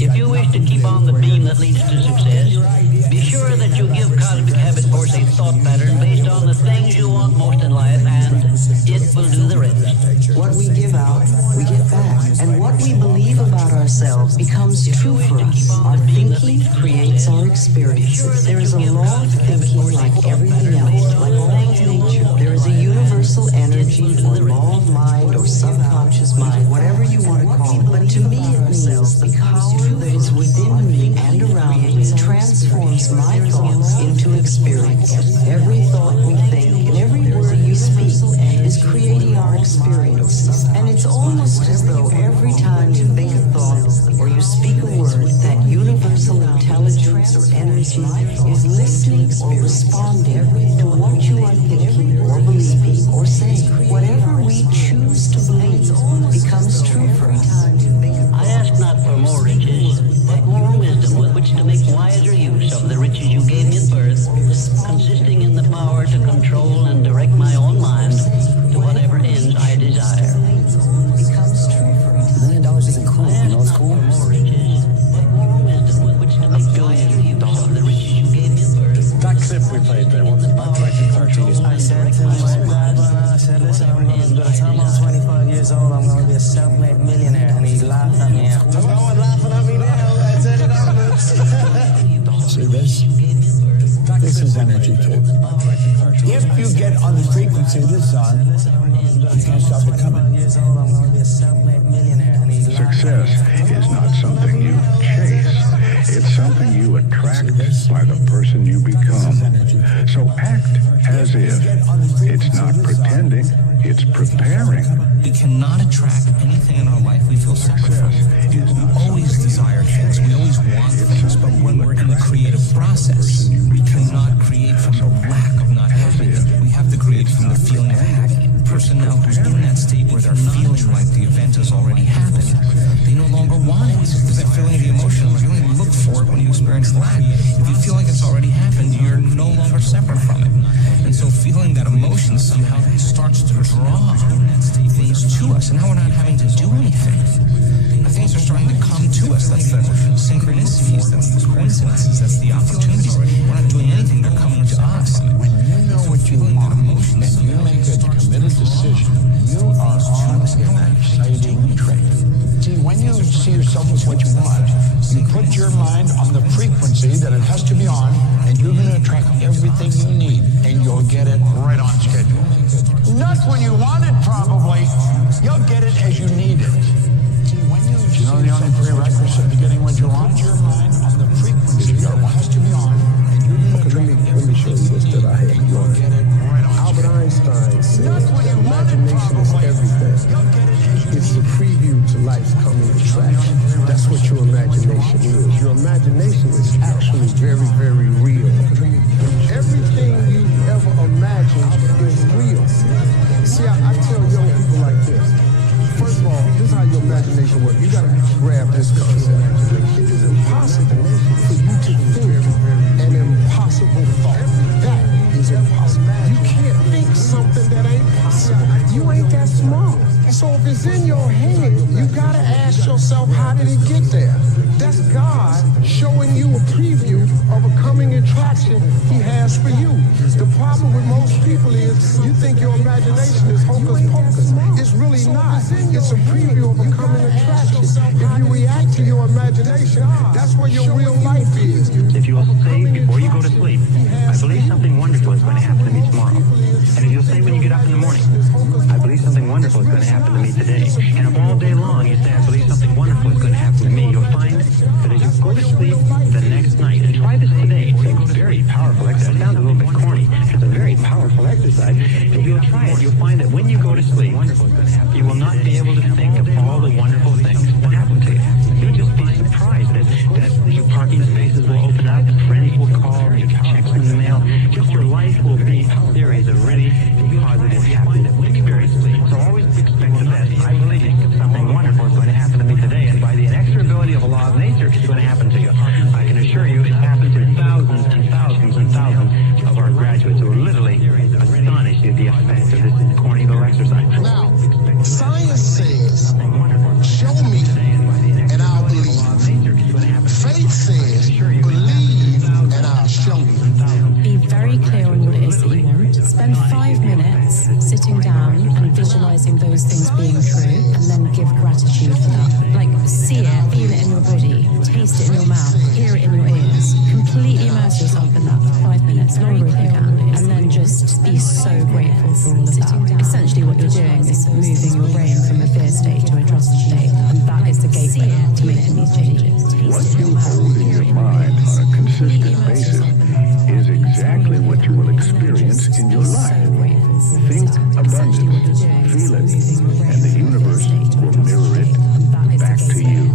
If you wish to keep on the beam that leads to success, be sure that you give Cosmic Habit Force a thought pattern based on the things you want most in life, and it will do the rest. What we give out, we get back. And what we believe about ourselves becomes true for us. Our thinking creates our experiences. There is a law of thinking like everything else, like all of nature. There is a universal energy or law of mind or subconscious mind, whatever you want to call it. But to me it means the power that is within me and around me transforms my thoughts into experiences. Every thought we think and every word you speak is creating our experiences. And it's almost as though every time you think a thought or you speak a word, that universal intelligence or energy is listening or responding to what you are thinking or believing or saying. Whatever we choose to believe becomes true for us. I ask not for more riches, but more wisdom with which to make wiser use of the riches you gave me at birth, consisting in the power to control and direct my own mind to whatever ends I desire. $1 million isn't cool. You know what's cool? $1 billion. That clip we played there, what, about 2013 years I said to my dad, I said, listen, by the time I'm 25 years old, I'm going to be a self-made millionaire. And he laughed at me. No one laughing at me now. I said it on. See this? This is energy too. If you get on the frequency of this song, you can't stop it coming. Success is not something you chase. It's something you attract by the person you become. So act as if. It's not pretending, it's preparing. We cannot attract anything in our life we feel separate from. We always desire things. We always want things. But when we're in the creative process, we cannot create from the lack of not having it. We have to create from the feeling of having it. The person now who's in that state where they're feeling like the event has already happened, they no longer want it. Because that feeling of the emotion, you only look for it when you experience lack. If you feel like it's already happened, you're no longer separate from it. And so feeling that emotion somehow starts to draw things to us. And now we're not having to do anything. The things are starting to come to us. That's the synchronicities, that's the coincidences, that's the opportunities. We're not doing anything, they're coming to us. When you know what you want and you make a committed decision, you are on an exciting trip. See, when you see yourself as what you want, you put your mind on the frequency that it has to be on, and you're going to attract everything you need, and you'll get it right on schedule. Not when you want it, probably. You'll get it as you need it. You know the only prerequisite to getting what you want? Your mind on the frequency that it has to be on, and you're going to attract Let me show you this that I had. you'll get it right on Albert schedule. Einstein said that imagination is everything. It's the preview to life's coming attraction. That's what your imagination is. Your imagination is actually very, very real. Everything you ever imagined is real. See, I tell young people like this. First of all, this is how your imagination works. You gotta grab this concept. It is impossible for you to think an impossible thought. That is impossible. You can't think something that ain't possible. You ain't that smart. So if it's in your head, you gotta ask yourself, how did it get there? That's God showing you a preview of a coming attraction he has for you. The problem with most people is you think your imagination is hocus pocus. It's really not. It's a preview of a coming attraction. If you react to your imagination, that's where your real life is. If you will say before you go to sleep, I believe something wonderful is going to happen to me tomorrow. And if you'll say when you get up in the morning, I believe something wonderful is going to happen to me today. And if all day long you say, I believe something wonderful is going to happen to me, you'll find that as you go to sleep the next night, and try this today, it's a very powerful exercise. when you go to sleep, you will not be able to think of all the wonderful things that happen to you. You'll just be surprised that your parking spaces will open up, friends will call, you get checks in the mail. Just your life will be a series of really positive, happy experiences. So always expect the best. I believe something wonderful is going to happen to me today, and by the inexorability of a law of nature, it's going to happen to you. I can assure you it happens to thousands and thousands and thousands of our graduates who are literally astonished at the effect of this corny little exercise. Now, science says, show me, and I'll believe. Faith says, believe, and I'll show you. Be very clear on what it is that you want. Spend 5 minutes sitting down and visualizing those things being true, and then give gratitude for that. Like, see it, feel it in your body, taste it in your mouth, hear it in your ears. Completely immerse yourself in that for 5 minutes, longer if you can, and then just be so grateful for all of that. Essentially what you're doing is moving your brain from a fear state to a trust state, and that is the gateway to making these changes. What you hold in your mind on a consistent basis is exactly what you will experience in your life. Think abundance, feel it, and the universe will mirror it back to you.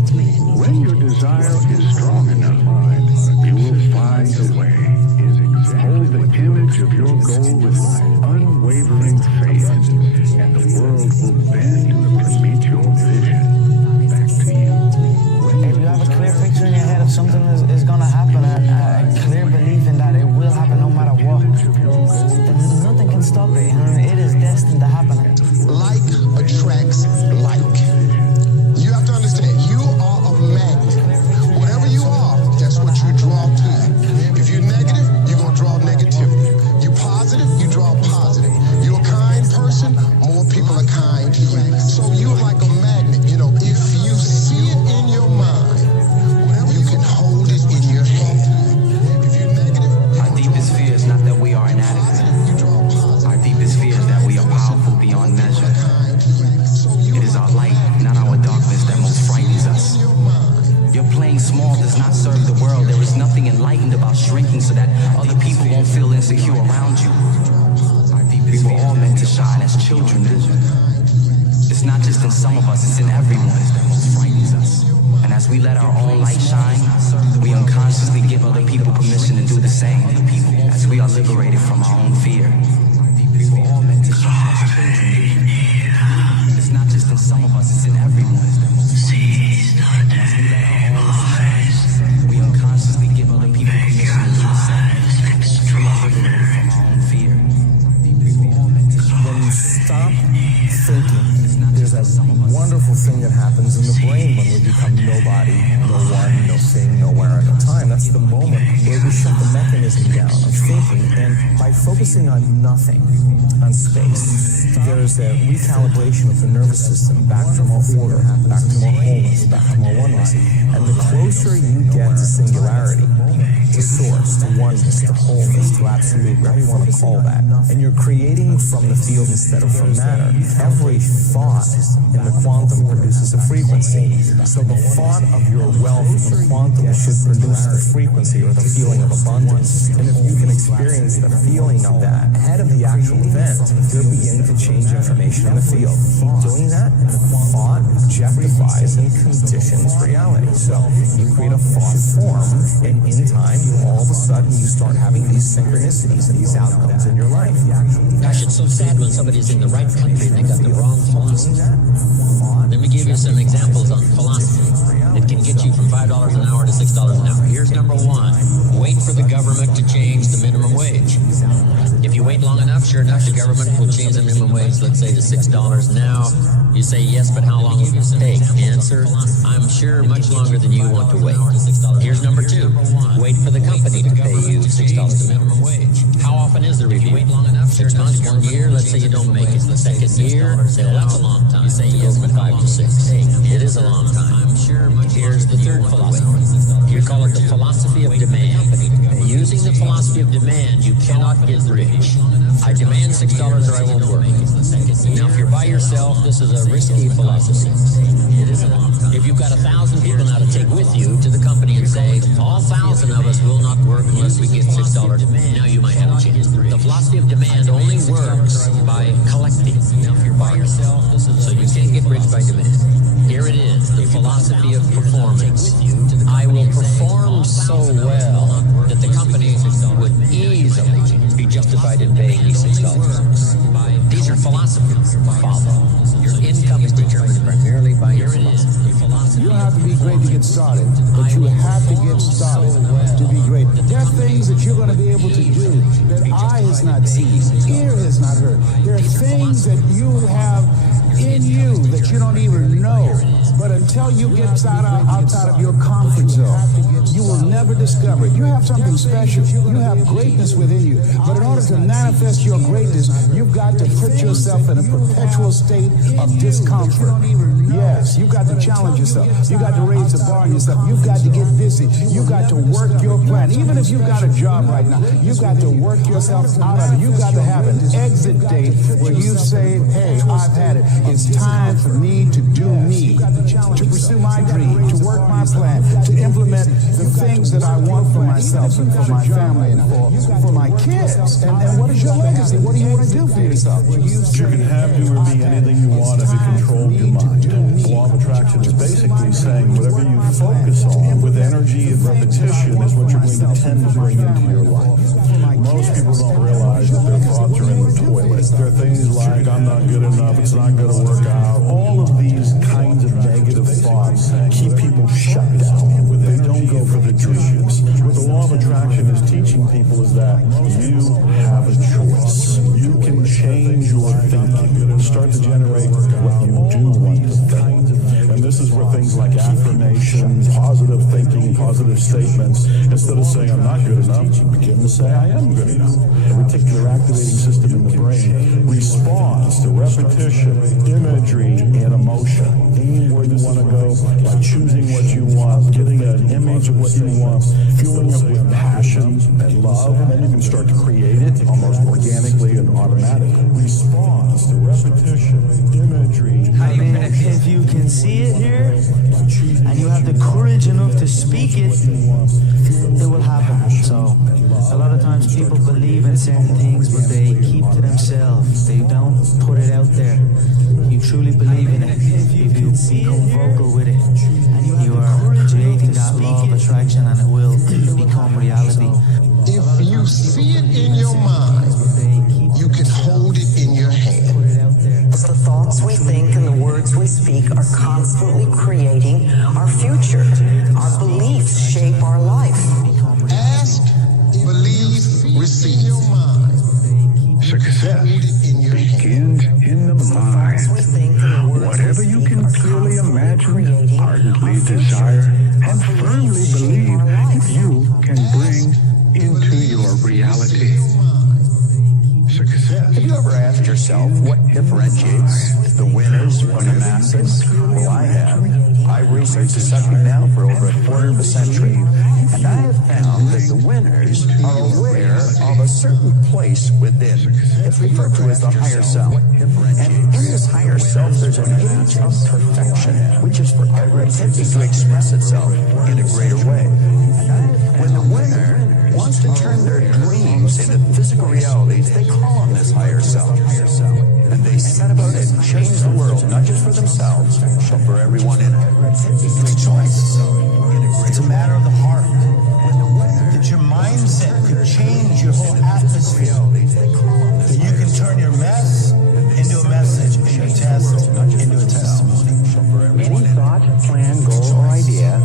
When your desire is strong enough, you will find a way. Hold the image of your goal with unwavering faith, and the world will bend to meet your vision back to you. If you have a clear picture in your head of something is going to happen, a clear belief in that it will happen no matter what, then nothing can stop it. You know, it is destined to happen. Like attracts like. You have to understand, you are a magnet. Whatever you are, that's what you draw to. If you're negative, you're going to draw negativity. You're positive, you draw positive. You're a kind person, more people are kind to you. So you're like a magnet. You know, if you see it in your mind, you can hold it in your hand. If you're negative, Our deepest fear is not that we are inadequate. Our deepest fear is that we are powerful beyond measure. It is our light, not our darkness, that most frightens us. Your playing small does not serve the world. There is nothing enlightened about shrinking so that other people won't feel insecure around you. We were all meant to shine as children do. It's not just in some of us, it's in everyone that most frightens us. And as we let our own light shine, we unconsciously give other people permission to do the same, as we are liberated from our own fear. We were all meant to shine as children do. It's not just in some of us, it's in everyone that most frightens us. As we let our own light shine, we unconsciously give other people permission to do the same, as we are liberated from our own fear. When you stop thinking, there's a wonderful thing that happens in the brain when we become nobody, no one, no thing, nowhere, no time. That's the moment where we shut the mechanism down of thinking, and by focusing on nothing, on space, there's a recalibration of the nervous system back to more order, back to more wholeness, back to more oneness. And the closer you get to singularity, to source, to oneness, to wholeness, to absolute, whatever you want to call that, and you're creating from the field instead of from matter, every thought in the quantum produces a frequency. So the thought of your wealth in the quantum should produce the frequency or the feeling of abundance. And if you can experience the feeling of that ahead of the actual event, you're beginning to change information in the field. Keep doing that, and thought objectifies and conditions reality. So you create a thought form, and in time, all of a sudden you start having these synchronicities and these outcomes in your life. Gosh, it's so sad when somebody's in the right country and they got the wrong philosophy. Let me give you some examples on philosophy that can get you from $5 an hour to $6 an hour. Here's number one. Wait for the government to change the minimum wage. If you wait long enough, sure enough, the government will change the minimum wage, let's say to $6 now. You say yes, but how long will it take? Answer, I'm sure much longer than you want to wait. Here's number two. Wait for the company to pay you $6 the minimum wage. How often is the review? 6 months, 1 year, let's say you don't make it. The second year, say, well, that's a long time. You say yes, but 5 to 6. It is a long time. Here's the third philosophy. You call it the philosophy of demand. Using the philosophy of demand, you cannot get rich. I demand $6 or I won't work. Now, if you're by by yourself, this is a risky philosophy. It isn't. If you've got 1,000 people now to take with you to the company and say, all 1,000 of us will not work unless we get $6, now you might have a chance. The philosophy of demand only works by collecting. Now, if you're by yourself, so you can't get rich by demand. Here it is, the philosophy of performance. I will perform so well that the company would easily be justified in paying me $6. These are philosophies. Follow. Your income is determined primarily by your philosophy. You don't have to be great to get started, but you have to get started to be great. There are things that you're going to be able to do that eye has not seen, ear has not heard. There are things that you have in you that you don't even know. But until you get outside of your comfort zone, you will never discover it. You have something special. You have greatness within you. But in order to manifest your greatness, you've got to put yourself in a perpetual state of discomfort. Yes, you've got to challenge yourself. You've got to raise the bar on yourself. You've got to get busy. You've got to work your plan. Even if you've got a job right now, you've got to work yourself out of it. You've got to have an exit date where you say, hey, I've had it. It's time for me to do me, to pursue my dream, to work my plan, to implement the things that I want for myself and for my family and for my kids. And what is your legacy? What do you want to do for yourself? You can have, do, or be anything you want if you control your mind. The law of attraction is basically saying whatever you focus on with energy and repetition is what you're going to tend to bring into your life. Most people don't realize that their thoughts are in the toilet. There are things like, I'm not good enough, it's not going to work out. All of these kinds of negative thoughts keep people shut down. They don't go for the dreams. What the law of attraction is teaching people is that you have a choice. You can change your thinking, start to generate what you do want to think. And this is where things like affirmation, positive thinking, positive statements, instead of saying I'm not good enough, begin to say I am good enough. A reticular activating system in the brain responds to repetition, imagery, and emotion. Being where you want to go, by choosing what you want, getting an image of what you want, fueling it with passion and love, and then you can start to create it almost organically and automatically. Responds to repetition, imagery. I mean, if you can see it here, and you have the courage enough to speak it, it will happen. So, a lot of times people believe in certain things, but they keep to themselves. They don't put it out there. You truly believe in it. If you become vocal with it, you are creating that law of attraction, and it will become reality. If you see it in your mind, you can hold it in your hand. The thoughts we think and the words we speak are constantly creating our future. Our beliefs shape our life. Ask, believe, receive. Success begins in the mind. Whatever you can clearly imagine, ardently desire, and firmly believe, you can bring into your reality. Success. Have you ever asked yourself what differentiates the winners from the masses? Well, I have. I've researched the subject now for over a quarter of a century, and I have found that the winners are aware of a certain place within. It's referred to as the higher self. And in this higher self, there's an image of perfection, which is forever attempting to express itself in a greater way. When the winner wants to turn their dreams into physical realities, they call on this higher self. And they set about it and change the world, not just for themselves, but for everyone in it. It's a choice. It's a matter of the heart. That your mindset could change your whole atmosphere. That you can turn your mess into a message, and your test into a testimony. Any thought, plan, goal, or idea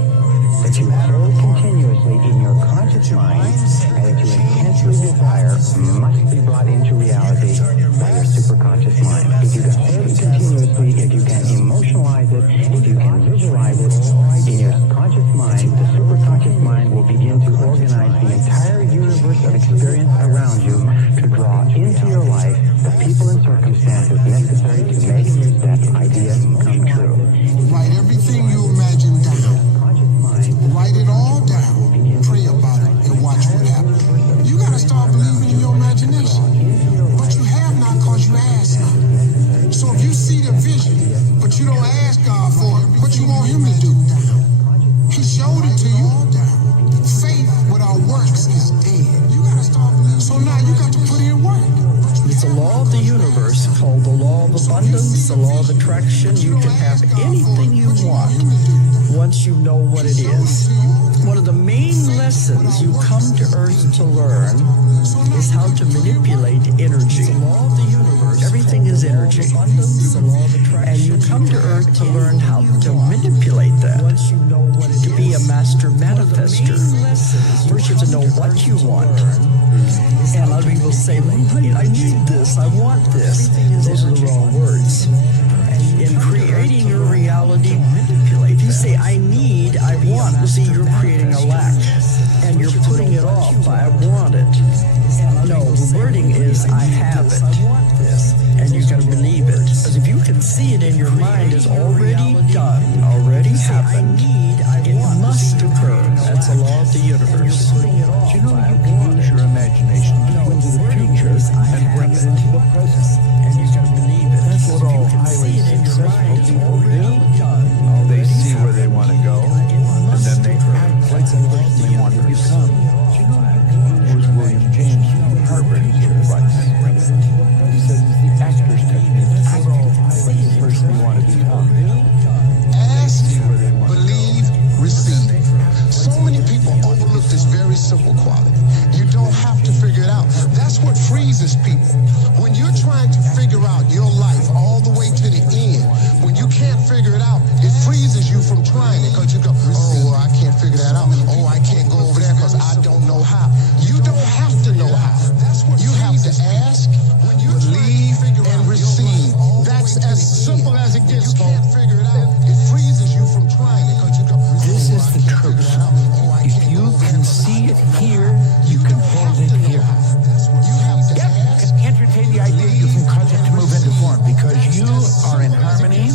that you hold continuously in your conscious mind and that you intensely desire must be brought into reality by your superconscious mind. If you can hold it continuously, if you can emotionalize it, if you can visualize it in your conscious mind, the superconscious mind will begin to organize the entire universe of experience around you to draw into your life the people and circumstances necessary to make that idea come true. Write everything you imagine down. Write it all down. Pray about it and watch what happens. You gotta start believing in your imagination. But you have not because you ask not. So if you see the vision, but you don't ask God for it, what you want him to do? He showed it to you. Faith without works is dead. You gotta start believing. So now you got to put in work. It's a law of the universe called the law of abundance, the law of attraction. You can have anything you want once you know what it is. One of the main lessons you come to Earth to learn is how to manipulate energy. It's the law of the universe. Everything is energy. And you come to Earth to learn how to manipulate that. Once you know what it is. To be a master manifester. First you have to know what you want. And a lot of people say, I need this, I want this. Those are the wrong words. In creating your reality, manipulate. If you say, I need, I want, see, you're creating a lack. And you're putting it off by, I want it. No, the wording is, I have it. And you gotta believe it. Because if you can see it in your mind as already done, already happened, it must occur. That's a law of the universe. Do you know you can use your imagination to go into the future and bring it into the present? And you gotta believe it. That's what all highly successful people do. They see where they want to go, and then they act like the person they want to become. Here's William James from Harvard advice. He says it's the actor's technique. Act like the person you want to become. Ask, believe, receive. So many people overlook this very simple quality. You don't have to figure it out. That's what freezes people. When you're trying to figure out your life all the way to the end, when you can't figure it out, it freezes you from trying it because you go, oh, I can't figure that out. Oh, I can't go over there because I don't know how. You don't have to know how. You have to ask, believe, and receive. That's as simple as it gets, folks. It freezes you from trying it because you go, this is the truth. If you can see it here, you can hold it here. Yep, entertain the idea you can cause it to move into form because you are in harmony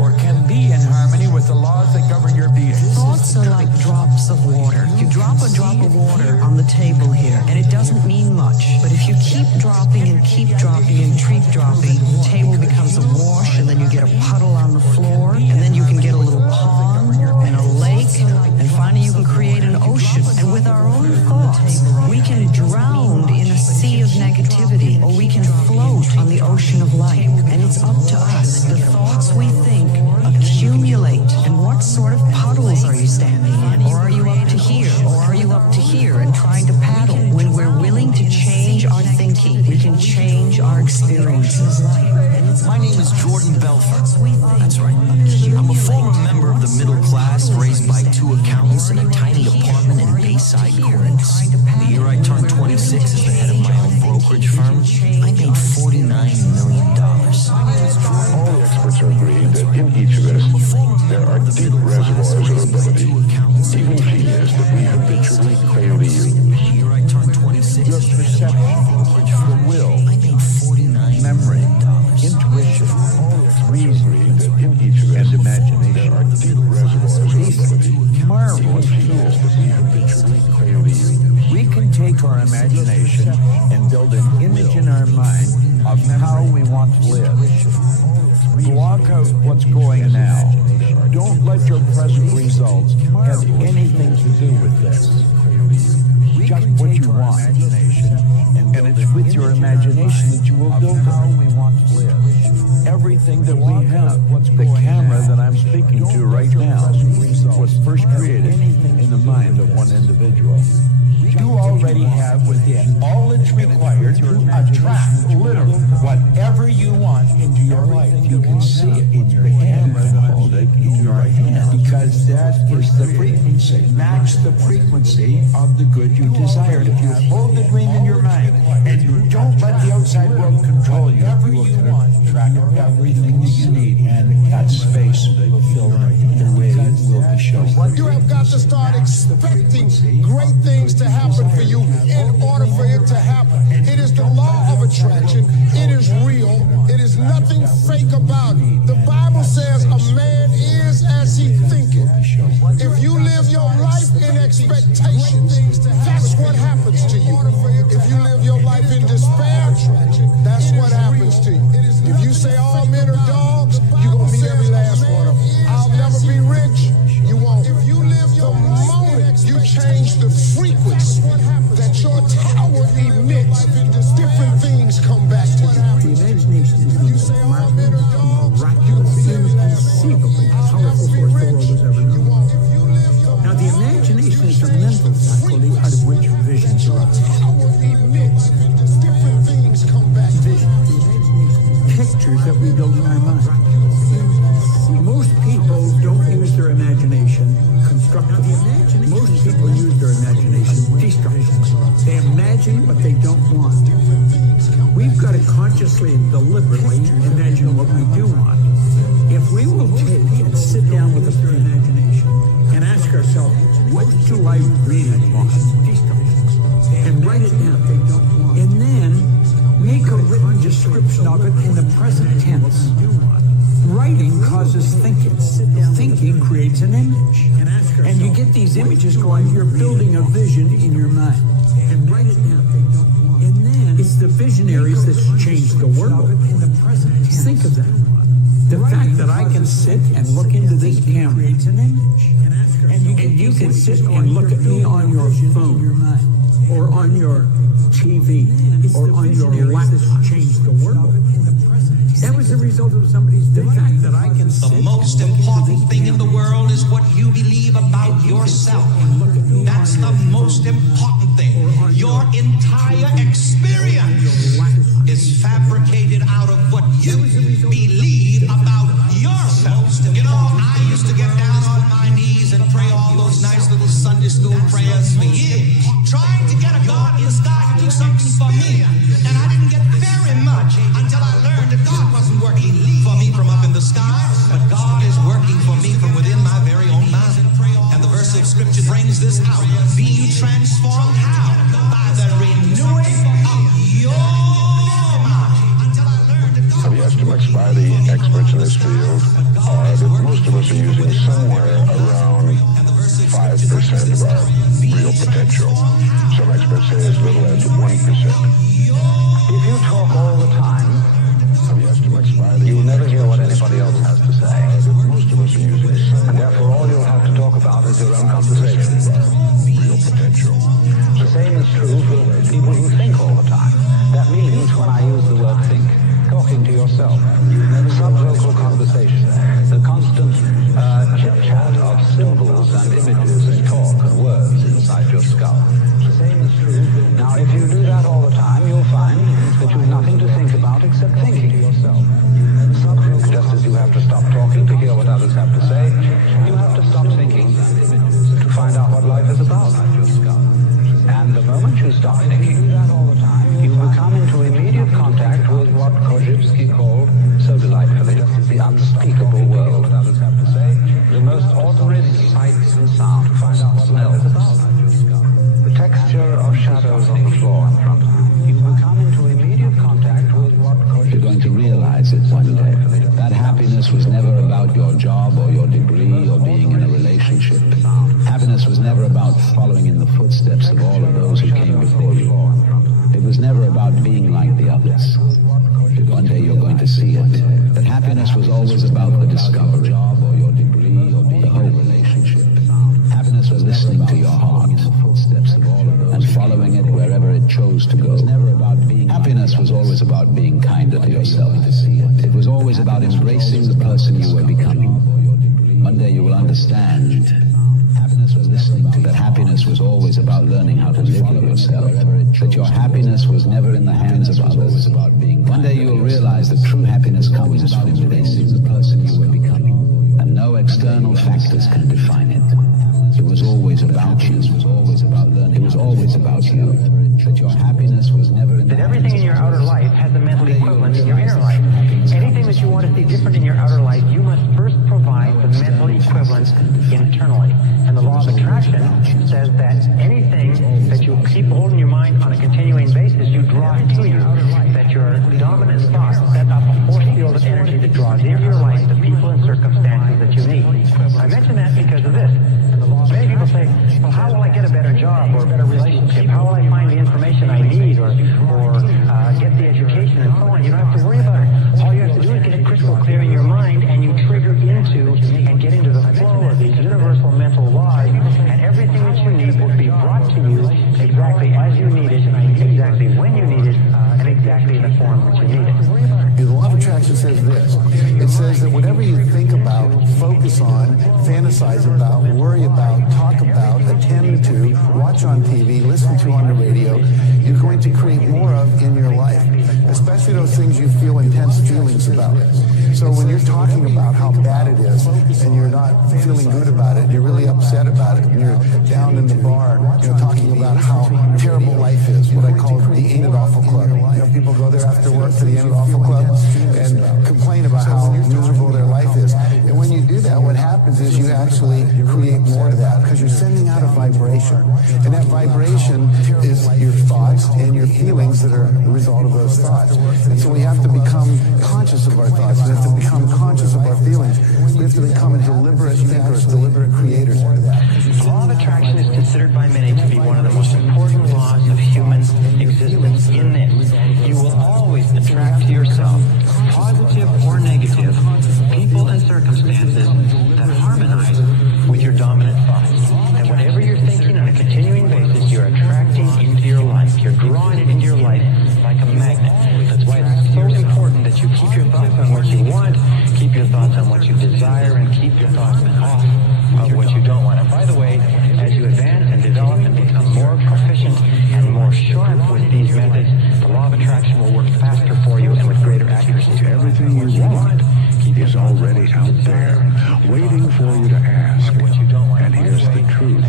or can be in harmony with the laws that govern your being. Thoughts are like drops of water. You drop a drop of water on the table here, and it doesn't mean much. But if you keep dropping and keep dropping and keep dropping, the table becomes a wash, and then you get a puddle on the floor, and then you can get a little pond and a lake, and finally you can create an ocean. And with our own thoughts, we can drown in a sea of negativity, or we can float on the ocean of light. And it's up to us. The thoughts we think accumulate. And what sort of puddles are you standing in? Or are you up to here? Or are you up to here and trying to paddle? When we're willing to change our thinking, we can change our experiences. My name is Jordan Belfort. That's right. I'm a former member of the middle class, raised by two accountants in a tiny apartment in Bayside, Queens. The year I turned 26 as the head of my own brokerage firm, I made $49 million. All experts are agreed that in each of us, there are deep reservoirs of ability, even genius, that we habitually fail to use. Your perception, the will, memory, intuition, reasoning, and imagination are deep reservoirs of ability, marvelous tools that we habitually fail to use. We can take our imagination and build an image in our mind of how we want to live. Block out what's going now. Don't let your present results have anything to do with this. Just what you want. And it's with your imagination that you will build how we want to live. Everything that we have, the camera that I'm speaking to right now, was first created in the mind of one individual. You already have within all that's required to attract literally whatever you want into your life. You can see it in your hand, hold it in your hand, because that is the frequency. Match the frequency of the good you desire. If you hold the dream in your mind and you don't let the outside world control you, you will attract everything that you need, and that space will fill the way will be shown. You have got to start expecting great things to happen for you in order for it to happen. It is the law of attraction. It is real. It is nothing fake about it. The Bible says a man is as he thinketh. If you live your life in expectation, that's what happens to you. If you live your life in despair, that's what happens to you. If you say all men inconceivably powerful force the world has ever known. Now, the imagination is the mental faculty out of which visions arise. Vision, pictures that we build in our mind. Most people don't use their imagination constructively. Most people use their imagination destructively. They imagine what they don't want. We've got to consciously and deliberately imagine what we do want. If we will take and sit down with our imagination and ask ourselves, what do I really want? And write it down. And then make a written description of it in the present tense. Writing causes thinking. Thinking creates an image. And you get these images going, you're building a vision in your mind. And write it down. And then it's the visionaries that change the world. Think of that. The fact that I can sit and look into this camera creates an image. And you can sit and look at me on your phone, or on your TV, or on your laptop. Change the world. That was the result of somebody's fact that I can sit. The most important thing in the world is what you believe about yourself. That's the most important thing. Your entire experience is fabricated out of what you believe about yourself. You know, I used to get down on my knees and pray all those nice little Sunday school prayers for years, trying to get a God in the sky to do something for me. And I didn't get very much until I learned that God wasn't working for me from up in the sky, but God is working for me from within my very own mind. And the verse of scripture brings this out. Be you transformed how? By the renewing of your mind. The estimates by the experts in this field are that most of us are using somewhere around 5% of our real potential. Some experts say as little as 1%. If you talk all the time, you'll never hear what anybody else has to say. Most of us are using And therefore all you'll have to talk about is your own conversation. real potential. The same is true for people who think all the time. That means, when I use the word think, talking to yourself. Sub-vocal conversation. The constant chit-chat of symbols and images and talk and words inside your skull. The same is true. Now, if you do that all the time, you'll find that you've nothing to think about except thinking to yourself. Just as you have to stop talking to hear what others have to say, you have to stop thinking to find out what life is about. And the moment you stop thinking, you become into immediate contact with what Korzybski called, so delightfully, the unspeakable world. The most ordinary sights and sounds, smells, the texture of shadows on the floor in front of you. You become into immediate contact with what Korzybski. You're going to realize it one day. That happiness was never about your job or your degree or being in a relationship. Happiness was never about following in the footsteps of all of those who came before you. It was never about being like the others. One day you're going to see it. That happiness was always about the discovery, job or your degree or being in a relationship. Happiness was listening to your heart and following it wherever it chose to go. Happiness was always about being kinder to yourself. It was always about embracing the person you were becoming. One day you will understand that happiness was always about learning how to live with yourself, that your happiness was never in the hands of others. One day you will realize that true happiness comes from embracing the person you were becoming, and no external factors can define it. It was always about you. It was always about learning. It was always about you. That your happiness was never in the That everything in your outer life has a mental equivalent in your inner life. Anything that you want to see different in your outer life, you must first provide the mental equivalent internally. And the law of attraction says that anything that you keep holding your mind on a continuing basis, you draw to you. That your dominant thought sets up a force field of energy that draws into your life the people and circumstances that you need. I mention that because of this. Many people say, well, how will I get a better job or a better relationship? How will I find the information I need or get the education and so on? You don't have to worry about it. All you have to do is get it crystal clear in your mind, and you trigger into and get into the flow of these universal mental laws, and everything that you need will be brought to you exactly as you need it, exactly when you need it, and exactly in the form that you need it. The law of attraction says this. It says that whatever you think about, focus on, fantasize about, worry about, talk about, attend to, watch on TV, listen to on the radio, you're going to create more of in your life, especially those things you feel intense feelings about. So when you're talking about how bad it is and you're not feeling good about it, you're really upset about it, and you're down in the bar, talking about how terrible life is, what I call the Ain't It Awful Club. People go there after work to the Ain't It Awful Club and complain about how miserable their life is. And when you do that, what happens is you actually create more of that because you're sending out a vibration. And that vibration is your thoughts and your feelings that are the result of those thoughts. And so we have to become conscious of our thoughts. We have to become conscious of our feelings. We have to become deliberate thinkers, deliberate creators. The law of attraction is considered by many to be one of the most important laws of human existence. In this, you will always attract to yourself, positive or negative, people and circumstances that harmonize with your dominant thoughts. And whatever you're thinking on a continuing basis, you're attracting into your life. You're drawing it into your life like a magnet. That's why it's so important that you keep your thoughts on what you want, keep your thoughts on what you desire, and keep your thoughts off of what you don't want. And by the way, as you advance and develop and become more proficient and more sharp with these methods, the law of attraction will work faster for you and with greater accuracy. Everything you want is already out there, waiting for you to ask. And here's the truth.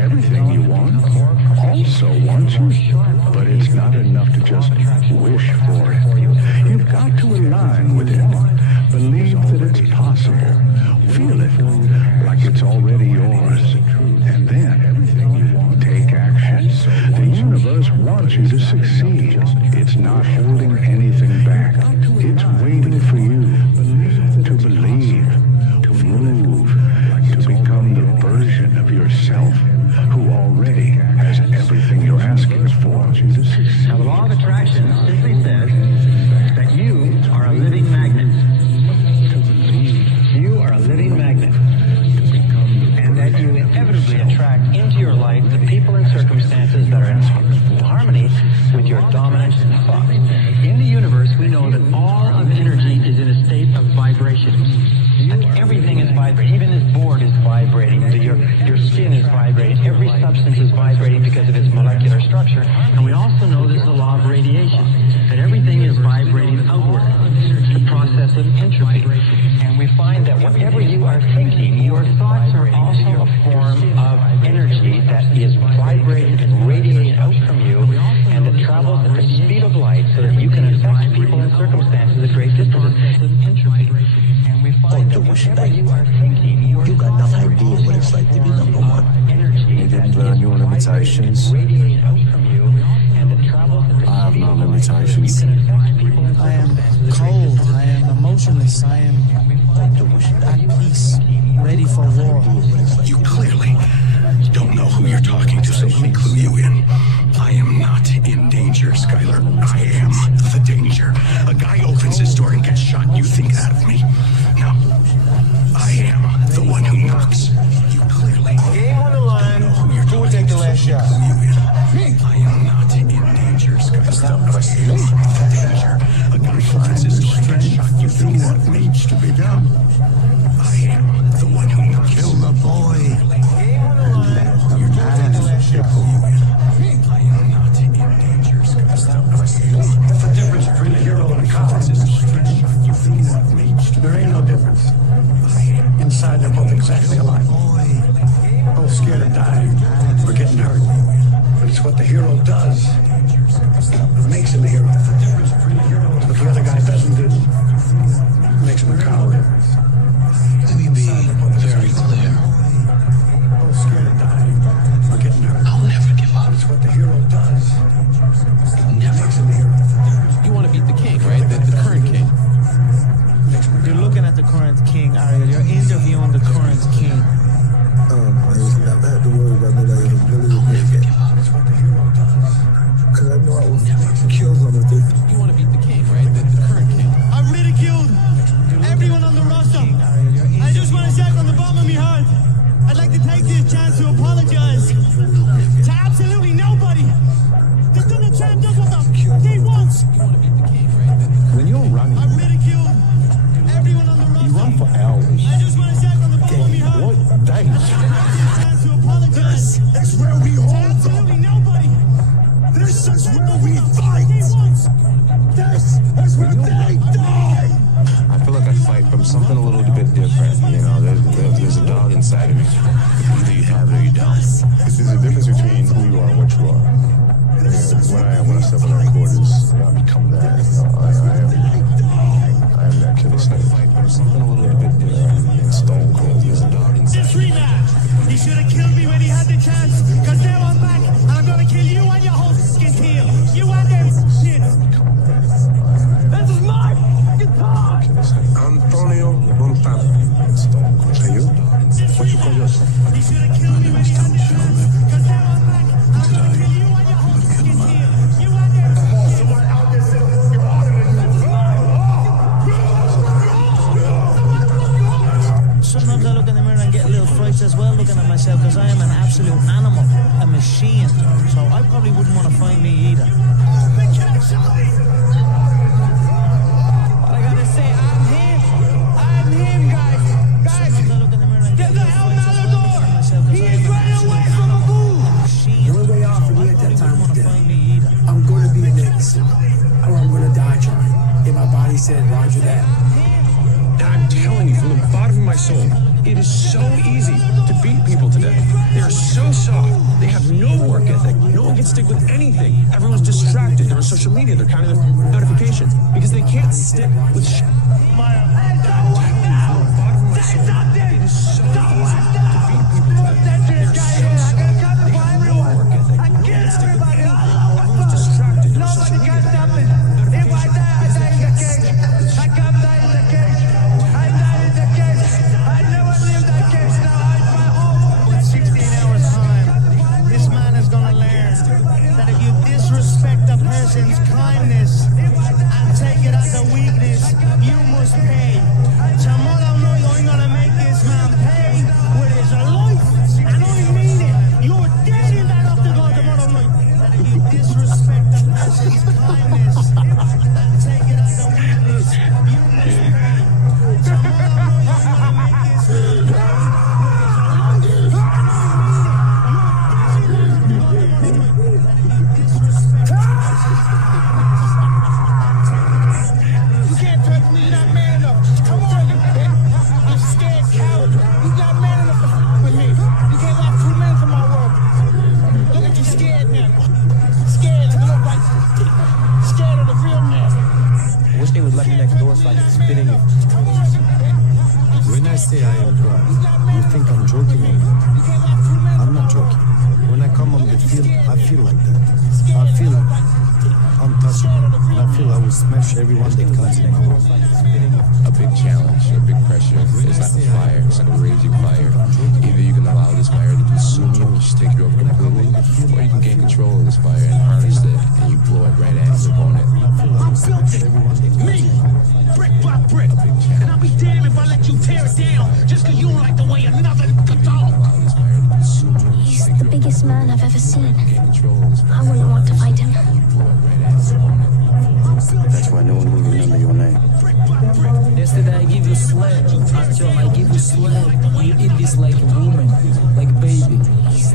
Everything you want also wants you, but it's not enough to just wish for it. You've got to align with it. Believe that it's possible. Feel it like it's already yours. And then take action. The universe wants you to succeed. It's not holding anything back. It's waiting for you to believe, to move, to become the version of yourself who already has everything you're asking for. Now, the law of attraction simply says that you are a living magnet. You are a living magnet. And that you inevitably attract into your life the people and circumstances that are in harmony with your dominant thoughts. In the universe, we know that all of energy is in a state of vibration. Like everything is vibrating. Even this board is vibrating. Your skin is vibrating. Every substance is vibrating because of its molecular structure. And we also know there's the law of radiation, that everything is vibrating outward, the process of entropy. And we find that whatever you are thinking, your thoughts are also a form of energy that is vibrating and radiating out from you, and that travels at the speed of light so that you can affect people and circumstances at great distances. Entropy. And we find that whatever you are thinking, you got no idea what it's like to be number one. You didn't learn your limitations. I have no limitations. I am cold. I am emotionless. I am at peace, ready for war. You clearly don't know who you're talking to, so let me clue you in. I am not in danger, Skylar. I am the danger. A guy opens his door and gets shot. You think that of me? No. I am the one who knocks. You clearly Game on the line. don't know who you're Who would talking take to, the so last let shot? me clue you in. I am not in danger, Skylar. I am the danger. A guy opens his door and gets shot. You think that of me? To be done. I am the one who knocks. Kill the boy. What's the difference between a hero and a coward? There ain't no difference. Inside, they're both exactly alike. Both scared of dying or getting hurt. But it's what the hero does that makes him a hero. What the other guy doesn't do makes him a coward. Let me be very clear. Both scared of dying or getting hurt. I'll never give up. But it's what the hero does that makes him a hero. You want to beat the king, right? The current king. You're looking at the current king, Ariel. You're interviewing the current king. I never had to worry about that. I really would make it. Because I know I will kill some of this. You want to beat the king, right? The current king. I ridiculed everyone on the roster. I just want to say from the bottom of my heart, I'd like to take this chance to apologize to absolutely nobody. The Donald Trump does what the he wants. You want to beat the king, right? When you're running, I ridiculed everyone on the roster. you run on for hours. What? Thanks. This is where we hold them. This is where we fight. This is where they die. I feel like I fight from something a little bit different. You know, there's a dog inside of me. Either you have it or you don't. There's a difference between who you are and what you are. When I step in that quarters, I become that. I am that killer snake. Fight from something a little bit different. Stone cold. There's a dog inside. He should have killed me when he had the chance. Cause now I'm back and I'm gonna kill you and your whole fucking team. You and them shit. This is my guitar. Antonio Montana. Say you? What you call yourself? He should have killed me when he had the chance. Cause now I'm back and I'm gonna kill you and your whole fucking team. You and them. Someone out there said I'm working harder than you. Sometimes I look in the mirror and get little frights as well looking at myself because I am an absolute animal, a machine. So I probably wouldn't want to find me either. But I gotta say, I'm him, guys. Guys, get the hell out of the door. He's running away from a boo. The only way out for me at that time was death. I'm going to be the next, or I'm going to die trying. And my body said, Roger that. I'm telling you from the bottom of my soul, it is so easy to beat people today. They are so soft. They have no work ethic. No one can stick with anything. Everyone's distracted. They're on social media. They're counting their notifications because they can't stick with shit. From the bottom of my soul, it is so easy to beat people today. They are so soft. They have no work ethic. No one can stick with anything. Everyone's distracted. They're on social media. Person's kindness and take it as a weakness, you must pay. Tomorrow night I'm gonna make this man pay with his life, and I mean it. You're dead in that octagon tomorrow night. That if you disrespect a person's kindness and take it as a weakness, you must pay. Tomorrow night I'm gonna make this man pay with his life, and I mean it. You're dead in that octagon tomorrow night. That if you disrespect you can't touch me, you're not man enough. Come on, you scared coward. You're not man enough to with me. You can't last 2 minutes of my work. Look at you scared now. Scared, you look like scared of the real man. I wish they would let me next door so I could spit in you. When I say I am dry, you think I'm joking or not? I'm not joking. When I come on the field, I feel like that. I feel untouchable. And I feel I will smash everyone that comes in my way. A big challenge, a big pressure. It's like a fire. It's like a raging fire. Either you can allow this fire to consume you, just take you over completely, or you can gain control of this fire and harness it, and you blow it right at your opponent. I'm built it. Me. Brick by brick. And I'll be damned if I let you tear it down just because you don't like the way another dog. He's the biggest man I've ever seen. I wouldn't want to fight him. That's why no one will remember your name. Yesterday I give you slap, Artyom, I give you slap. You eat this like a woman, like a baby.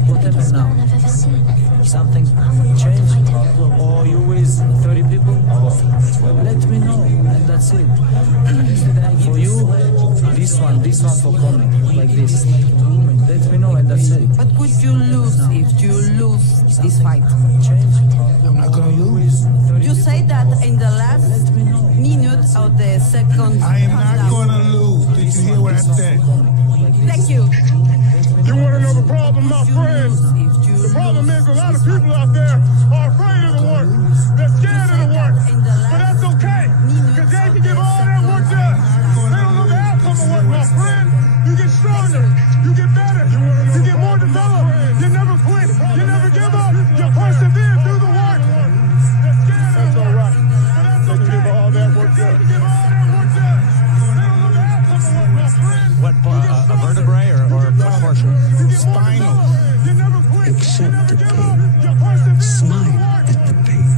What happened now? Something changed? Or you with 30 people? Let me know, and that's it. For you, this one for coming, like this. Let me know, and that's it. But could you lose if you lose this fight? I'm not gonna lose. You say that in the last minute of the second. I am not gonna lose. Did you hear what I said? Thank you. You want to know the problem, my friends? The problem is a lot of people out there are afraid of the work. They're scared of the work. But that's okay, because they can give all their work done. They don't know the outcome of work, my friend. You get stronger. You get better. You get more developed. You never quit. You never give up. You persevere through the work. They're scared of the work. But that's okay. They can give all their work done. They can give all their work done. They don't know the outcome of work, my friend. What, a vertebrae or partial? Spinal. Accept the pain. Smile at the pain.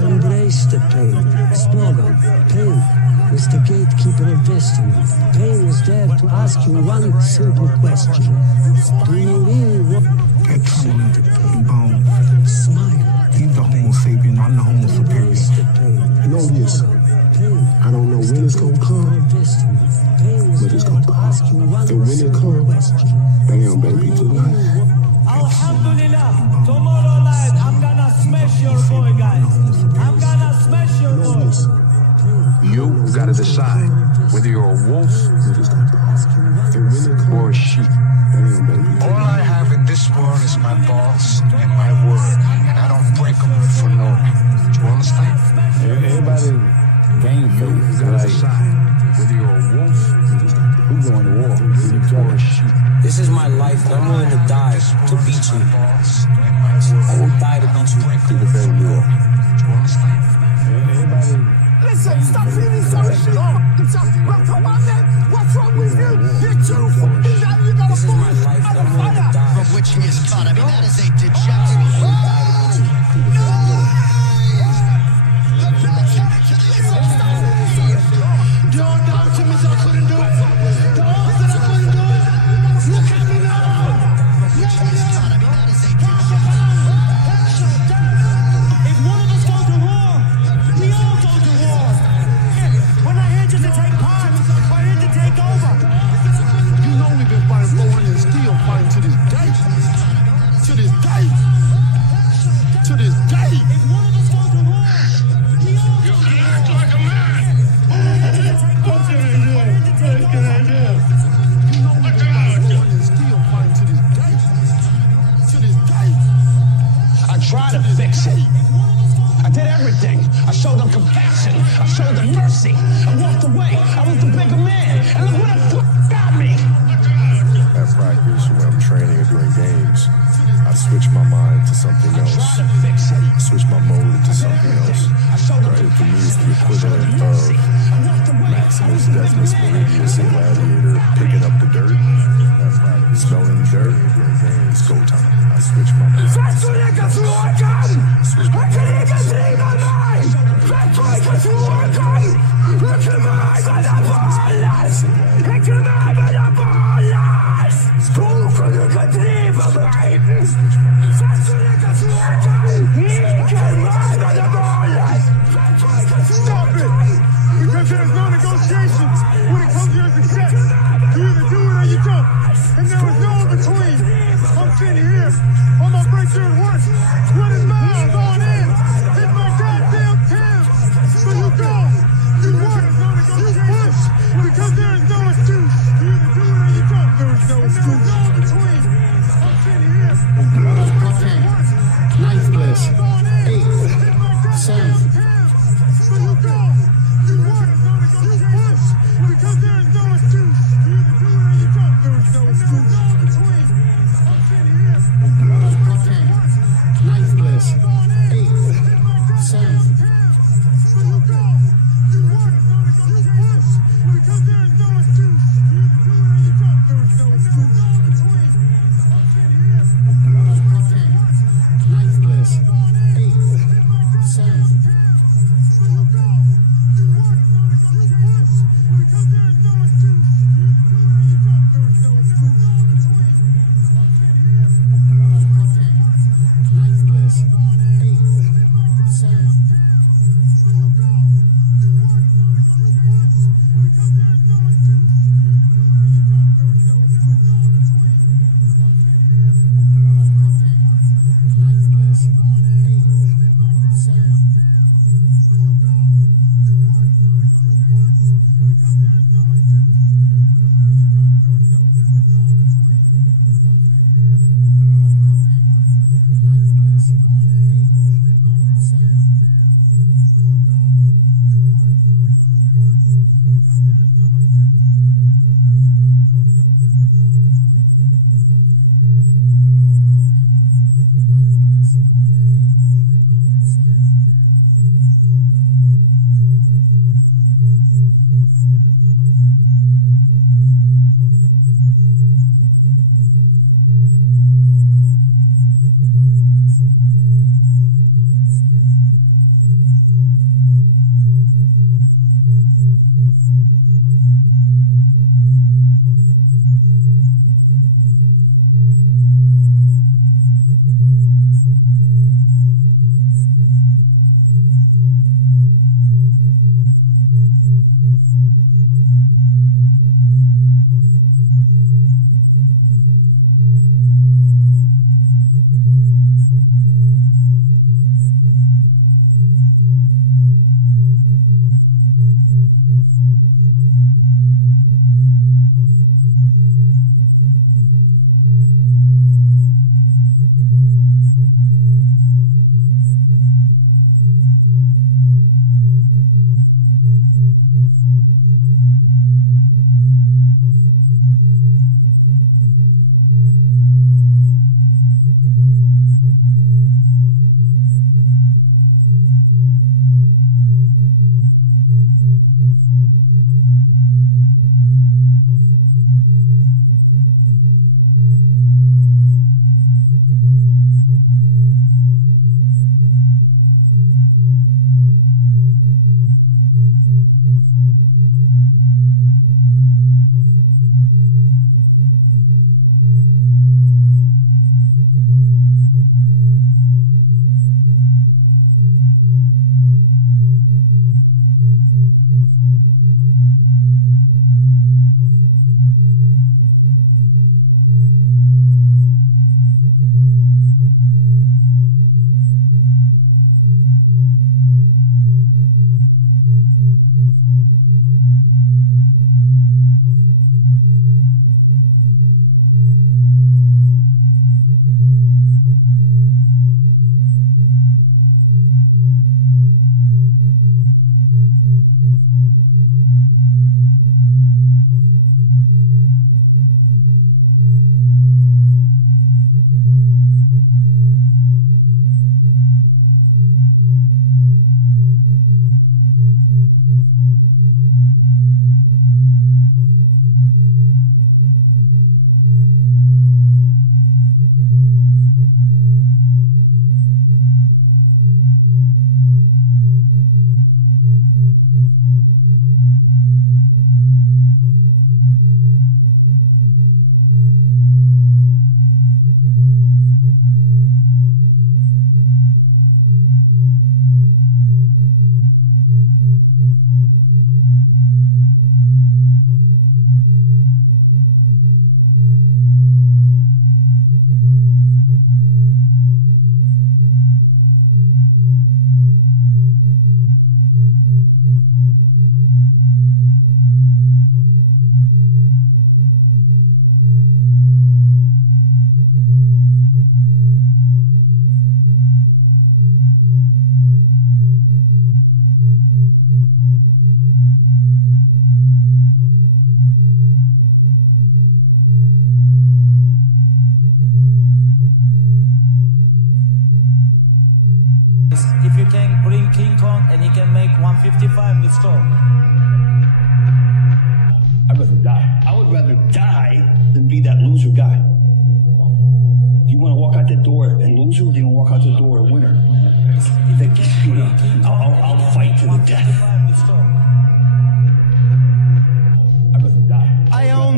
Embrace the pain. Slogan. Pain is the gatekeeper of destiny. Pain dare to ask you one simple question. Do you really want... Get trembling to bone. Smile. He's the Homo sapien, I'm the Homo superior. Know this. I don't know when it's gonna come, but it's gonna come. And when it comes, bam, baby, tonight. Alhamdulillah, tomorrow night I'm gonna smash your boy, guys. I'm gonna smash your boy. You gotta decide whether you're a wolf or a sheep. All I have in this world is my balls and my word. And I don't break them for no one. Do you understand? Everybody game face. You gotta decide whether you're a wolf who's going to war with each other. or a sheep. This is my life, and I'm willing to die to beat you. I will die to beat you. To defend you. Do you understand? Listen, stop feeling so shit. Well, come on then. What's wrong with you? You're too fucking down. You got a This is my life, and I'm willing to die. From which he is cut. I mean, that is a dejected. Don't doubt to me, I couldn't do it. Don't say I couldn't do it. Look at me now. If one of us go to war, we all go to war. We're not here just to take part, we're here to take over. You know we've been fighting 400 still fighting to this day. To this day. To this day. If one of us go to war, we all go to war. You act like a man. What can I do? What can I do? You know we've been fighting 400 still fighting to this day. To this day. I tried to fix it. I did everything. I showed them compassion. I showed them mercy. I walked away. I was the bigger man. And look what the f*** got me. At practice, when I'm training or doing games, I switch my mind to something else. Switch my mode into something else. Right? For me, it's the equivalent of Maximus Decimus Meridius in Gladiator picking up the dirt. At practice, smelling dirt. During games, go time. I switch my mind. Stop it! Because there's no negotiation when it comes to your success. You either do it or you don't. And there was no in between. I'm sitting here on my breakthrough at work, running miles going in. It's my goddamn town. So you go, you work, you push, because there is no excuse. You either do it or you don't. There is no excuse. And there was no in between. I'm sitting here. Ninth place. 8th. 7th. So you go, you work, you push, because there is no excuse. You either do it or you don't. There is no excuse. And there was no in between. I'm sitting here. 9th place. 8th. 7th. So you go, you work, you push, because there is no excuse. You either do it or you don't. There is no excuse.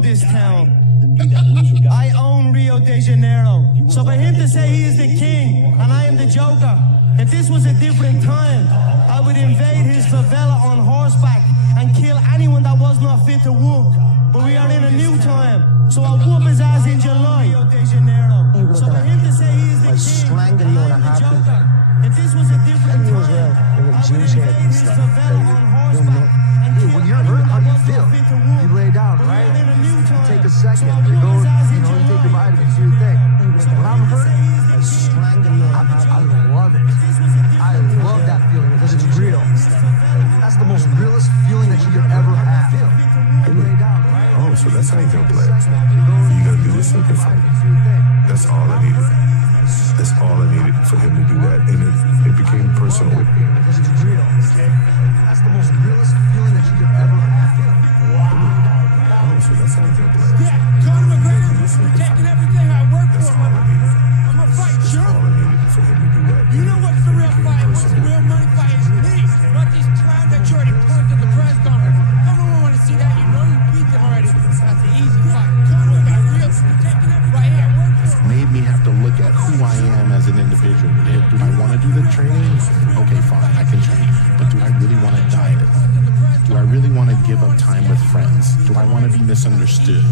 own this town. I own Rio de Janeiro. So for him to say he is the king and I am the joker, if this was a different time, I would invade his favela on horseback and kill anyone that was not fit to whoop. But we are in a new time, so I'll whoop his ass in July. Rio de Janeiro. So for him to say he is the king and I am the joker, if this was a different time, I would invade his favela on horseback and kill when you're hurt, how do you feel? You lay down, right? You take a second, you go, you take your vitamins, do your thing. When I'm hurt, I love it. I love that feeling because it's real. That's the most realest feeling that you could ever have. You lay down, right? Oh, so that's how you gonna play. You gotta do this and fight. That's all I needed. That's all I needed for him to do that, and it became personal with me. Because it's real. That's the most realest feeling that you could ever have. Oh, so that's how you gonna play. Yeah, Conor McGregor, you're taking everything I work for, brother. I'm gonna fight, sure. All I needed for him to do that. You know what's the real fight? What's the real money fight is me, not these clowns that you already punked at the press conference. Everyone want to see that. You know you beat them already. That's the easy fight. Conor got real, you're taking everything right here. Made me have to look at who I am as an individual. Do I want to do the training? Okay, fine, I can train. But do I really want to diet? Do I really want to give up time with friends? Do I want to be misunderstood?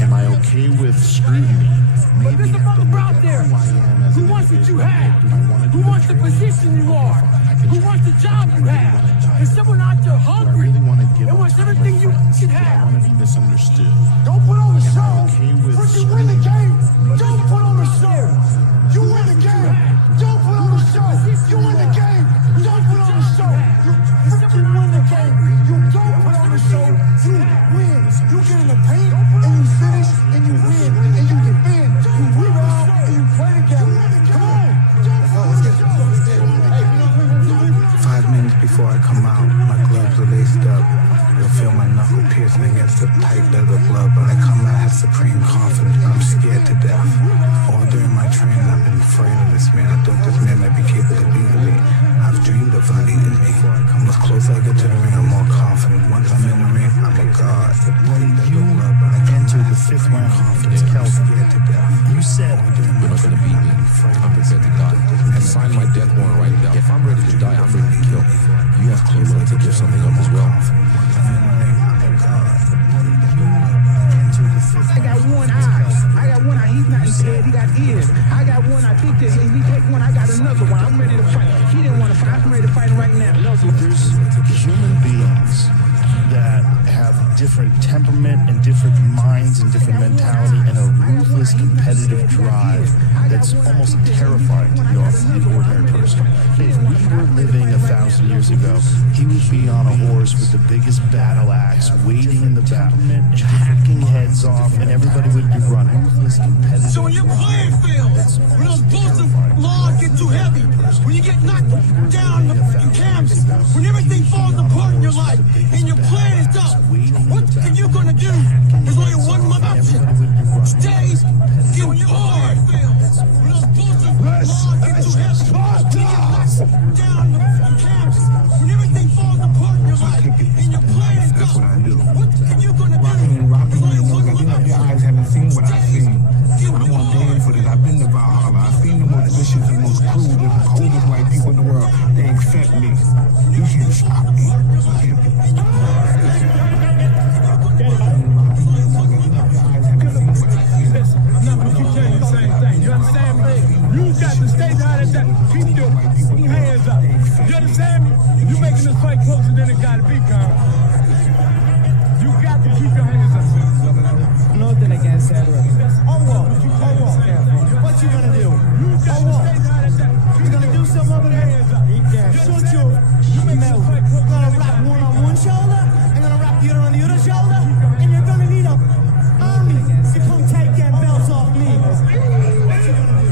Am I okay with scrutiny? Made me have to look at who I am as an individual. Who wants the position you are? Who wants the job you have? Is someone out there hungry? They want everything you should have. I want to be misunderstood. Don't put on the show. Am I okay with First you win the game, don't put on the show. You win the game, don't put on the show. You win the game, don't put on the show. First you win the game, you don't put on the show. You win. You get in the paint and you finish and you win and you defend. You rebound and you play the game. Come on. Let's get 5 minutes before I come out, my gloves are laced up. You'll feel my knuckle piercing against the tight leather glove. When I come out, I have supreme confidence, but I'm scared to death. All during my training, I've been afraid of this man. I thought this man might be capable of beating me. I've dreamed of him beating me. The closer I get to the ring, I'm more confident. Once I'm in the ring, I'm a god. When you entered the 5th round against Kelsey, you said, "You're not gonna beat me. I'm prepared to die. I signed my death warrant right now. If I'm ready to die, I'm ready to kill. You have to be willing to give something up as well." I got one eye. He's not scared. He got ears. I got one. I think that if he take one, I got another one. I'm ready to fight. He didn't want to fight. I'm ready to fight right now. There's human beings that have different temperament and different minds and different mentality and a ruthless competitive drive that's almost terrifying to the ordinary person. If we were living 1,000 years ago, he would be on a horse with the biggest battle axe, waiting in the battle, hacking heads off, and everybody would be running. So when your playing fails, when those bullshit laws get too heavy, when you get knocked down in camps, when everything falls apart in your life, and your plan is up, what are you gonna do? There's only one option. Stay empowered. When those bullshit laws get too heavy, when you get knocked down in camps, when everything falls apart in your life, and your plan is up, what are you gonna do? Your eyes haven't seen what I've seen. I'm ordained for this. I've been to Valhalla. I've seen the most vicious and most cruel, the coldest white people in the world. They accept me. You can't stop me. You can't. I'm not gonna keep telling you the same thing. You understand me? You got to stay down at that. Keep your hands up. You understand me? You making this fight closer than it gotta be, Carl. You got to keep your hands up. Nothing against Edward. What you gonna do? You gonna do something over there? Shoot you. I'm gonna wrap one on one shoulder, I'm gonna wrap the other on the other shoulder, and you're gonna need an army to come take them belts off me. What you gonna do?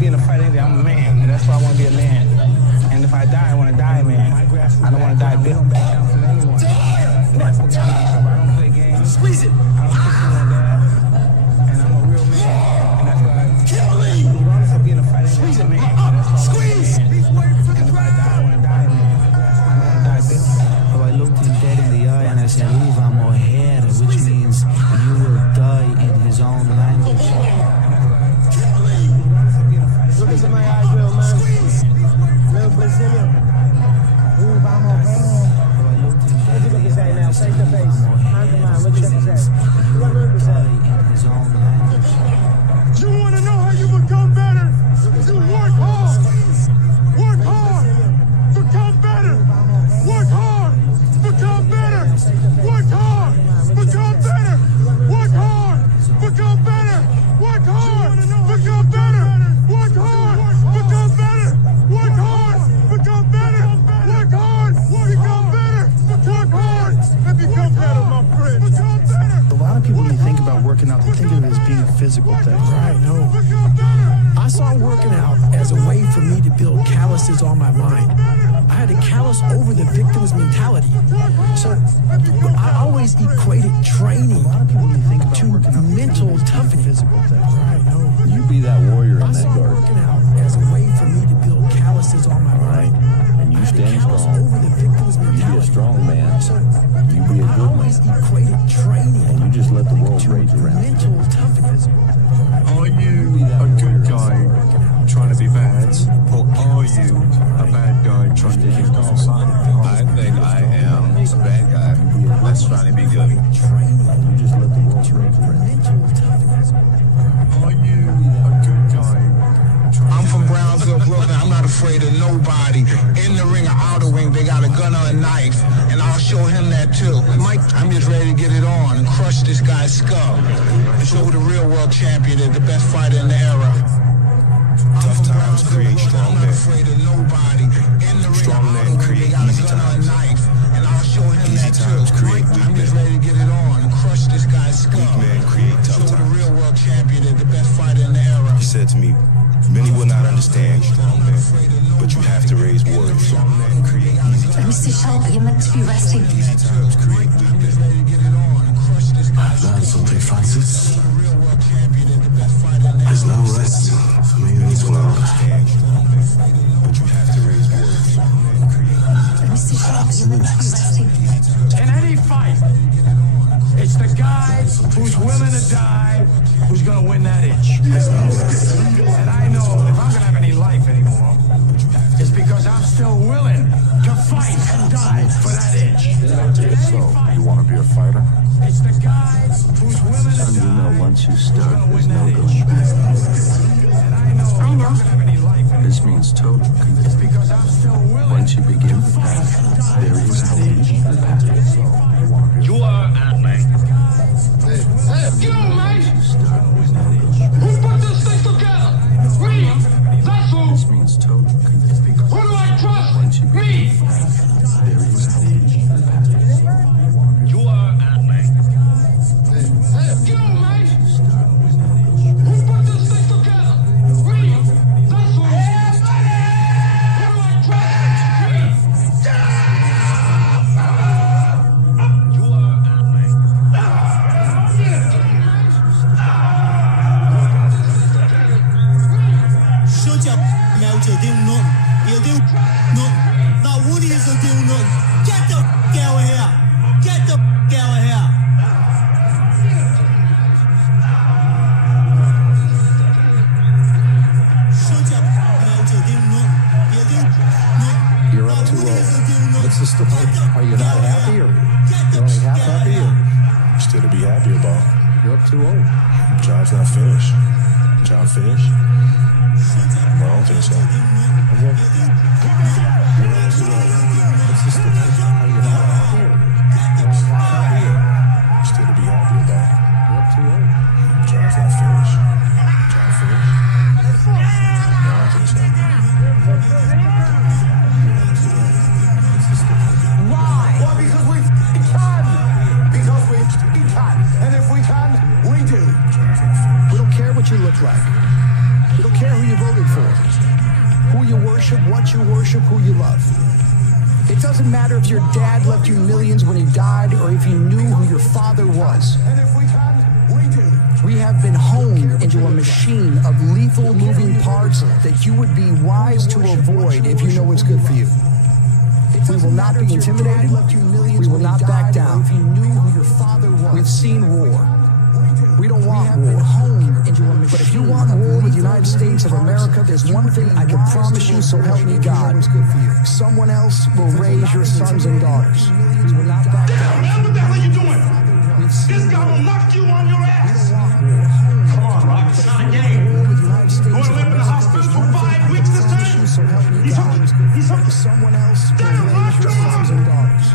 be in a fight anything. I'm a man, and that's why I want to be a man. And if I die, I want to die a man. I don't want to die a bit. Squeeze it! And I'm a real man. And that's why Kill me! regardless of being a fight anything, I'm a man. Squeeze! He's waiting for the ground. I want to die a man. I don't want to die a bit. So I looked him dead in the eye and I said, Uva moher, which means you will die in his own language. Look into my eyes, real man. Real Brazilian. Uva moher. What you gonna say now? Face to face. Hand to man. What you gonna say? What you gonna say? In his own language. You wanna know how you become better? You work hard. Work hard. Become better. Work hard. Become better. Work hard. Become better. Work hard. Become better. Work hard. Become better. Work hard. Become better. Work hard. Become better. Work hard. Become better. Work hard and become better, my friend. Become better. A lot of people, when you think about working out, they think of it as being a physical thing. Right, no. I saw working out as a way for me to build calluses on my mind. I had to callous over the victim's mentality. So I always equated training to mental toughness. Physical thing. Right, no. You be that warrior in I that saw garden. working out as a way for me to build calluses on my mind. And you I had to stand callous strong. over the victim's You be a mentality. strong man. So You be a I good always man. equated training And you just let the world to rage around you. mental toughness. Are you a good guy trying to be bad, or are you a bad guy trying to be good? I think I am a bad guy that's trying to be good. You just let the world rage around you. Are you a good guy? I'm from Brownsville, Brooklyn. I'm not afraid of nobody. In the ring or outer ring, they got a gun or a knife. And I'll show him that too. Mike, I'm just ready to get it on and crush this guy's skull. And show the real world champion is the best fighter in the era. Tough times create strong I'm not men. afraid of nobody. In the ring Strong or men outer ring, create they got easy a gun or a times. knife. And I'll show him Easy that times too. create Mike, weak I'm just men. ready to get it on and crush this guy's skull. Weak men create tough Show the times. real world champion is the best fighter in the era. He said to me, many will not understand strong men, but you have to raise warriors. Strong men create easy times. Mr. Sharp, you're meant to be resting. Easy times create weak men. I've learned something, Francis. There's no rest for me in this world. But you have to raise warriors. Strong men create easy times. Mr. Sharp, you're meant to be resting. In any fight, it's the guy who's willing to die who's gonna win that itch. And I know if I'm gonna have any life anymore, it's because I'm still willing to fight and die for that itch. So, you want to be a fighter? It's the guy who's willing to And you know, die once you who's start, gonna there's win no that going itch. back. And I know if I'm gonna have any life anymore, This means total it's commitment. because I'm still willing Once you begin the to path, fight and die there for is that no itch. leaving the path. So, you want to be You are an man. Hey, get on, mate! start, there's no going back. Who put this thing together? Me! That's who! This means total commitment. Who do I trust? Once you begin Me! the path, there is no leaving the path. So, you want to be You are an man. Hey, get on, mate! Who put this thing together? Me! That's who! Who do I trust? Me! You are an man. Shut your mouth, you'll do nothing. You'll do nothing. Now Woody is to do nothing. Get the out of here. Get the out of here. Shut your mouth, you'll do nothing. You'll do nothing. You're up 2-0. What's the story? Are you not happy or you're only half happy or Still to be happy about. you're up 2-0? Job's not finished. Job finished? Well, I don't think so. What's the story? Are you not happy or you're only half happy or Still to be happy about. you're up 2-0? Job's not finished. Job finished? No, I don't think so. Why? Well, because we can. Because we can. And if we can, we do. We don't care what you look like. We don't care who you voted for. worship what you worship, who you love. It doesn't matter if your dad left you millions when he died or if you knew who your father was. We have been honed into a machine of lethal moving parts that you would be wise to avoid if you know what's good for you. We will not be intimidated. We will not back down. We've seen war. We don't want war. But if you want war with the United States of America, there's one thing I can promise you, so help me God. Someone else will raise your sons and daughters. We will not back down. Man, what the hell are you doing? This guy will knock you on your ass. Come on, Rock, it's not a game. You want to live in the hospital for 5 weeks this time? He's hurt. Someone else will Damn, Rock, raise your come sons on. and daughters.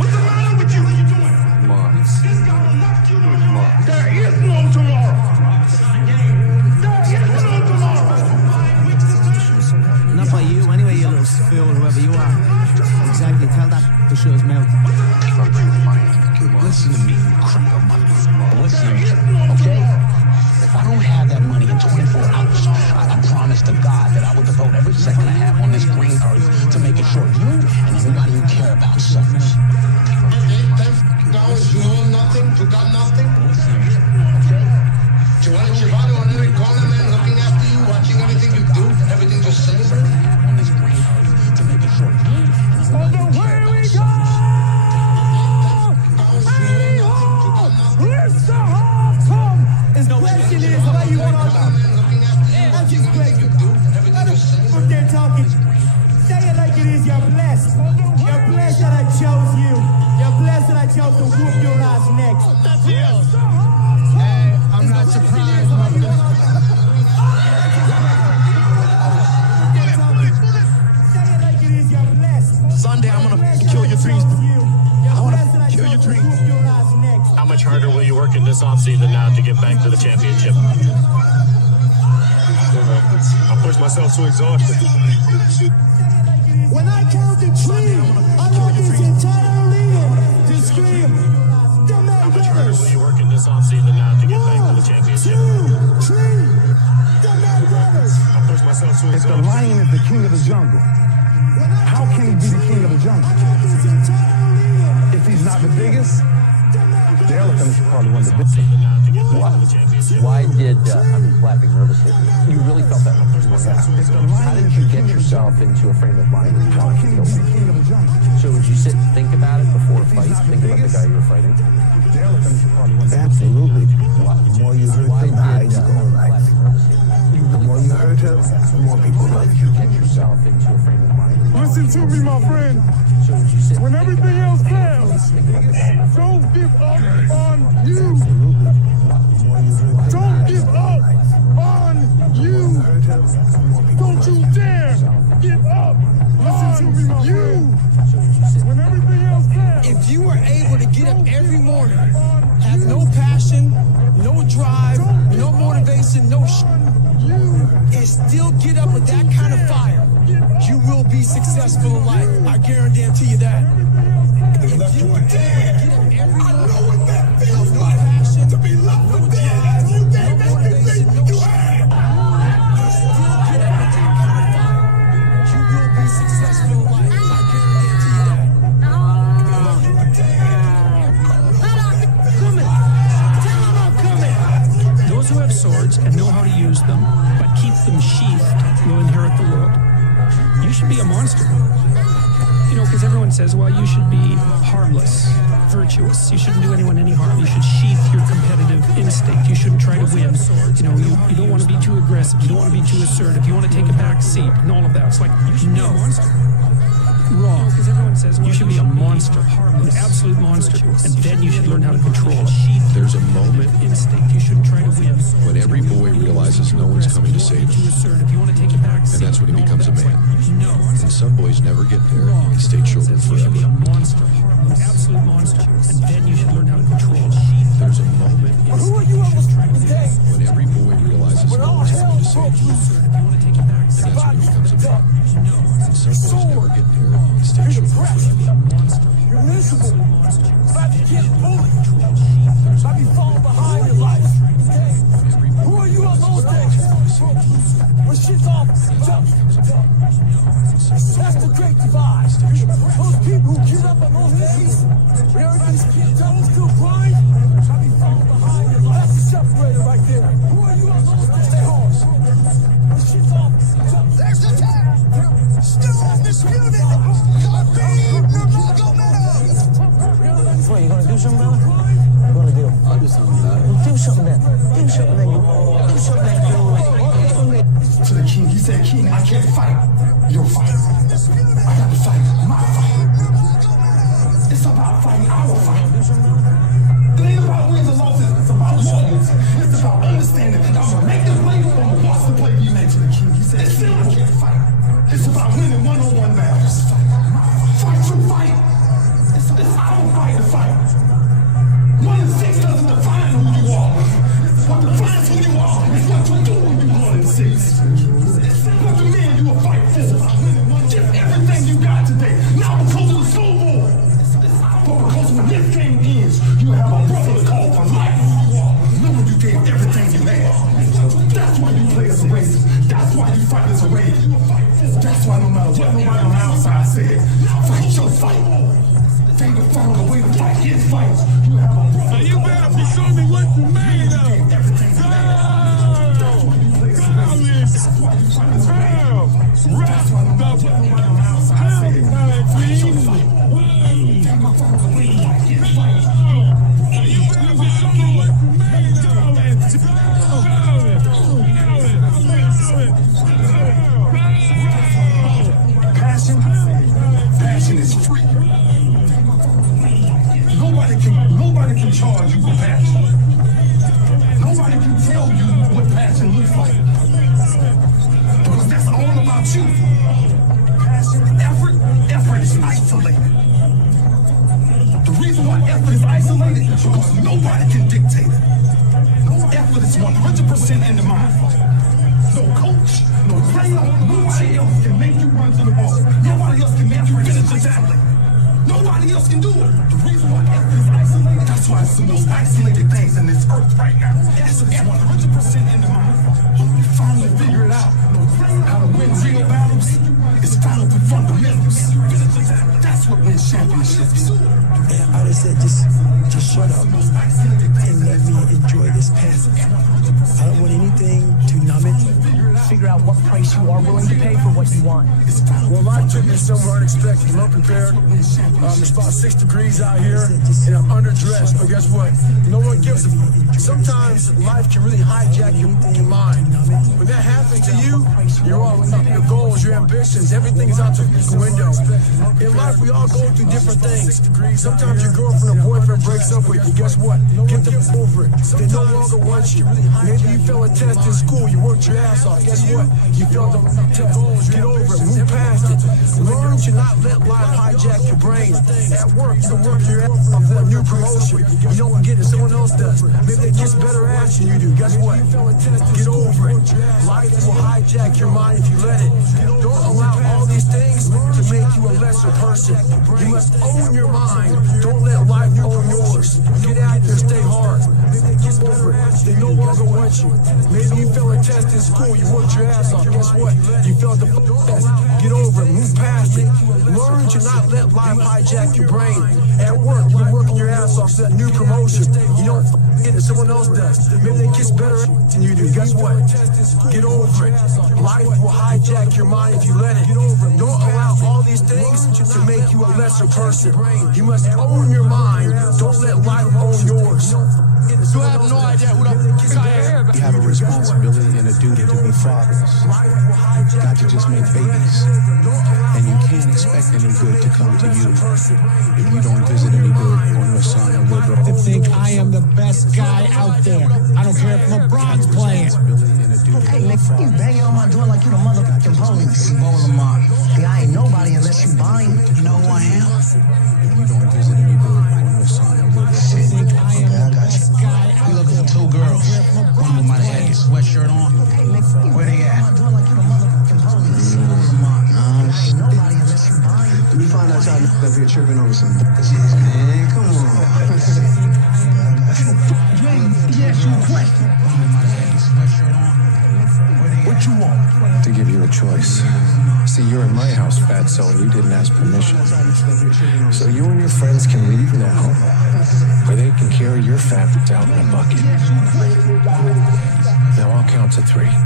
What's the matter with you? What are you doing? Come on. This guy will knock you on your ass. There is no tomorrow. There is no tomorrow. 5 weeks this time? Not by you, anyway, you little fool, whoever you are. Exactly, tell that to shut his mouth. Listen to me, you crack of money. Listen to me, okay? If I don't have that money in 24 hours, I promise to God that I will devote every second I have on this green earth to making sure you and everybody you care about suffers. $10 you own nothing, you got nothing. Listen to me, okay? Giovanni Giovanni on every corner, man, looking after you, watching everything you do, everything you say. On this green earth to making sure you and everybody you care about suffers. The question is why you want to That's just crazy. From there talking. Say it like it is. You're blessed. You're blessed that I chose you. You're blessed that I chose to whoop your ass next. That's it. Hey, I'm not surprised, mother. Say it like it is. You're blessed. Sunday, I'm gonna kill your dreams. I wanna kill your dreams. How much harder will you work in this offseason now to get back to the championship? I push myself to exhaustion. When I count to three, I want this entire arena to scream. How much harder will you work in this offseason now to get back to the championship? 1, 2, 3. I push myself to If the exhaustion. lion is the king of the jungle, how can he be the king of the jungle? If he's not the biggest, the elephant is probably one of the biggest. Why did, I'm laughing nervously, you really felt that how did you get yourself into a frame of mind where you wanted to kill someone? So would you sit and think about it before a fight, think about the guy you were fighting? Absolutely. The more you hurt them, the higher you go in life. The more you hurt them, the more people love you. Get yourself into a frame of mind. Listen to me, my friend. So would you sit When everything else fails, don't give up on you. Don't give up on you. Don't you dare give up on you. When everything else fails. If you were able to get up every morning, have no passion, no drive, no motivation, no and still get up with that kind of fire, you will be successful in life. I guarantee you that. If you were able to get up every morning, have no passion, to be loved no drive, no motivation, no and still get up with that kind of fire, you will be successful in life. I guarantee you that. Those who have swords and know how to use them, but keep them sheathed, will inherit the world. You should be a monster. You know, because everyone says, well, you should be harmless, virtuous. You shouldn't do anyone any harm. You should sheath your competitive instinct. You shouldn't try to win. You know, you don't want to be too aggressive. You don't want to be too assertive. You want to take a back seat and all of that. It's like, no. Wrong. Because everyone says, well, you should be a monster, an absolute monster, and then you should learn how to control it. There's a moment Instinct. You shouldn't try to win. when every boy realizes no one's coming to save him, and that's when he becomes a man. And some boys never get there; they stay children You should be a forever. monster, an absolute monster, and then you should learn how to control it. There's a moment Who are you almost today? when every boy realizes no one's coming to save him, and that's when he becomes a man. And some boys never get there; they stay children forever. You're miserable. About to get bullied. About to fall behind in life. Who are you on those days? Well, shit's all fucked up. That's the great divide. Those people who give up on those days, when everything's doubles to a grind, that's the separator right there. Who are you on those days? Stay home. This shit's all fucked up. There's the tap. Still undisputed. Khabib Nurmagomedov. What, you gonna do something, brother? What you gonna do? I'll do something, man. Well, do something then. Do something then. Do something then. To the king, he said, King, I can't fight your fight. I gotta fight my fight. It's about fighting our fight. It ain't about wins and losses, it's about loyalty. It's about understanding that I'm gonna make the play, I'm gonna watch the play be made. To the king, he said, still I can't fight. It's about winning one-on-one battles. Fight your fight. It's our fight to fight. 1 and 6 doesn't define who you are. What defines who you are is what you do when you 1 and 6. What the man you will fight for. Give everything you got today. Not because of the Super Bowl, but because when this game ends, you have a brother to call for life. Remember you gave everything you had. That's why you play as a race. That's why you fight as a race. That's why no matter what nobody on the outside said, fight your fight. They can find a way to fight his fight. You have a brother. Now you better show me what you made of. Everything you had. That's why you play as a race. That's why you fight as a race. That's why no matter what nobody on the outside said, fight your fight. They can find a way to fight his fight. Now you better show me what you made of. Passion is free. Nobody can charge you for passion. Nobody can tell you what passion looks like. Because that's all about you. Passion, effort is isolated. The reason why effort is isolated is because nobody can dictate it. Effort is 100% in the mind. No coach, no trainer, nobody else can make you run to the ball. Nobody else can make you finish the tackle. Nobody else can do it. The reason why effort is isolated, that's why it's the most isolated things in this earth right now. It's 100% in the mind. When you finally figure it out, how to win real battles, it's found with fundamentals. That's what wins championships. And I just said, just shut up and let me enjoy this path. I don't want anything to numb it. Figure out what price you are willing to pay for what you want. Well, life took me somewhere unexpected. I'm unprepared. It's about 6 degrees out here, and I'm underdressed. But guess what? No one gives a fuck. Sometimes life can really hijack your mind. When that happens to you, you're all up. Your goals, your ambitions, everything is out the window. In life, we all go through different things. Sometimes your girlfriend or boyfriend breaks up with you. Guess what? Get them over it. They no longer want you. Maybe you failed a test in school. You worked your ass off. Guess what? You failed the test. Get over it. Move past it. Learn to not let life hijack your brain. At work, you work your ass off for a new promotion. You don't get it. Someone else does. Maybe they get better at you than you do. Guess what? Get over it. Life will hijack your mind if you let it. Don't allow all these things to make you a lesser person. You must own your mind. Don't let life own yours. Get out there, stay hard. Maybe they get better at you. They no longer want you. Maybe you failed a test in school. You worked your ass off. Guess what? You failed the test. Get over it. Move past it. Learn to not let life hijack your brain. At work, you're working your ass off for that new promotion. You don't get it. Someone else does. Maybe they get better at it than you do. Guess what? Get over it. Life will hijack your mind if you let it. Don't allow all these things to make you a lesser person. You must own your mind. Don't let life own yours. You have no idea who the fuck I am. You have a responsibility and a duty to be fathers, not to just make babies. And you can't expect any good to come to you if you don't visit any good on your son or your daughter. To think I am the best guy out there. I don't care if LeBron's playing. Hey, nigga, you banging on my door like you the motherfucking police. I ain't nobody unless you buying. You know who I am? If you don't visit any good on your son or your daughter. Shit. Okay, I got you. We looking for 2 girls. One of them might have had your sweatshirt on. Where they at? We find out y'all up here tripping over some shit, man. Come on. Yes, you question. What To give you a choice. See, you're in my house, fatso, and you didn't ask permission. So you and your friends can leave now, or they can carry your fat out in a bucket. Now I'll count to 3. Who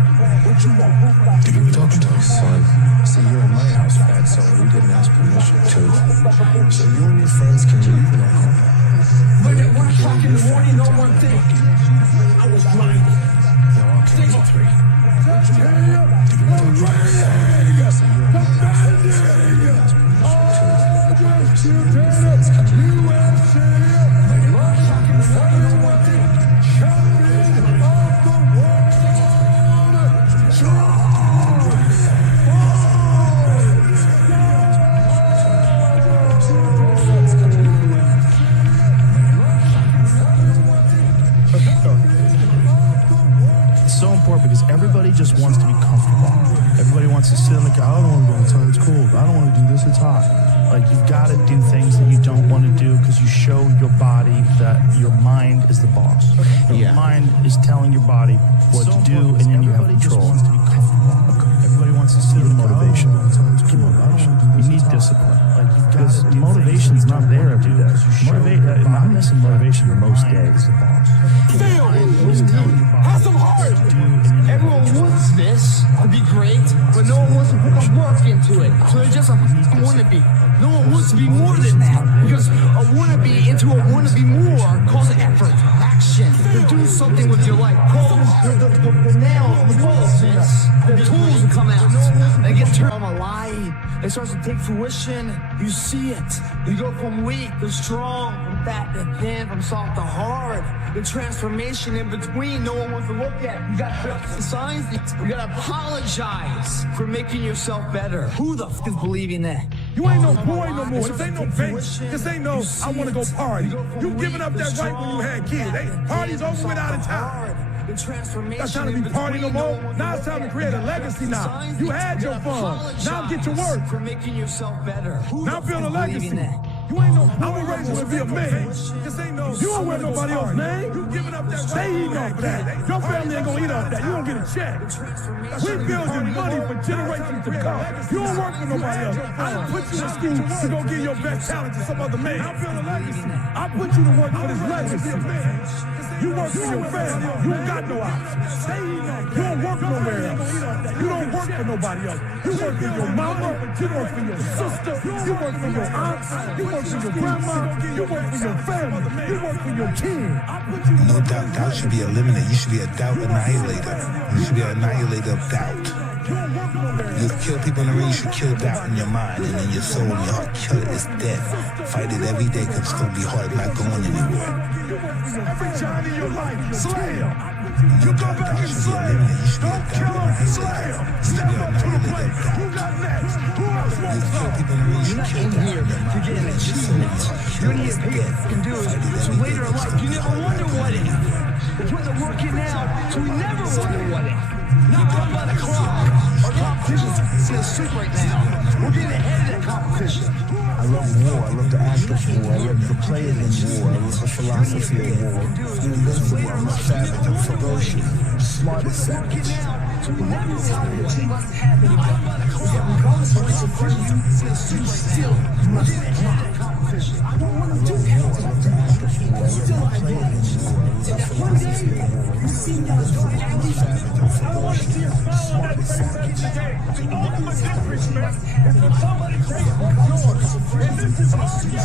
you talking to, son? See, you're in my house, fatso, and you didn't ask permission. 2. So you and your friends can leave now. But at 1 o'clock in the morning, no one thing. I was blinded. Now I'll count to 3. It's so important because everybody just wants to be comfortable. Everybody wants to sit on the couch. I don't want to go outside, it's cold. I don't want to do this, it's hot. Like, you've got to do things that you don't want to do because you show your body that your mind is the boss. Your mind is telling your body what to do, and then you have control. Everybody wants to see the motivation. You need discipline. Like, you've got to do motivation's not there every day. I'm missing motivation for most days. Fail! Have some heart! Everyone wants this to be great, but no one wants to put the work into it. So they're just a wannabe. No one wants to be more than that. Because a wannabe into a wannabe more calls effort, action, to do something with your life. Call the nail, the bolts, the tools will come out. They get turned on a lie. It starts to take fruition. You see it. You go from weak to strong, from fat to thin, from soft to hard. The transformation in between, no one wants to look at. You got signs. You got to apologize for making yourself better. Who the f is believing that? You ain't no boy no more. This ain't no bitch. This ain't no, I want to go party. You giving up that right when you had kids. Hey, party's over with out of town. That's time to be party no more. Now it's time to create a legacy now. You had your fun. Now get to work. For making yourself better. Now build a legacy. You ain't no, I'm gonna raise you to be a man. This ain't no, you don't wear nobody else's name. You giving up that, they eating off that. Your family ain't gonna eat off that. You don't get a check. We building money for generations to come. You don't work for nobody else. I don't put you in school to go get your best talent to some other man. I build a legacy. I put you to work for this legacy. You work for your family. You ain't got no options. You don't work nowhere else. You don't work for nobody else. You work for your mama. You work for your sister. You work for your aunts. You work for your grandma. You work for your family. You work for your kid. No doubt, doubt should be eliminated. You should be a doubt annihilator. You should be an annihilator of doubt. You kill people in the ring, you should kill doubt in your mind and in your soul and your heart. Kill it, it's death. Fight it every day because it's going to be hard, not going anywhere. Every time in your life, slam. You go back and slam. Don't kill him, slam. Step up to the plate. Who got next? Who else wants some? You're not in here to get an achievement. You only get paid what you can do is so later in life, you never wonder what if. We're putting the work in now, so we never wonder what if. Not run by the clock. Our competition's in a suit right now. We're getting ahead of that competition. I love war. I love the act of war. I love the players in war. I love the philosophy of war. I'm invincible. I'm a savage. I'm ferocious. I'm smart as savage. So we never wonder what must happen. Run by the clock. Regardless of what's in front of you, it's in a suit right now. We're getting ahead of that competition. I don't want to do that. Still, I do. And that one day, you see me on the door angry. I don't want to see a smile on that face every day. All my disrespect is when somebody takes my door. And this is our day.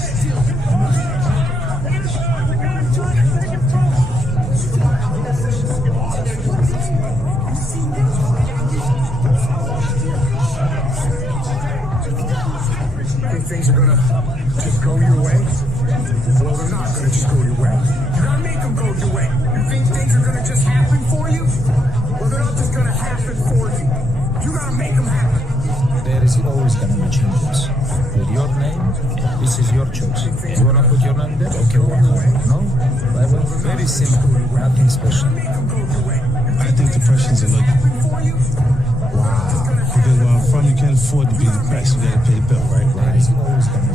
And it's time we gotta try to take it from us. Think things are gonna just go your way? Well, they're not gonna just go your way. You gotta make them go your way. You think things are gonna just happen for you? Well, they're not just gonna happen for you. You gotta make them happen. There is always gonna be changes. With your name, this is your choice. You wanna put your name there? Okay, walk away. No? Very simple, nothing special. I think depression's a look. Wow. Because where I'm from, you can't afford to be depressed. You gotta pay the bill, right? Right.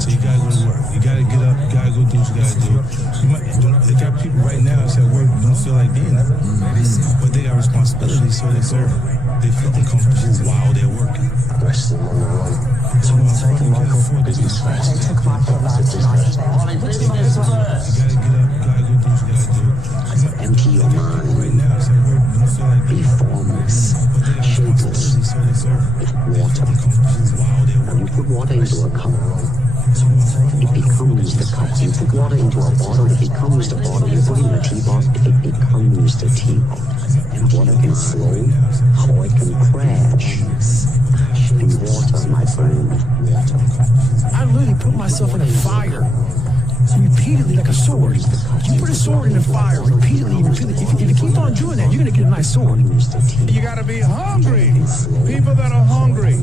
So you gotta go to work. You gotta get up. You gotta go do what you gotta do. They got people right now that's at work don't feel like being there, but they got responsibility, so they go. They feel uncomfortable while they're working. Someone's taking Michael. Business first. They took Michael last night. Business first. You gotta get up. You gotta go do what you gotta do. Empty your mind. Right now it's at work don't feel like Be formless. Shapeless. With water. When you put water into a cup, it becomes the cup. You put water into a bottle, it becomes the bottle. You put it in a teapot, it becomes the teapot. And water can flow, or it can crash. And water, my friend, water. I literally put myself in a fire repeatedly like a sword. You put a sword in a fire repeatedly. If you keep on doing that, you're going to get a nice sword. You got to be hungry. People that are hungry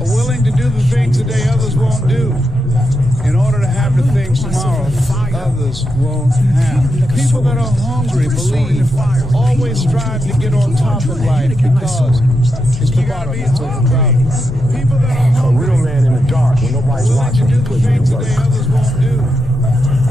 are willing to do the things today others won't do in order to have the things tomorrow others won't have. People that are hungry believe, always strive to get on top of life because it's the bottom that's over crowded. People that are hungry, A real man in the dark when nobody's watching, he put in the work. others won't do.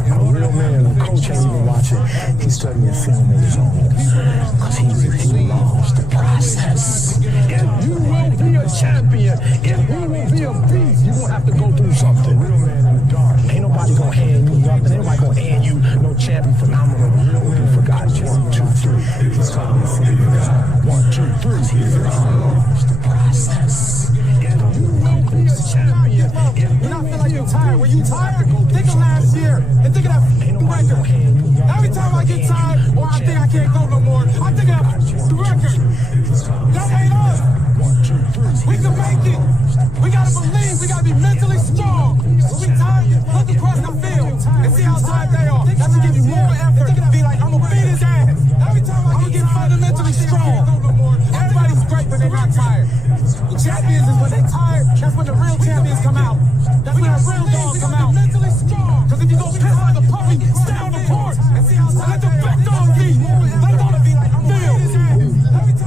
A real man, when coach ain't even watching, he's studying film on his own. Because he loves the process. And you will be a champion, and we will be a beast. You're going to have to go through something. A real man in the dark. Ain't nobody going to hand you nothing. Ain't nobody going to hand you no champion phenomenal. You forgot 1, 2, 3. It's time to figure it out. 1, 2, 3. He loves the process. And you will be a champion. When I feel like you're tired, when you tired, think of last year and think of that record. Every time I get tired or I think I can't go no more, I think of that record. That ain't us. We can make it. We gotta believe. We gotta be mentally strong. When we tired, look across the field and see how tired they are. That should give you more effort. Be like, I'm gonna beat his ass. Every time I get fundamentally strong. Everybody's great when they're not tired. The champions is when they tired. That's when the real champions come out. That's when the real dogs come out. Mentally strong. Because if you go piss like a puppy, stay on the court and see how let the big dog be. They wanna be like, I'm real.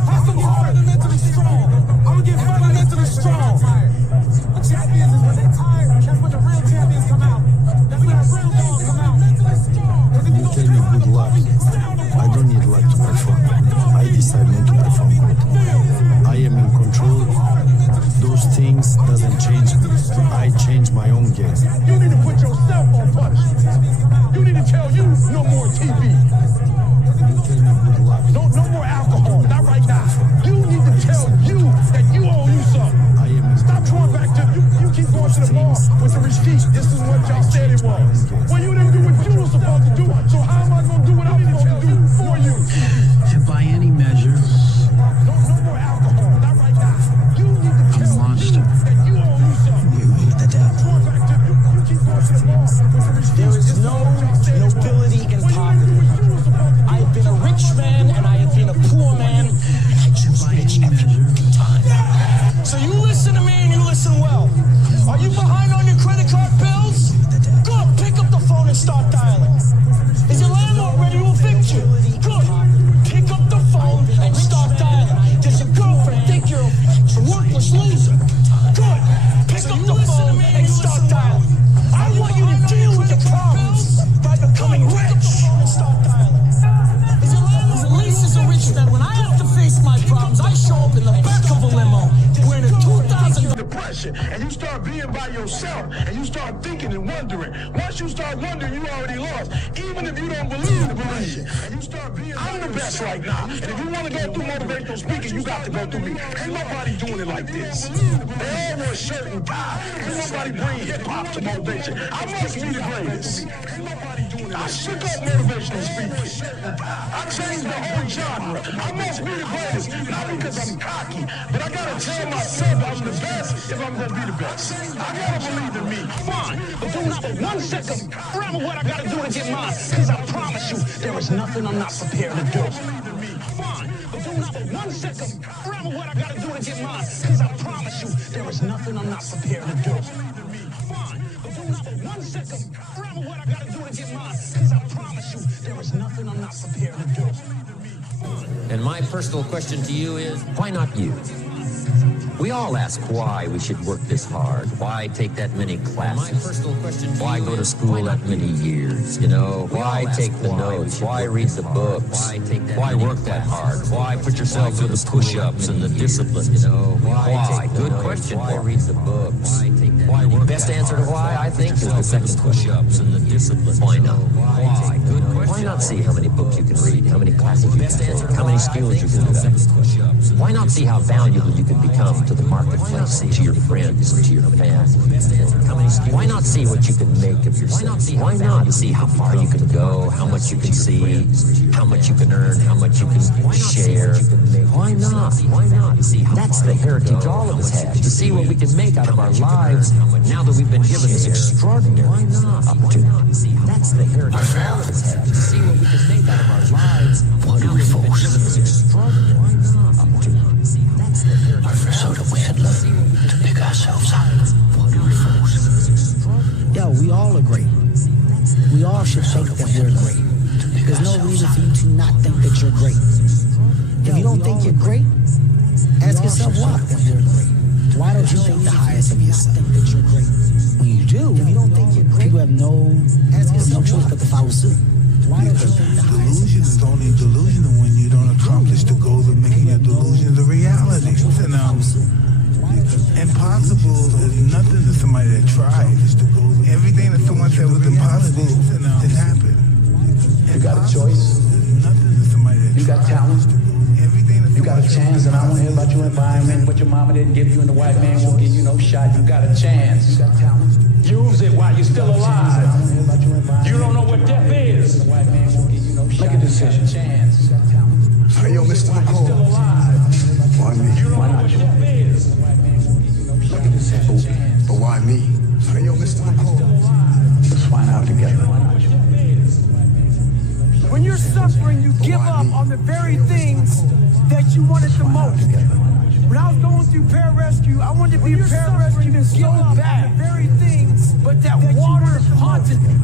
That's the hard mentally strong. I'm gonna get fundamentally strong. The champions is when they tired. That's when the real champions come out. That's when the real dogs come out. Mentally strong. Because if you go piss like a puppy, stay on the court. I don't need luck to perform. I decide not to perform good. I am in control. Those things doesn't change me. I change my own game. You need to put yourself on punishment. You need to tell you no more TV. No more alcohol. Not right now. You need to tell you that you owe you something. Stop going back to you keep going to the bar with the receipt. This is what y'all said it was. Well, you didn't do what you were supposed to do. So how am I gonna do what I'm supposed to do for you? And by any measure, No more alcohol. Not right now. You need to tell I'm a monster. that you owe you something. The devil. There is no nobility in poverty. I have been a rich man and I have been a poor man. I choose rich every time. So you listen to me and you listen well. Are you behind on your credit card bills? Good. Pick up the phone and start dialing. Is your landlord ready to evict you? Good. Pick up the phone and start dialing. Does your girlfriend think you're a worthless loser? Good. Pick up the phone and start dialing. I want you to deal with your problems by becoming rich. At least as a rich man, when I have to face my problems, I show up in the back of a limo wearing a 2,000 depression, and you start being by yourself, and you start thinking and wondering. Once you start wondering, you already lost. Even if you don't believe in depression, and you start being I'm the best right now. And if you want to go through motivational speaking, you got to go through me. Ain't nobody doing it like this. They all wear shirt and tie. Ain't nobody bring hip hop to motivation. I must be the greatest. Ain't nobody doing it. I shook up motivational speaking. I changed the whole genre. I must be the greatest, not because I'm cocky, but I gotta tell myself I'm the best if I'm gonna be the best. I gotta believe in me. Fine, but do not for 1 second remember what I gotta do to get mine. Cause I promise you, there is nothing I'm not prepared to do. Fine, but do not for 1 second remember what I gotta do to get mine. Cause I promise you, there is nothing I'm not prepared to do. Fine, but do not for 1 second remember what I gotta do to get mine. Cause I promise you, there is nothing I'm not prepared to do. And my personal question to you is, why not you? We all ask why we should work this hard. Why take that many classes? Why go to school that many years? You know, why take the notes? Why read the books? Why work that hard? Why put yourself through the push-ups and the discipline? You know, why? Good question. Why read the books? Why work? Best answer to why, I think, is the second push-ups and the discipline. Why not? Why? Good question. Why not see how many books you can read? How many classes you can take? How many skills you can develop? Why not see how valuable you can become to the marketplace, to your friends, to your family? Why not see what you can make of yourself? Why not see how far you can go, how much you can see, how much you can earn, how much you can share? Why not? Why not? That's the heritage all of us have, to see what we can make out of our lives now that we've been given this extraordinary opportunity. That's the heritage all of us have, to see what we can make out of our lives now that we've been given this extraordinary opportunity. So that we can learn to pick ourselves up. Yo, we all are great. We all should think that we're great. There's no reason for you to not think that you're great. If you don't think you're great, ask yourself why. Why don't you think the highest of yourself? When you do, if you don't think you're great, people have no choice but to follow suit. Why don't you think the highest? Delusion is only delusional when you don't accomplish the goals of making your delusions a reality. And impossible is nothing to somebody that tried. Everything that someone said was impossible has happened. You got a choice. You got talent. You got a chance, and I don't hear about your environment, what your mama didn't give you, and the white man won't give you no shot. You got a chance. You got talent. Use it while you're still alive. You don't know what death is. Make a decision. Hey, yo, Mr. McCall. Why me? Why not? Make a decision. But why me? Hey, yo, Mr. McCall. Let's find out together. When you're suffering, you give up on the very things that you wanted the most. When I was going through pararescue, I wanted to be a pararescue and give back the very things, but that water haunted me.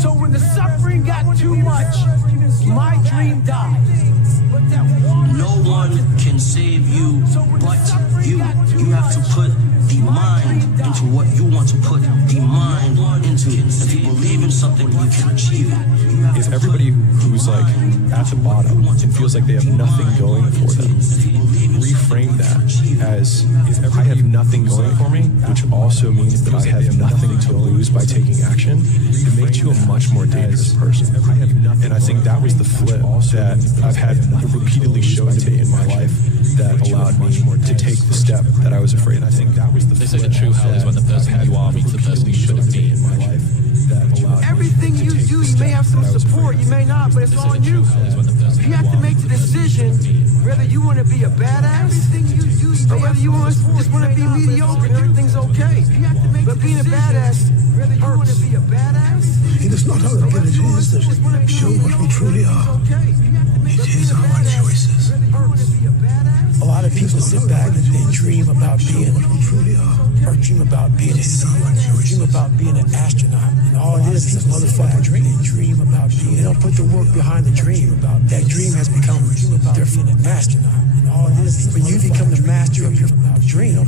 So when the suffering got too much, my dream died. No one can save you but you. You have to put the mind into what you want to put the mind into. If you believe in something, you can achieve it. If everybody who's like at the bottom and feels like they have nothing going for them, reframe that as if I have nothing going for me, which also means that I have nothing to lose by taking action, it makes you a much more dangerous person. And I think that was the flip that I've had repeatedly shown to me in my life that allowed me to take the step that I was afraid. And I think that was the flip. They say the true hell is when the person you are meets the person you should have been in my life. Everything you do, you may have some support, you may not, but it's on you. You have to make the decision whether you want to be a badass or whether you just want to be mediocre and everything's okay. But being a badass hurts. It is not our abilities that show what we truly are. It is our choices. A lot of people sit back and dream about being what we truly are, or dream about being a CEO, or dream about being an astronaut. And all it is a motherfucking dream. They dream about being. They don't put the work behind the dream. That dream has become their an astronaut. And all it is when you become the master of your dream,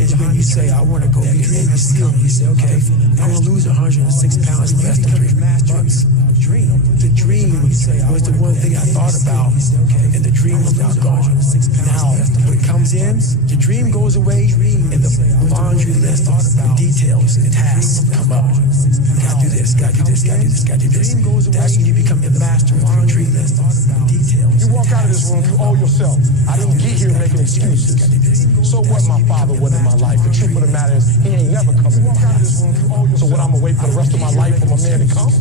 is when you say, I want to go be a Navy SEAL. You say, okay, I want to lose 106 pounds less than the dream was the one thing I thought about, and the dream is now gone. Now, when it comes in, the dream goes away, and the laundry list, the details, the tasks come up. Gotta do this, gotta do this, gotta do this, gotta do this. That's when you become the master of the dream list, the details. You walk out of this room, you owe yourself. I didn't get here making excuses. So what my father was in my life. The truth of the matter is, he ain't never coming to my house. So what, I'm gonna wait for the rest of my life for my man to come?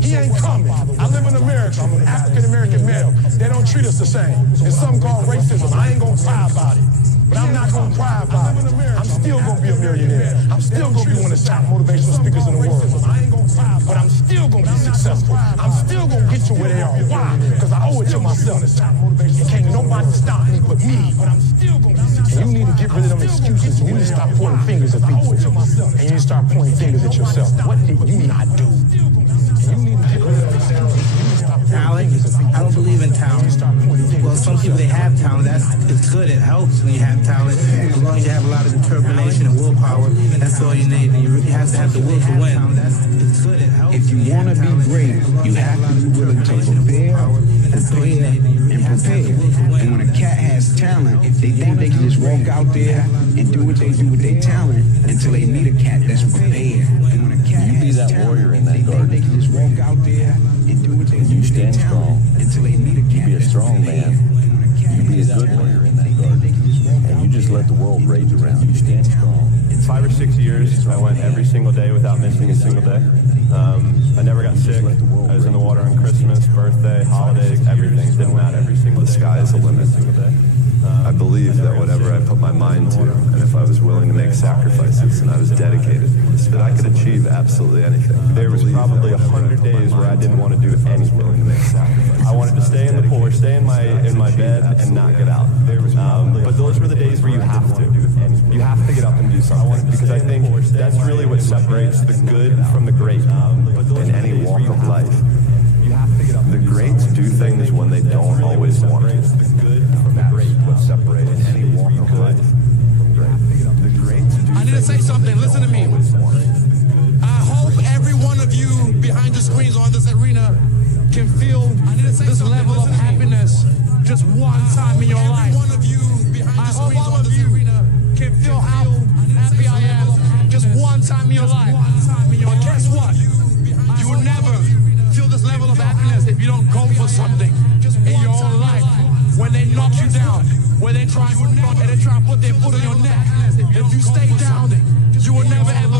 He ain't coming. I live in America. I'm an African-American male. They don't treat us the same. It's something called racism. I ain't gonna cry about it. But I'm not gonna cry about it. I'm still gonna be a millionaire. I'm still gonna be one of the top motivational speakers in the world. But I'm still gonna be successful. I'm still gonna get you where they are. Why? Because I owe it to myself. And can't nobody stop me but me. And you need to get rid of them excuses. You need to stop pointing fingers at people. And you need to start pointing fingers at yourself. What did you not do? And you need to get rid of them excuses. You need to stop talent. I don't believe in talent. Well, some people, they have talent. It's good. It helps when you have talent. As long as you have a lot of determination and willpower, that's all you need. And you really have to have the will to win. If you want to be great, you have to be willing to prepare, and prepare. And when a cat has talent, they think they can just walk out there and do what they do with their talent until they meet a cat that's prepared. And when a cat you be that warrior in that garden. they can just walk out there and do what they do. You stand strong. Until they meet a cat. You be a strong man. You be a good warrior in that garden. And you just let the world rage around. You stand strong. 5 or 6 years, I went every single day without missing a single day. I never got sick. I was in the water on Christmas, birthday, holidays, everything. It didn't matter. Every single The sky is the limit. I believe that whatever I put my mind to, and if I was willing to make sacrifices and I was dedicated, that I could achieve absolutely anything. There was probably 100 days where I didn't want to do anything. Willing to make sacrifices. I wanted to stay in the pool or stay in my bed and not get out. But those were the days where you have to. You have to get up and do something, because I think that's really what separates the good from the great In any walk of life, the greats do things when they don't always want to. What separates in any walk of life. The greats do I need to say something. Listen to me. I hope every one of you behind the screens on this arena can feel this level of happiness just one time in your life. I hope all of you can feel how happy I am just one time in your life. But guess what? You will never feel this level of happiness if you don't go for something in your own life. When they knock you down, when they try to put their foot on your neck, if you stay down, you will never ever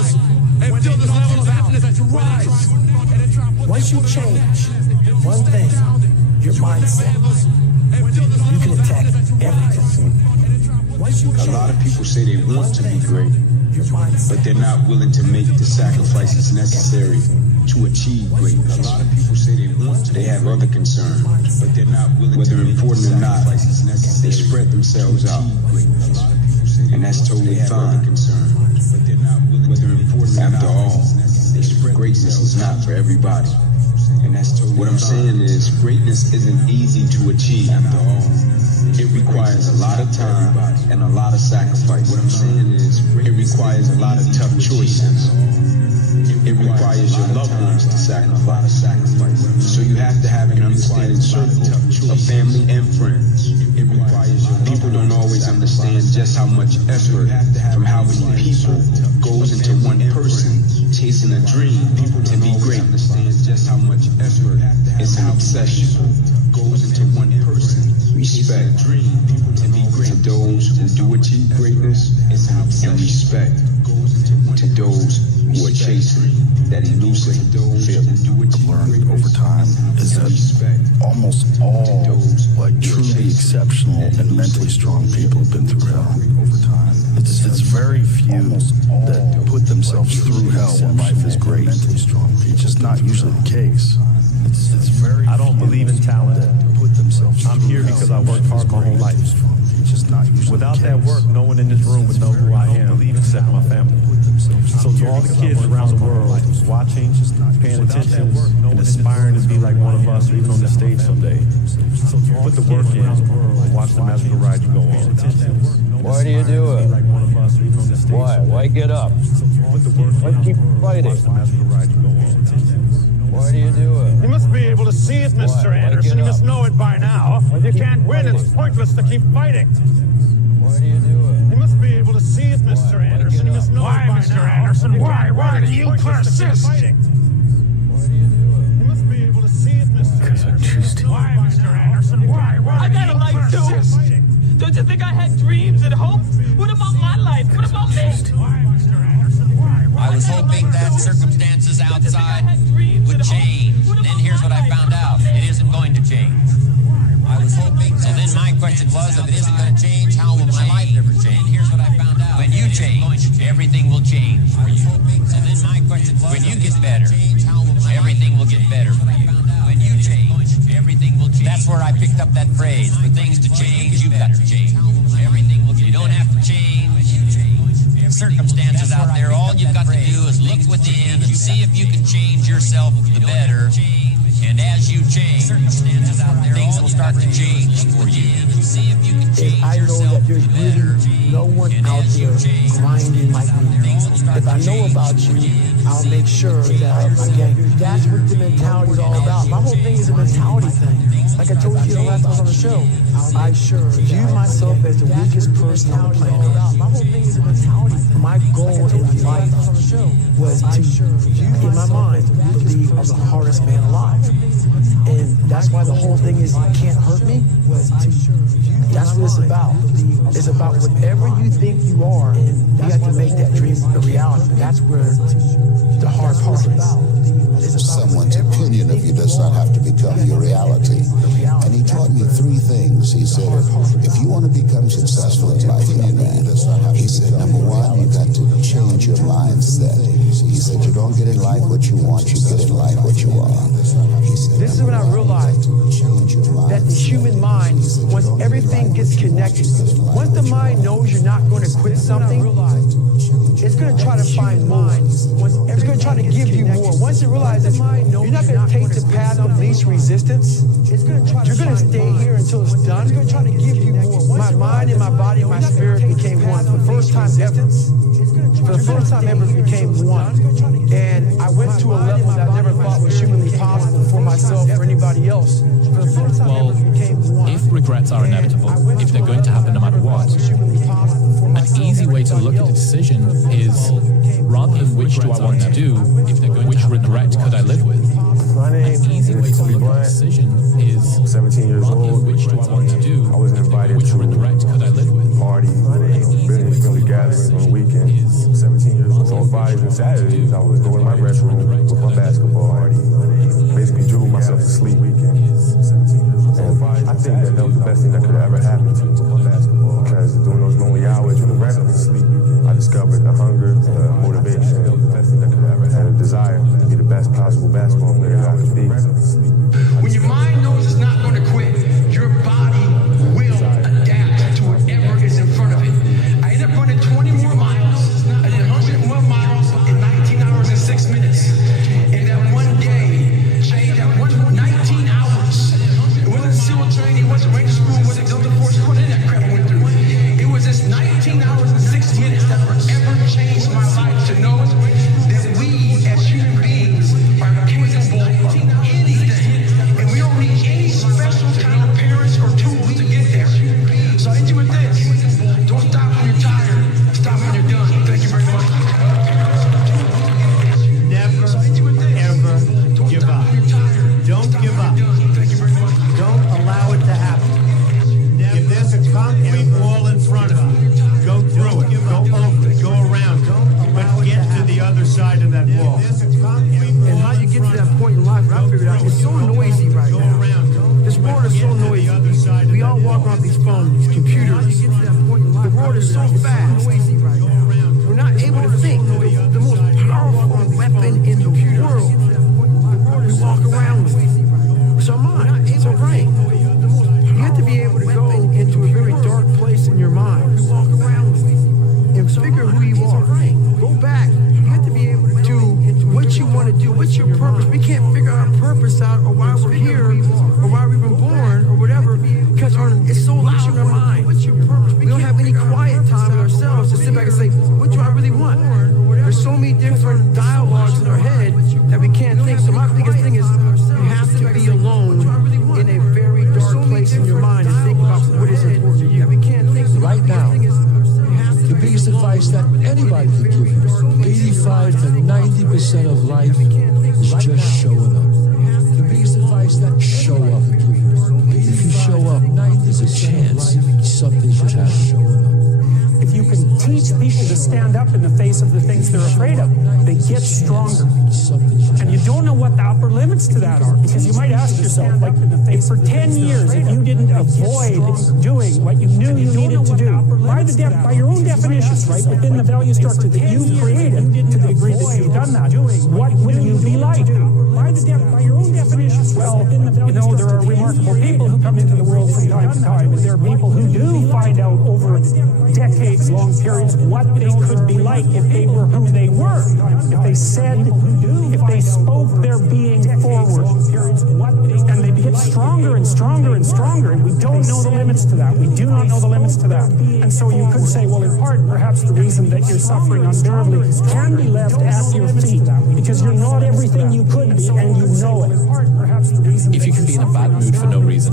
feel this level of happiness as you rise. Once you change one thing, your mindset, you can attack everything. A lot of people say they want to be great, but they're not willing to make the sacrifices necessary to achieve greatness. A lot of people say they want to. They have other concerns, but they're not willing, whether important or not, they spread themselves out. And that's totally fine. Whether important after all, greatness is not for everybody. And that's totally what I'm saying is greatness isn't easy to achieve after all. It requires a lot of time and a lot of sacrifice. What I'm saying is it requires a lot of tough choices. It requires your loved ones to sacrifice. So you have to have an understanding circle of family and friends. It requires people don't always understand just how much effort from how many people goes into one person chasing a dream. People to be great. Understand just how much effort is an obsession goes into one person. Respect to those who do achieve greatness, and respect to those who are chasing that elusive feeling. I've learned over time is that almost all truly exceptional and mentally strong people have been through hell. It's very few that put themselves through hell when life is great. It's just not usually the case. I don't believe in talent. I'm here because I worked hard my whole life. Without that work, no one in this room would know who I am, except my family. So to all the kids around the world watching, paying attention, and aspiring to be like one of us, or even on the stage someday, put the work in and watch the magical ride you go on. Why do you do it? Why? Why get up? Why keep fighting? Why do you do it? You must be able to see it, Mr. Anderson. You must know it by now. If you can't win, it's pointless to keep fighting. Why do you do it? You must be able to see it, Mr. Anderson. You must know it by now. Why, Mr. Anderson? Why do you persist? Why do you do it? You must be able to see it, Mr. Anderson. Why, Mr. Anderson? Why I do got a you life persist? too. Don't you think I had dreams and hopes? What about my life? What about me? I was hoping that circumstances outside would change. And then here's what I found out. It isn't going to change. I was hoping. So then my question was, if it isn't going to change, how will my life ever change? Here's what I found out. When you change, everything will change. So then my question was, when you get better, everything will get better. When you change, everything will change. That's where I picked up that phrase. For things to change, you've got to change. Everything will get better. You don't have to change. Circumstances out there, all you've got to do is look within and see if you can change yourself for the better, And as you change, circumstances out there, things will start to change for you. See if you can change I know yourself that there's really no one out there grinding like me. If I know about you, I'll make sure that, again, that's what the mentality is all about. My whole thing is a mentality thing. Like I told you the last time on the show, I view myself as the weakest person on the planet. My whole thing is a mentality thing. My goal in life was to, in my mind, believe I'm the hardest man alive. And that's why the whole thing is you can't hurt me. That's what it's about. It's about whatever you think you are, you have to make that dream a reality. That's where the hard part is. Someone's opinion of you does not have to become your reality. And he taught me three things. He said, if you want to become successful in life, young man, he said, number one, you got to change your mindset. He said, you don't get in life what you want, you get in life what you are. This is when I realized that the human mind, once everything gets connected, once the mind knows you're not going to quit something, it's going to try to find more. It's going to try to give you more. Once it realizes you're not going to take the path of least resistance, you're going to stay here until it's done. It's going to try to give you more. My mind and my body and my spirit became one for the first time ever. For the first time ever, became one. And I went to a level that I never thought was humanly possible for myself or anybody else. For the first time ever, became one. If regrets are inevitable, if they're going to happen no matter what, an easy way to look at a decision is, rather than which do I want to do, which regret could I live with? An easy way to look at a decision is, 17 years old, which do I want to do, I wasn't invited which to regret could I live with? Parties, family gatherings on the weekends. 17 years old. So on Fridays and Saturdays, I was going to my restroom with my basketball. Basically drew myself to sleep. And I think that was the best thing that could have ever happened to me with my basketball. Because during those lonely hours when the rest was asleep, I discovered the hunger, the motivation, the best thing that could have ever had, a desire to be the best possible basketball player that I could be. When your mind knows it's not going to quit, your body will adapt to whatever is in front of it. I ended up running 20 more miles. I did 101 miles in 19 hours and 6 minutes. And that one day, that 19 hours, it wasn't SEAL training, it wasn't Ranger School, it wasn't Delta Force, it wasn't that crap I went through. It was just 19 hours and 6 minutes that forever changed my life to know that we as human beings are capable of anything. And we don't need any special kind of parents or tools to get there. So I hit you with this. Don't stop when you're tired. Stop when you're done. Thank you very much. Never, ever give up. Don't give up. Don't allow it to happen. If there's a concrete wall in front of you, go through it, go over it, go around it, but get to the other side of that wall. And how you get to that point in life, I figured out, it's so noisy right now. This world is so noisy. We all walk around these phones, these computers. The world is so fast. We're not able to think. The most powerful weapon in the world we walk around with. It's our mind. It's our brain. You have to be able to go into a very dark place in your mind. Walk around with and figure who you are. Go back. You have to be able to do what you want to do. What's your purpose? We can't figure our purpose out or why we're here or why we've been born or whatever because it's so loud in our mind. We don't have any quiet time with ourselves to sit back and say, what do I really want? There's so many different dialogues in our head that we can't think. So my biggest thing is you have to be alone in a very dark place in your mind and think about what is important to you. Right now, the biggest advice that anybody can give you, 85 to 90% of life is just showing up. The biggest advice that show up. If you show up, there's a chance something should happen. If you can teach people to stand up in the face of the things they're afraid of, they get stronger. And you don't know what the upper limits to that are, because you might ask yourself, like, if for 10 years, if you didn't avoid doing what you knew you needed to do, by your own definitions, right, within the value structure that you've created, to the degree that you've done that, what will you be like? By your own definitions, well, there are remarkable people who come into the world from time to time, and there are people who do find out over decades-long periods what they could be like if they were who they were, if they said, if they spoke their being forward, and stronger and stronger, and we don't know the limits to that. We do not know the limits to that. And so you could say, well, in part, perhaps the reason that you're suffering unbearably can be left at your feet, because you're not everything you could be, and you know it. If you can be in a bad mood for no reason,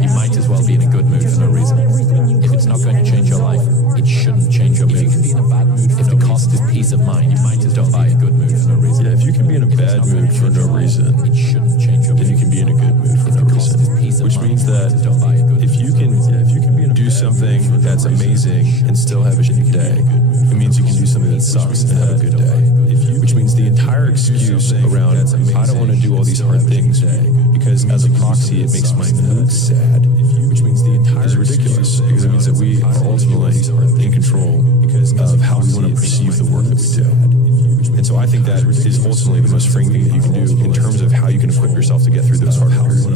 you might as well be in a good mood for no reason. If it's not going to change your life, it shouldn't change your mood. If you can be in a bad mood, if the cost is peace of mind, you might as well buy a good mood for no reason. Yeah, if you can be in a bad mood for no reason, it shouldn't change your mood. then you can be in a good mood for no reason. Which means that if you can do something that's amazing and still have a shitty day, it means you can do something that sucks and have a good day. Which means the entire excuse around I don't want to do all these hard things because as a proxy it makes my mood sad, which means the entire is ridiculous, because it means that we are ultimately in control of how we want to perceive the work that we do. And so I think that is ultimately the most freeing thing that you can do in terms of how you can equip yourself to get through those hard periods.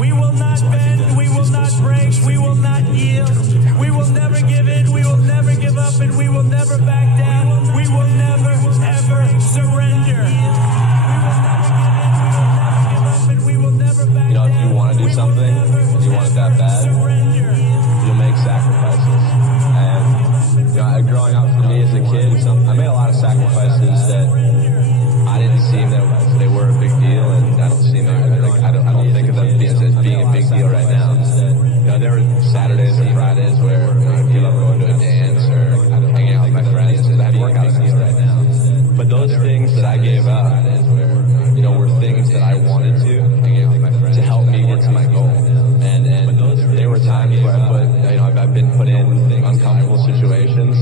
We will not bend, we will not break, we will not yield, we will never give in, we will never give up, and we will never back down, we will never, ever surrender. You know, if you want to do something, and you want it that bad, you'll make sacrifices. And, you know, growing up for me as a kid, I made a lot of sacrifices that I didn't seem that they were a big deal, and I don't seem like I don't think of them as being a big deal right now. You know, there were Saturdays or Fridays where I'd give up going to a dance or hanging out with my friends, and I'd work out a deal right now. But those things that I gave up, you know, were things that I wanted to help me get to my goal. And there were times where I've been put in uncomfortable situations,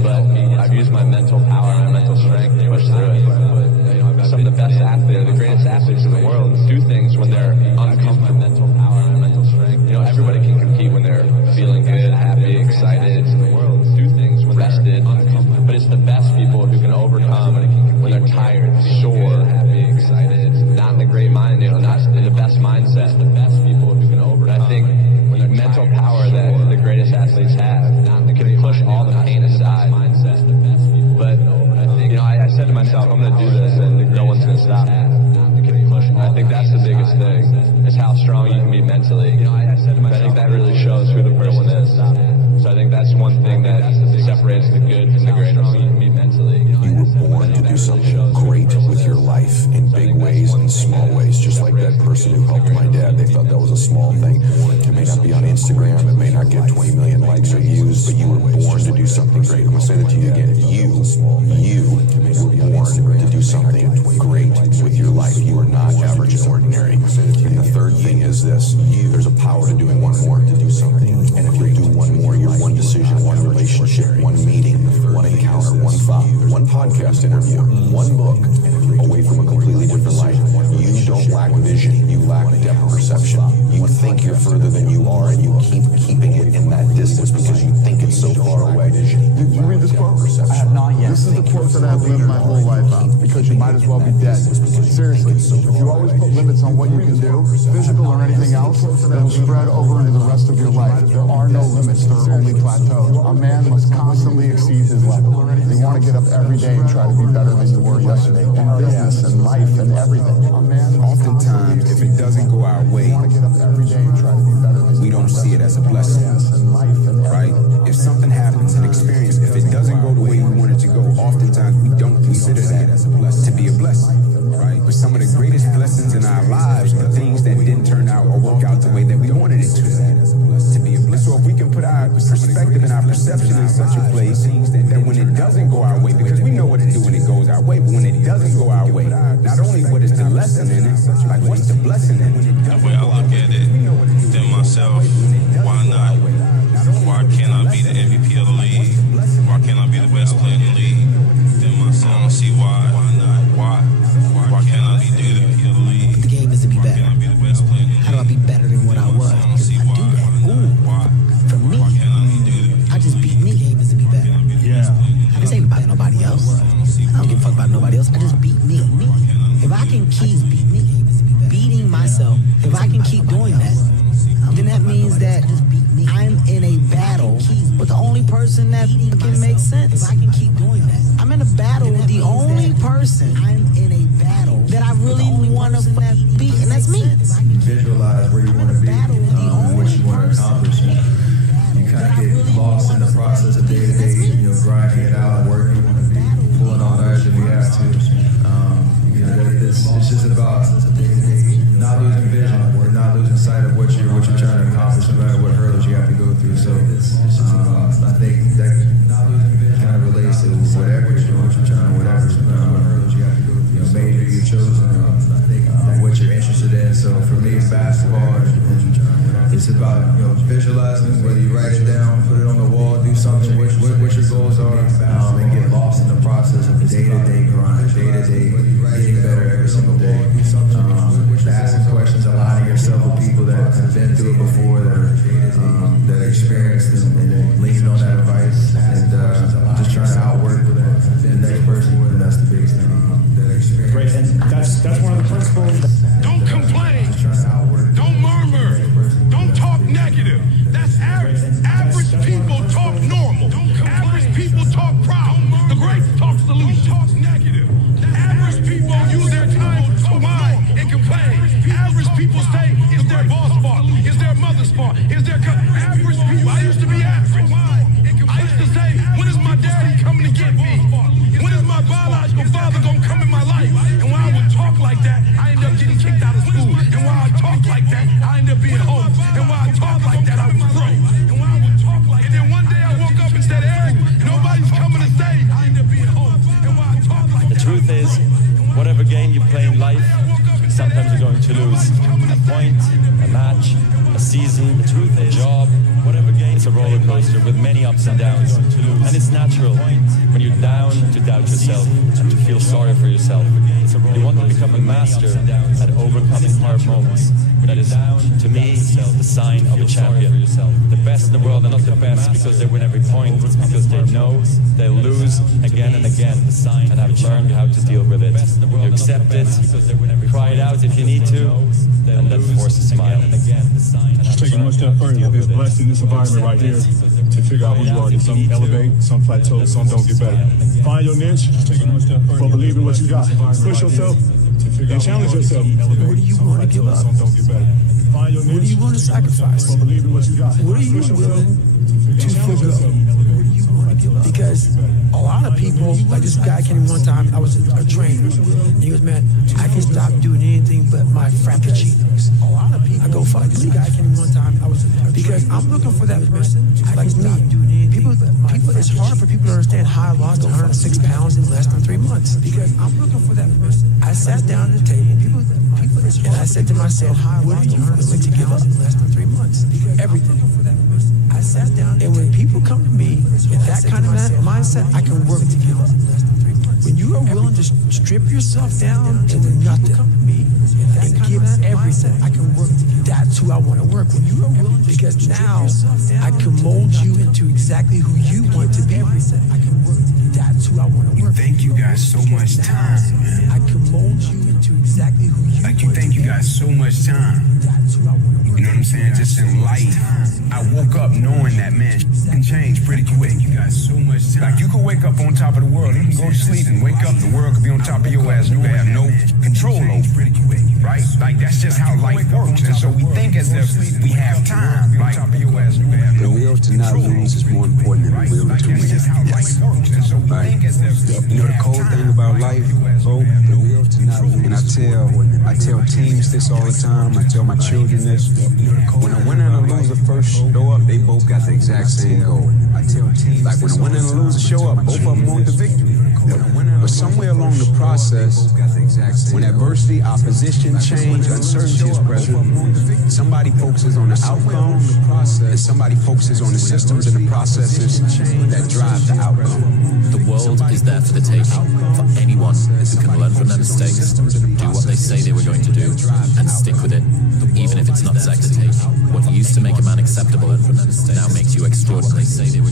but I've used my mental power and my mental strength to push through it. Some of the best athletes, the greatest athletes in the world, do things when they're uncomfortable. Mental power and mental strength. You know, everybody can compete when they're feeling good, happy, excited. Do things when rested, uncomfortable. But it's the best people who can overcome when they're tired, sore, happy, excited, not in a great mind, you know, not in the best mindset. The best people who can overcome. I think mental power that the greatest athletes have can push all the pain aside. But you know, I said to myself, I'm going to do this, and no one's going to stop me. I think that's the biggest thing, is how strong you can be mentally. I think that really shows who the person is. So I think that's one thing that separates the good from the great. You can be mentally. You were born to do something great with your life in big ways and small ways, just like that person who helped my dad. They thought that was a small thing. It may not be on Instagram, it may not get 20 million likes or views, but you were born to do something great. I'm going to say that to you again. You were born to do something great with your life. You are not average and ordinary. And the third thing is this: there's a power to doing one more, to do something. And if you do one more, you're one decision, one relationship, one meeting, one encounter, one thought, one podcast interview, one book away from a completely different life. You don't lack vision. You lack depth perception. You think you're further than you are, and you keep keeping it in that distance because you think it's so far away. Did you read this quote? I have not yet. This is the quote that I've lived my whole life on, because you might as well be dead. Seriously, if you always put limits on what you can do, physical or anything else, it'll spread over into the rest of your life. There are no limits, there are only plateaus. A man must constantly exceed his level. You want to get up every day and try to be better than you were yesterday, in business and life and everything. Oftentimes, if it doesn't go our way, we don't see it as a blessing, right? If something happens, an experience, if it doesn't go the way we want it to go, oftentimes we don't consider that to be a blessing, right? But some of the greatest blessings in our lives are things that didn't turn out or work out the way that we wanted it to be a blessing. So if we can put our perspective and our perception in such a place that when it doesn't go our way, because we know what to do when it goes our way, but when it doesn't go our way, not only what is the lesson in it, like what's the blessing in it? The way I look at it, then myself, why not? Why can't I be the MVP of the league? Why can't I be the best player in the league? Then myself, I don't see why not? Why can't I be the MVP of the league? The game is to be better. How do I be better than what I was? Because I do that. For me, I just beat me. The game is to be better. Yeah. This ain't about nobody else. I don't give a fuck about nobody else. I just beat me. If I can keep beating myself, if I can keep doing that, then that means that I'm in a battle with the only person that can make sense. If I can keep doing that, I'm in a battle with the only person that I really want to be, and that's me. Visualize where you want to be, what you want to accomplish, and you kind of get lost in the process of day-to-day, grinding it out, working, pulling all the edge if you have to. It's just about not losing vision or not losing sight of what you're trying to accomplish, no matter what hurdles you have to go through. So I think that kind of relates to whatever you're doing, what you're trying to, whatever hurdles you have to go through. Major you've chosen, what you're interested in. So for me, basketball, it's about visualizing, whether you write it down, put it on the wall, do something, what your goals are, and get lost in the process of the day-to-day grind, day-to-day getting better every single day. Asking questions, aligning yourself with people that have been through it before, that are experienced, and leaning on that advice, and just trying to outwork the next person, and that's the biggest thing. Great, and that's one of the principles. Don't complain. Don't murmur. Don't talk negative. That's average. Average people talk normal. Average people talk proud. The great talk solution. Don't talk negative. Average people use their time to whine and complain. Average people say it's their boss' fault, it's their mother's fault, it's their average people. I used to be average. I used to say, when is my daddy coming to get me? When is my biological father gonna come in my life? And when I would talk like that, I ended up getting kicked out of school. And when I talk like that, I ended up being home. And when I talk like that, I was broke. And when I would talk like that, and then one day I woke up and said, Eric, nobody's coming to save. I ended up being home. And when I talk like that, the truth is, whatever game you play in life, sometimes you're going to lose. A point, a match, a season, a job, whatever game. It's a roller coaster with many ups and downs. And it's natural when you're down to doubt yourself and to feel sorry for yourself. You want to become a master at overcoming hard moments. That is, to me, the sign of a champion. The best in the world are not the best because they win every point. It's because they know they'll lose again and again and have learned how to deal with it. You accept it, cry it out if you need to, and then force a smile. Just taking one step further, it's blessed in this environment right here to figure out who you are. Some elevate, some plateau, some don't get better. Find your niche, for believing what you got. Push yourself and challenge yourself. What do you want to give up? What do you want to sacrifice? What are you willing to forego? Because a lot of people, like this guy came one time, I was a trainer, and he goes, man, I can stop doing anything but my frappuccinos. A lot of people, I go, fuck, this guy came one time, I was because I'm looking for that person, like me. People, it's hard for people to understand how I lost 106 pounds in less than 3 months, because I'm looking for that person. I sat down at the table, and I said to myself, what are you willing to give up in less than 3 months? Everything. I sat down, and when people come to me with that kind of mindset, I can work to give up. When you are willing to strip yourself down to nothing and give everything, I can work. That's who I want to work with. Because now I can mold you into exactly who you want to be. That's who I want to work with. Thank you guys so much time, man. I can mold you into exactly who you want to be. You thank you guys so much time. You know what I'm saying? Just in life, I woke up knowing that, man, can change pretty quick. You guys so much time. Like, you could wake up on top of the world, you can go to sleep and wake up, the world could be on top of your ass, and you have no control over it, right? Like, that's just how life works. And so we think as if we have time, right? The will to not lose is more important than the will to win. Yes. Right. You know the cold thing about life, bro? The will to not lose. And I tell teams this all the time. I tell my children this. When a winner and a loser first show up, they both got the exact same goal. I tell teams, like when a winner and a loser show up, both of them want the victory. But somewhere along the process, when adversity, opposition, change, uncertainty is present, somebody focuses on the outcome, and somebody focuses on the systems and the processes that drive the outcome. The world is there for the taking, for anyone who can learn from their mistakes, do what they say they were going to do, and stick with it, even if it's not sexy. What used to make a man acceptable now makes you extraordinary.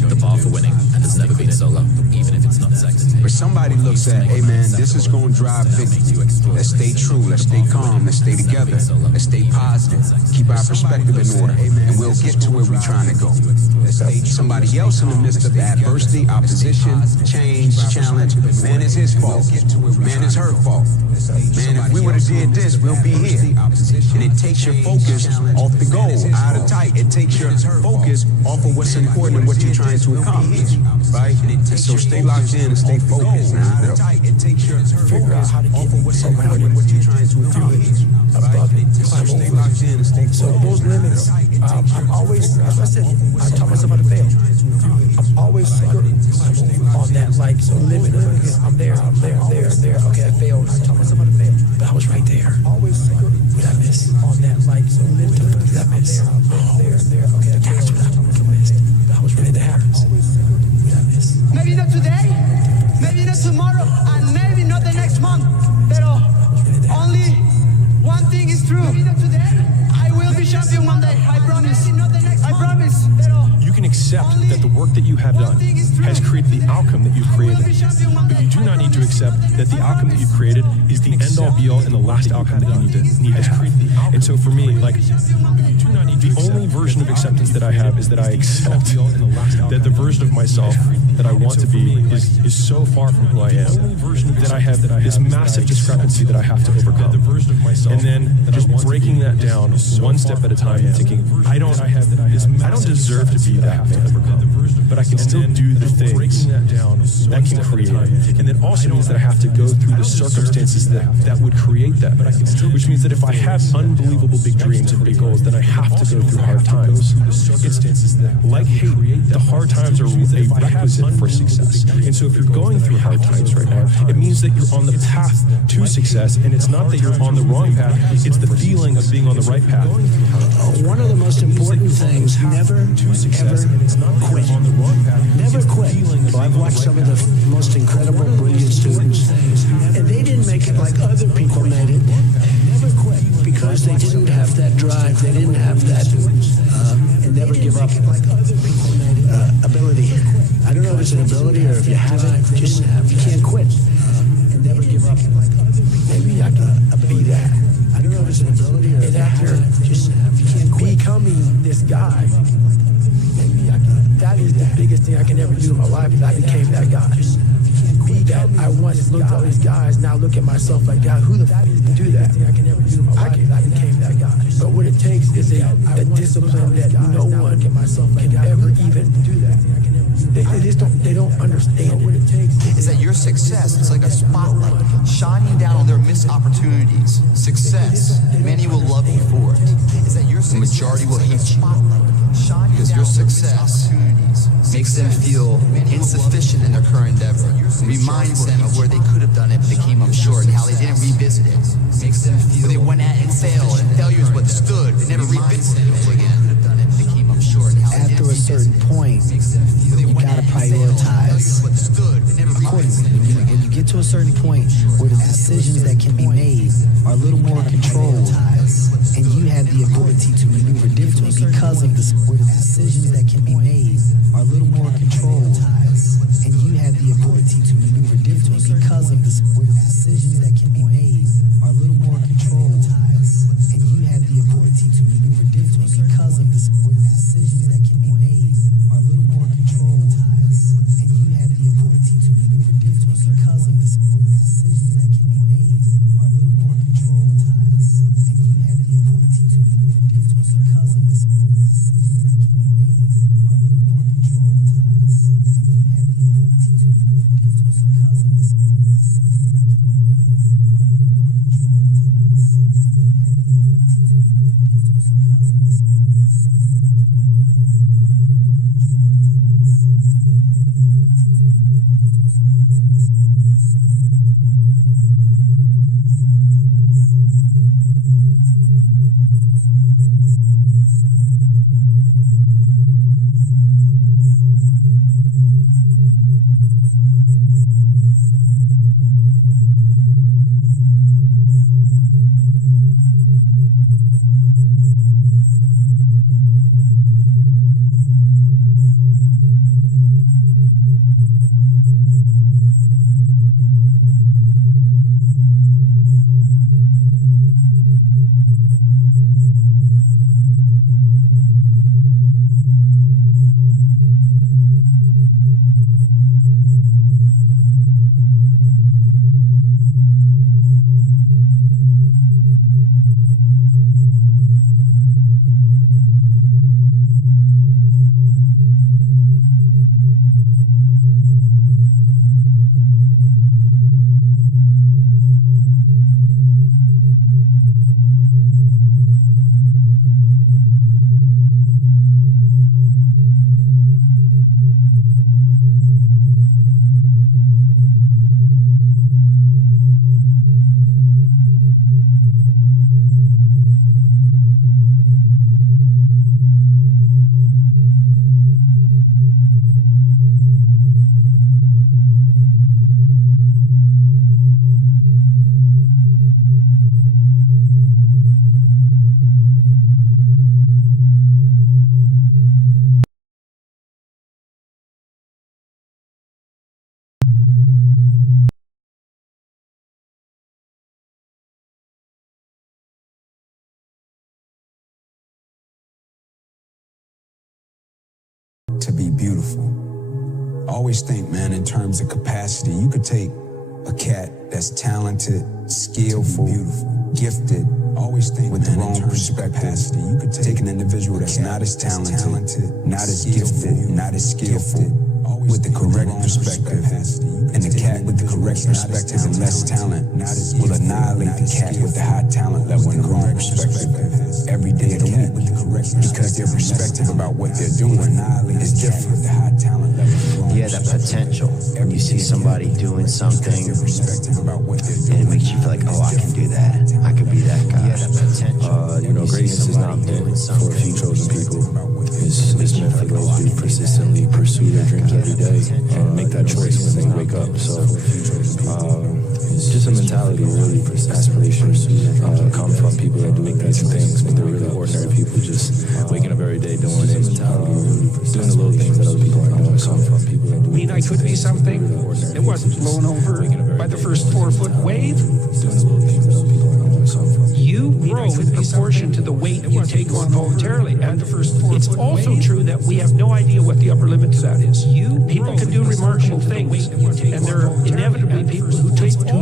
The bar for winning has never been so low, even if it's not sexy. But somebody looks at, hey man, this is going to drive victory. Let's stay true. Let's stay calm. Let's stay together. Let's stay positive. Keep our perspective in order. And we'll get to where we're trying to go. Somebody else in the midst of adversity, opposition, change, challenge, man, it's his fault. Man, it's her fault. Man, if we would have did this, we'll be here. And it takes your focus off the goal, out of tight. It takes your focus off of what's important and what you're trying to accomplish, right? So stay locked in and stay focused, man. It takes your focus off of what's important and what you're trying to accomplish. So stay locked in and stay focused. So those limits, I'm always, as I said, I taught myself how to fail. I'm always on that, like, so limit. Okay, I'm there. Okay, I failed. I taught myself how to fail. But I was right there. Always, did I miss? On that, like, so limit. Did I miss? There. Okay, I failed. I missed. But I was right there. Did I miss? Maybe not today, maybe not tomorrow, and maybe not the next month. But only one thing is true. Maybe not today. I will be champion one day. I promise. I promise. You can accept that the work that you have done has created the outcome that you've created. But you do not need to accept that the outcome that you've created is the end-all be-all and the last outcome that you need to have. And so for me, like, the only version of acceptance that I have is that I accept that the version of myself that I want to be is so far from who I am, that I have this massive discrepancy that I have to overcome. And then just breaking that down one step at a time and thinking, I don't deserve to be that man, but I can still do the things that can create it. And that also means that I have to go through the circumstances that would create that. Which means that if I have unbelievable big dreams and big goals, then I have to go through hard times. It's like hate, the hard times are a requisite for success. And so if you're going through hard times right now, it means that you're on the path to success, and it's not that you're on the wrong path, it's the feeling of being on the right path. One of the most important things, never, ever quit. Never quit. Well, I've watched some of the most incredible, brilliant students, and they didn't make it like other people made it. Never quit, because they didn't have that drive, they didn't have that and never give up ability. I don't know if it's an ability or if you have it, just you can't quit and never give up. Maybe I can be that. I don't know if it's an ability or after just you can't quit. Becoming this guy. Maybe I can. That is the biggest thing I can ever do in my life. Is I became that guy. Be that. I once looked at all these guys. Now look at myself like, God, who the f can do that? I can never do in my life. I became that guy. But what it takes is a discipline that no one can ever even do that. They don't understand what it takes. Is that your success is like a spotlight shining down on their missed opportunities. Success, many will love you for it. Is that your the majority will hate you because your success makes them feel insufficient in their current endeavor. Reminds them of where they could have done it, but they came up short, and how they didn't revisit it. Makes them feel they went at it and failed, and failure is what stood. They never revisited it again. After a certain point, you gotta prioritize accordingly. When you get to a certain point where the decisions that can be made are a little more controlled, and you have the ability to maneuver differently because of this, where the decisions that can be made are a little more controlled, and you have the ability to maneuver differently because of this, where the decisions that can be made are a little more controlled, and you have the ability to maneuver differently because of this, where the decisions that can be made are a little more controlled, and you have the ability to maneuver differently because of this, where the decisions that can be made are a little more controlled, and you have the ability to maneuver differently because of this, where the decisions that can be made are a little more controlled, and you have the beautiful. Always think, man, in terms of capacity. You could take a cat that's talented, skillful, gifted. Always think with the wrong perspective. You could take an individual that's not as talented, not as gifted, not as skillful, with the correct perspective, and the cat with the correct perspective and less talent will annihilate the cat with the high talent level and the wrong perspective every day of the week, because their perspective about what they're doing is different. Yeah, that potential. When you see somebody doing something and it makes you feel like, oh, I can do that. I could be that guy. Yeah, that potential. You know, greatness is not meant for a few chosen people. It's meant for those who persistently pursue their dreams every day and make that choice when they wake up. So it's just a mentality, really, aspirations come from people that do amazing things, but they're really ordinary people just waking up every day doing it, doing the little things that other people aren't doing. Come from people that do. I mean, I could be something that wasn't blown over by the first 4-foot wave. You grow in proportion to the weight you take on voluntarily. And it's also true that we have no idea what the upper limit to that is. People can do remarkable things, and there are inevitably people who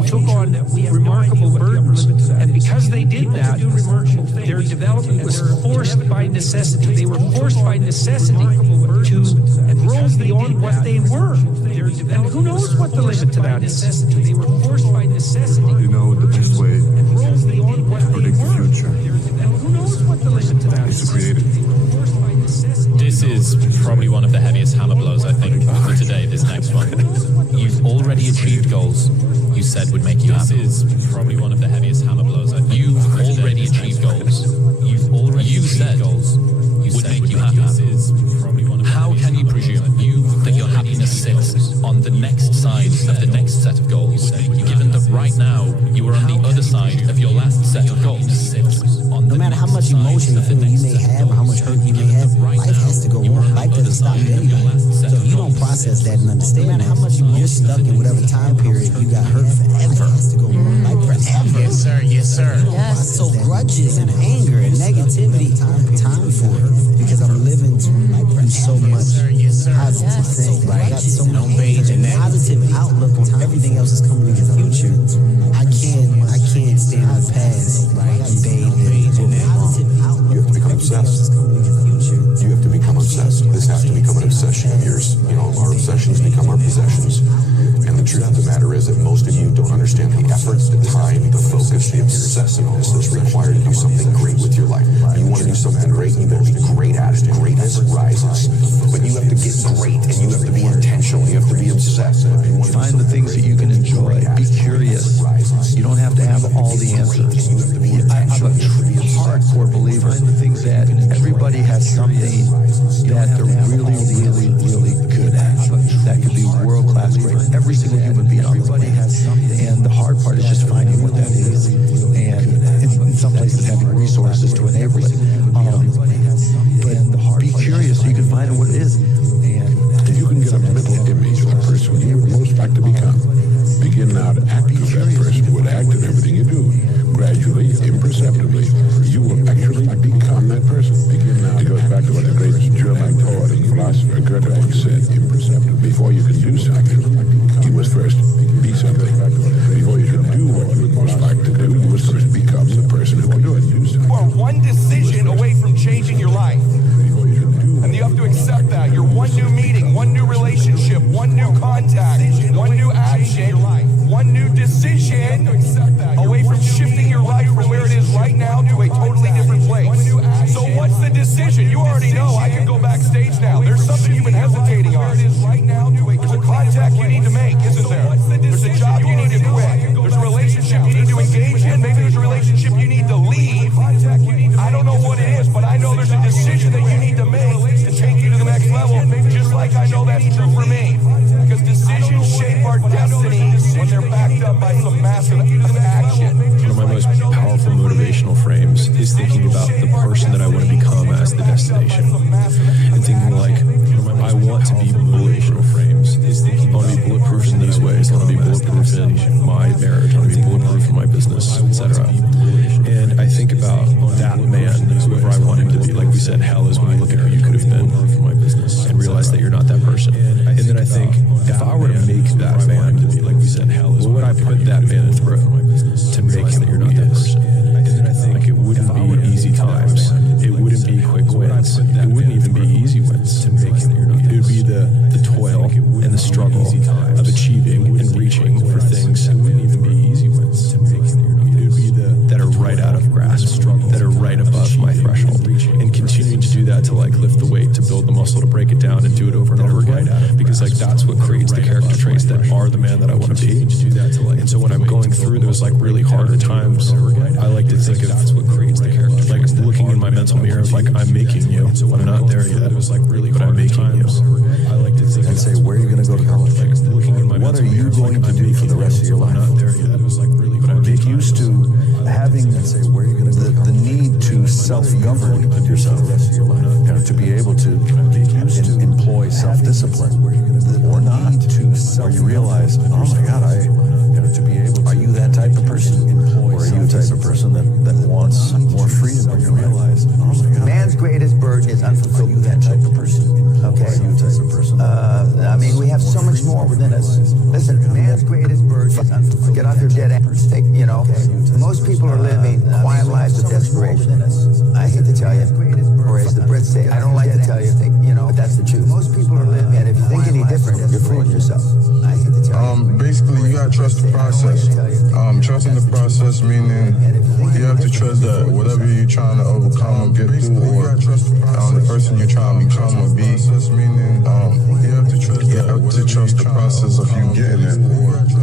took on remarkable burdens. And because they did that, their development was forced by necessity. They were forced by necessity to grow beyond what they were. And who knows what the limit to that is? They were forced by necessity. You know, the best way to predict the future is to create it. This is probably one of the heaviest hammer blows, I think, for today, this next one. You've already achieved goals you said would make you happy. This is probably one of the heaviest hammer blows, I think. You've already achieved goals. You said goals would make you happy. How can you presume that your happiness sits on the next side of the next set of goals, given that right now you are on the other side of your last set of goals? No matter how much emotion you may have or how much hurt you may have, life has to go on. Life doesn't stop at any point. So if you don't process that and understand, no matter how much you're stuck in whatever time period you got hurt forever. Life has to go on. Like forever. Yes, sir. Yes, sir. Yes. So grudges and anger and negativity, time for it. Because I'm living through so much positive things. Right? I got so much positive outlook on everything else that's coming in the future. I can't stand the past. You have to become obsessed. You have to become obsessed. This has to become an obsession of yours. You know, our obsessions become our possessions. And the truth of the matter is that most of you don't understand the effort, the time, the focus, the obsessiveness that's required to do something great with your life. You want to do something great, you better be great at it. Greatness rises. But you have to get great, and you have to be intentional. You have to be obsessed. Find the things that you can enjoy. Be curious. You don't have to have all the answers. I'm a hardcore believer in the things that everybody has something that they're really, really, really good at. That could be world-class great. Every single human being on the planet has something. And the hard part is just finding what that is. And in some places having resources to enable it. But be curious so you can find out what it is. If you can get a mental image of the person you would most like to become, begin now to act as that person would act in everything you do. Gradually, imperceptibly, you will actually become that person. It goes back to what the great German poet and philosopher Goethe once said, imperceptibly. Before you can do something, you must first be something. Before you can do what you would most like to do, you must first become the person who can do it. You are one decision away from changing your life. And you have to accept that. You're one new meeting, one new relationship, one new contact, one new action, one new decision away from shifting your life from where it is right now to a totally different place. So what's the decision? You already know. I can go backstage now. There's something you've been hesitating on. There's a contact you need to make, isn't there? There's a job you need to quit. There's a relationship you need to engage in. Maybe there's a relationship you need to leave. I don't know what it is, but I know there's a decision that you need to make to take you to the next level, just like I know that's true for me. Because decisions shape our destiny when they're backed up by some massive action. One of my most powerful motivational frames is thinking about the person that I want to become as the destination. And thinking like, I want to be motivational frames. I want to be bulletproof in these ways. I want to be bulletproof in my marriage. I want to be bulletproof in my business, etc. And I think about that man, whoever I want him to be. Like we said, hell is when you look at who you could have been, and realize that you're not that person. capable of achieving and reaching for things. It wouldn't even be easy wins. It would be that are right out of grasp, that are right above my threshold, and continuing to do that to like lift the weight, to build the muscle, to break it down, and do it over and over again, because like that's what creates the character traits that are the man that I want to be. And so when I'm going through those like really harder times, I like to think of that's what creates the character, like looking in my mental mirror of like, I'm making you. I'm not there yet, but I'm making you. I like to think and say, where are you going to go to college? What are you going to do for the rest of your life? Get used to having the need to self-govern yourself, to be able to employ self-discipline or not, or you realize, oh my God, to be able to, are you that type of person, or are you a type of person that wants more freedom? Or you realize, oh my God, man's greatest burden is unfulfilled. Are you that type of person? Okay. Or are you a type of person? I mean, we have so much more within us. Listen, man's greatest burden is unfulfilled. Get off your dead end. Most people are living quiet lives of desperation. I hate to tell you, or as the Brits say, I don't like to tell you, but that's the truth. Most people are living, and if you think any different, you're fooling yourself. I hate to tell you. Basically, you gotta trust the process. Trusting the process meaning you have to trust that whatever you're trying to overcome or get through, or the person you're trying to become or be, you have to trust the process of you getting it.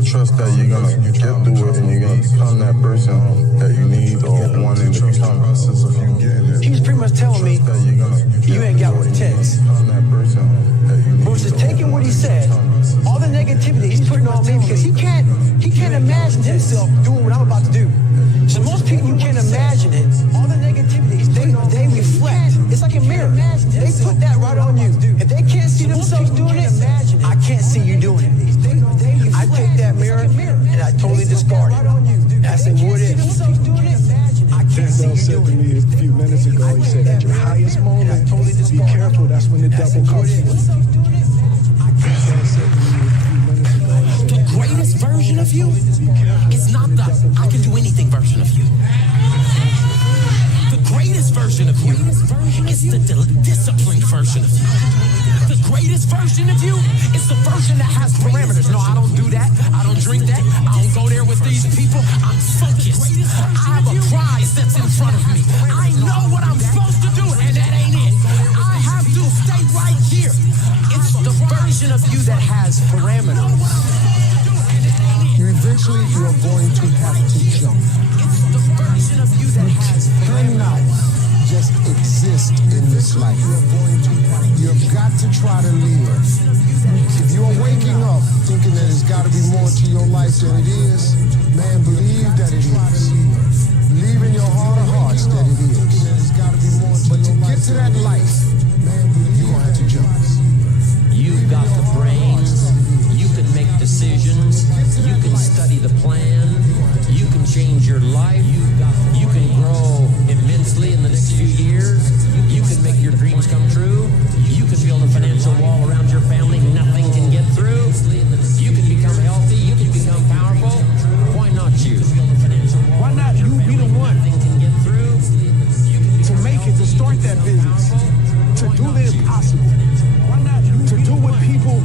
Trust that you're gonna get through it and you're gonna become that person that you need or wanting to become. He was pretty much telling me, you ain't got what it takes. Versus taking what he said, all the negativity he's putting on me, because he can't imagine himself doing what I'm about to do. So most people, you can't imagine it. All the negativity, they reflect. It's like a mirror. They put that right on you. If they can't see themselves doing it, I can't see you doing it. I take that mirror and I totally discard it. And I say, what it is? Denzel said to me a few minutes ago, he said, at your highest moment, be careful, that's when the devil comes for you. The greatest version of you is not the I can do anything version of you. The greatest version of you is the disciplined version of you. The greatest version of you is the version that has parameters. No, I don't do that. I don't drink that. I don't go there with these people. I'm focused. I have a prize that's in front of me. I know what I'm supposed to do, and that ain't it. I have to stay right here. It's the version of you that has parameters. Eventually, you are going to have to jump. It's the version of you that has cannot just exist in this life. You've got to try to live. If you are waking up thinking that there's got to be more to your life than it is, man, believe that it is. Believe in your heart of hearts that it is. But to get to that life, you're going to have to jump. You've got the brains. You can make decisions. You can study the plan. You can change your life. You can grow immensely in the next few years. You can make your dreams come true. You can build a financial wall around your family nothing can get through. You can become healthy. You can become powerful. Why not you? Why not you be the one to make it, to start that business, to do the impossible? Why not you to do what people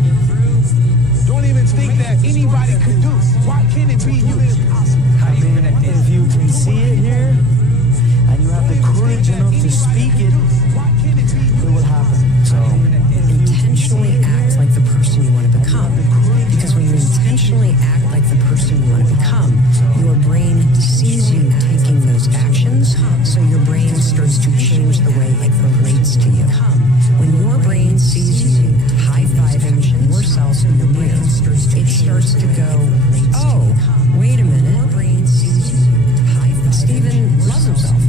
don't even think that anybody could do? Why can't it be you? If you can see it here, and you have the courage enough to speak it, it will happen. So intentionally act like the person you want to become. Because when you intentionally act like the person you want to become, your brain sees you taking those actions, so your brain starts to change the way it relates to you. When your brain sees you high-fiving yourself in the mirror, it starts to go, oh, wait a minute. Steven loves himself.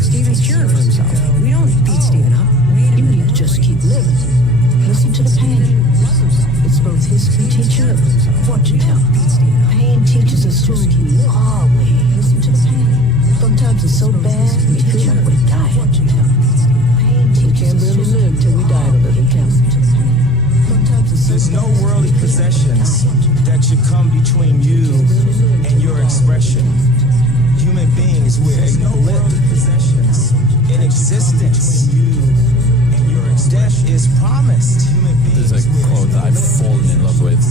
Steven's cheering for himself. We don't beat Steven up. You need to just keep living. Listen to the pain. It's both history teacher and fortune teller. Pain teaches us to keep always. Listen to the pain. Sometimes it's so bad we feel like we're dying. We can't really live till we die a little, can we? There's no worldly possessions that should come between you and your expression. Human beings, we're blip possessions in existence. Death is promised. There's a quote that I've fallen in love with.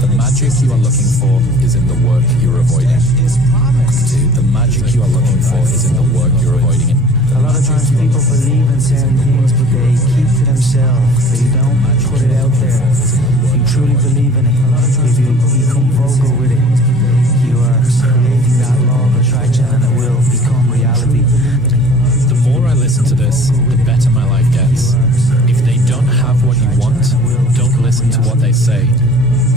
The magic you are looking for is in the work you're avoiding. The magic you are looking for is in the work you're avoiding. A lot of times people believe in certain things, but they keep to themselves. They don't put it out there. If you truly believe in it, if you become vocal with it, you are creating that law of attraction and it will become reality. The more I listen to this, the better my life gets. If they don't have what you want, don't listen to what they say.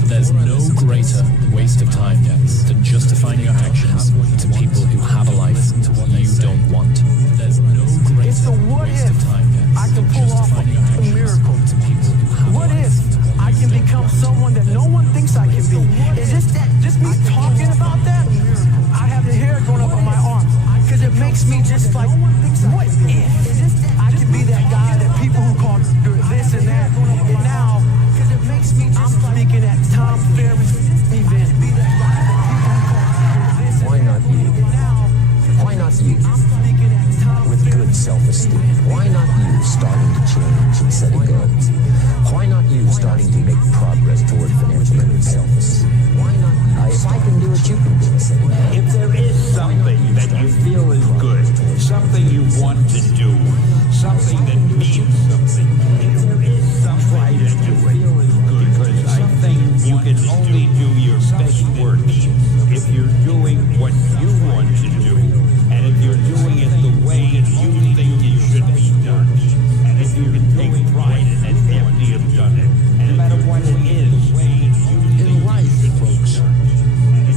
There's no greater waste of time than justifying your actions to people who have a life you don't want. There's no greater waste of time I can pull off a miracle. What if I can become someone that no one thinks I can be? Is this that just me talking about that? I have the hair going up on my arms because it makes me just like, what if I can be that guy that people who call this and that, and now I'm speaking at Tom Ferry's event. Why not you? Why not you? With good self-esteem. Why not you starting to change and setting goals? Why not you starting to make progress toward financial independence? Why not you? If I can do it, you can do it. If there is something that you feel is good, something you want to do, something that means something, if there is some try to do it. Because I think you can only do your best work if you're doing what you want to do, and if you're doing it the way you think it should be done, and if you can take pride in it after you've done it, no matter what it is. In life, folks,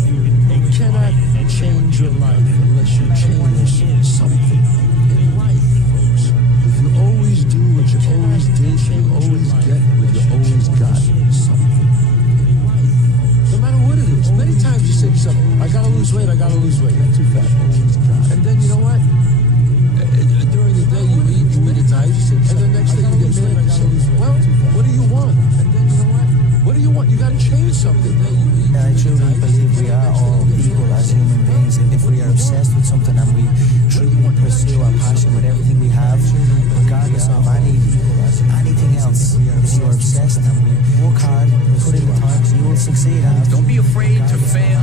you cannot change your life unless you change something. In life, folks, if you always do what you always did, you always get what you always got. Something. No matter what it is. Many times you say to yourself, I gotta lose weight, I'm too fat. And then you know what? During the day you eat, you meditate, and the next day you get mad and say, well, what do you want? And then you know what do you want? You gotta change something. I truly believe we are all equal as human beings. If we are obsessed with something and we truly pursue our passion with everything we have, regardless of anything else, if you're obsessed and we work hard, put in the time, you will succeed. Don't be afraid to fail.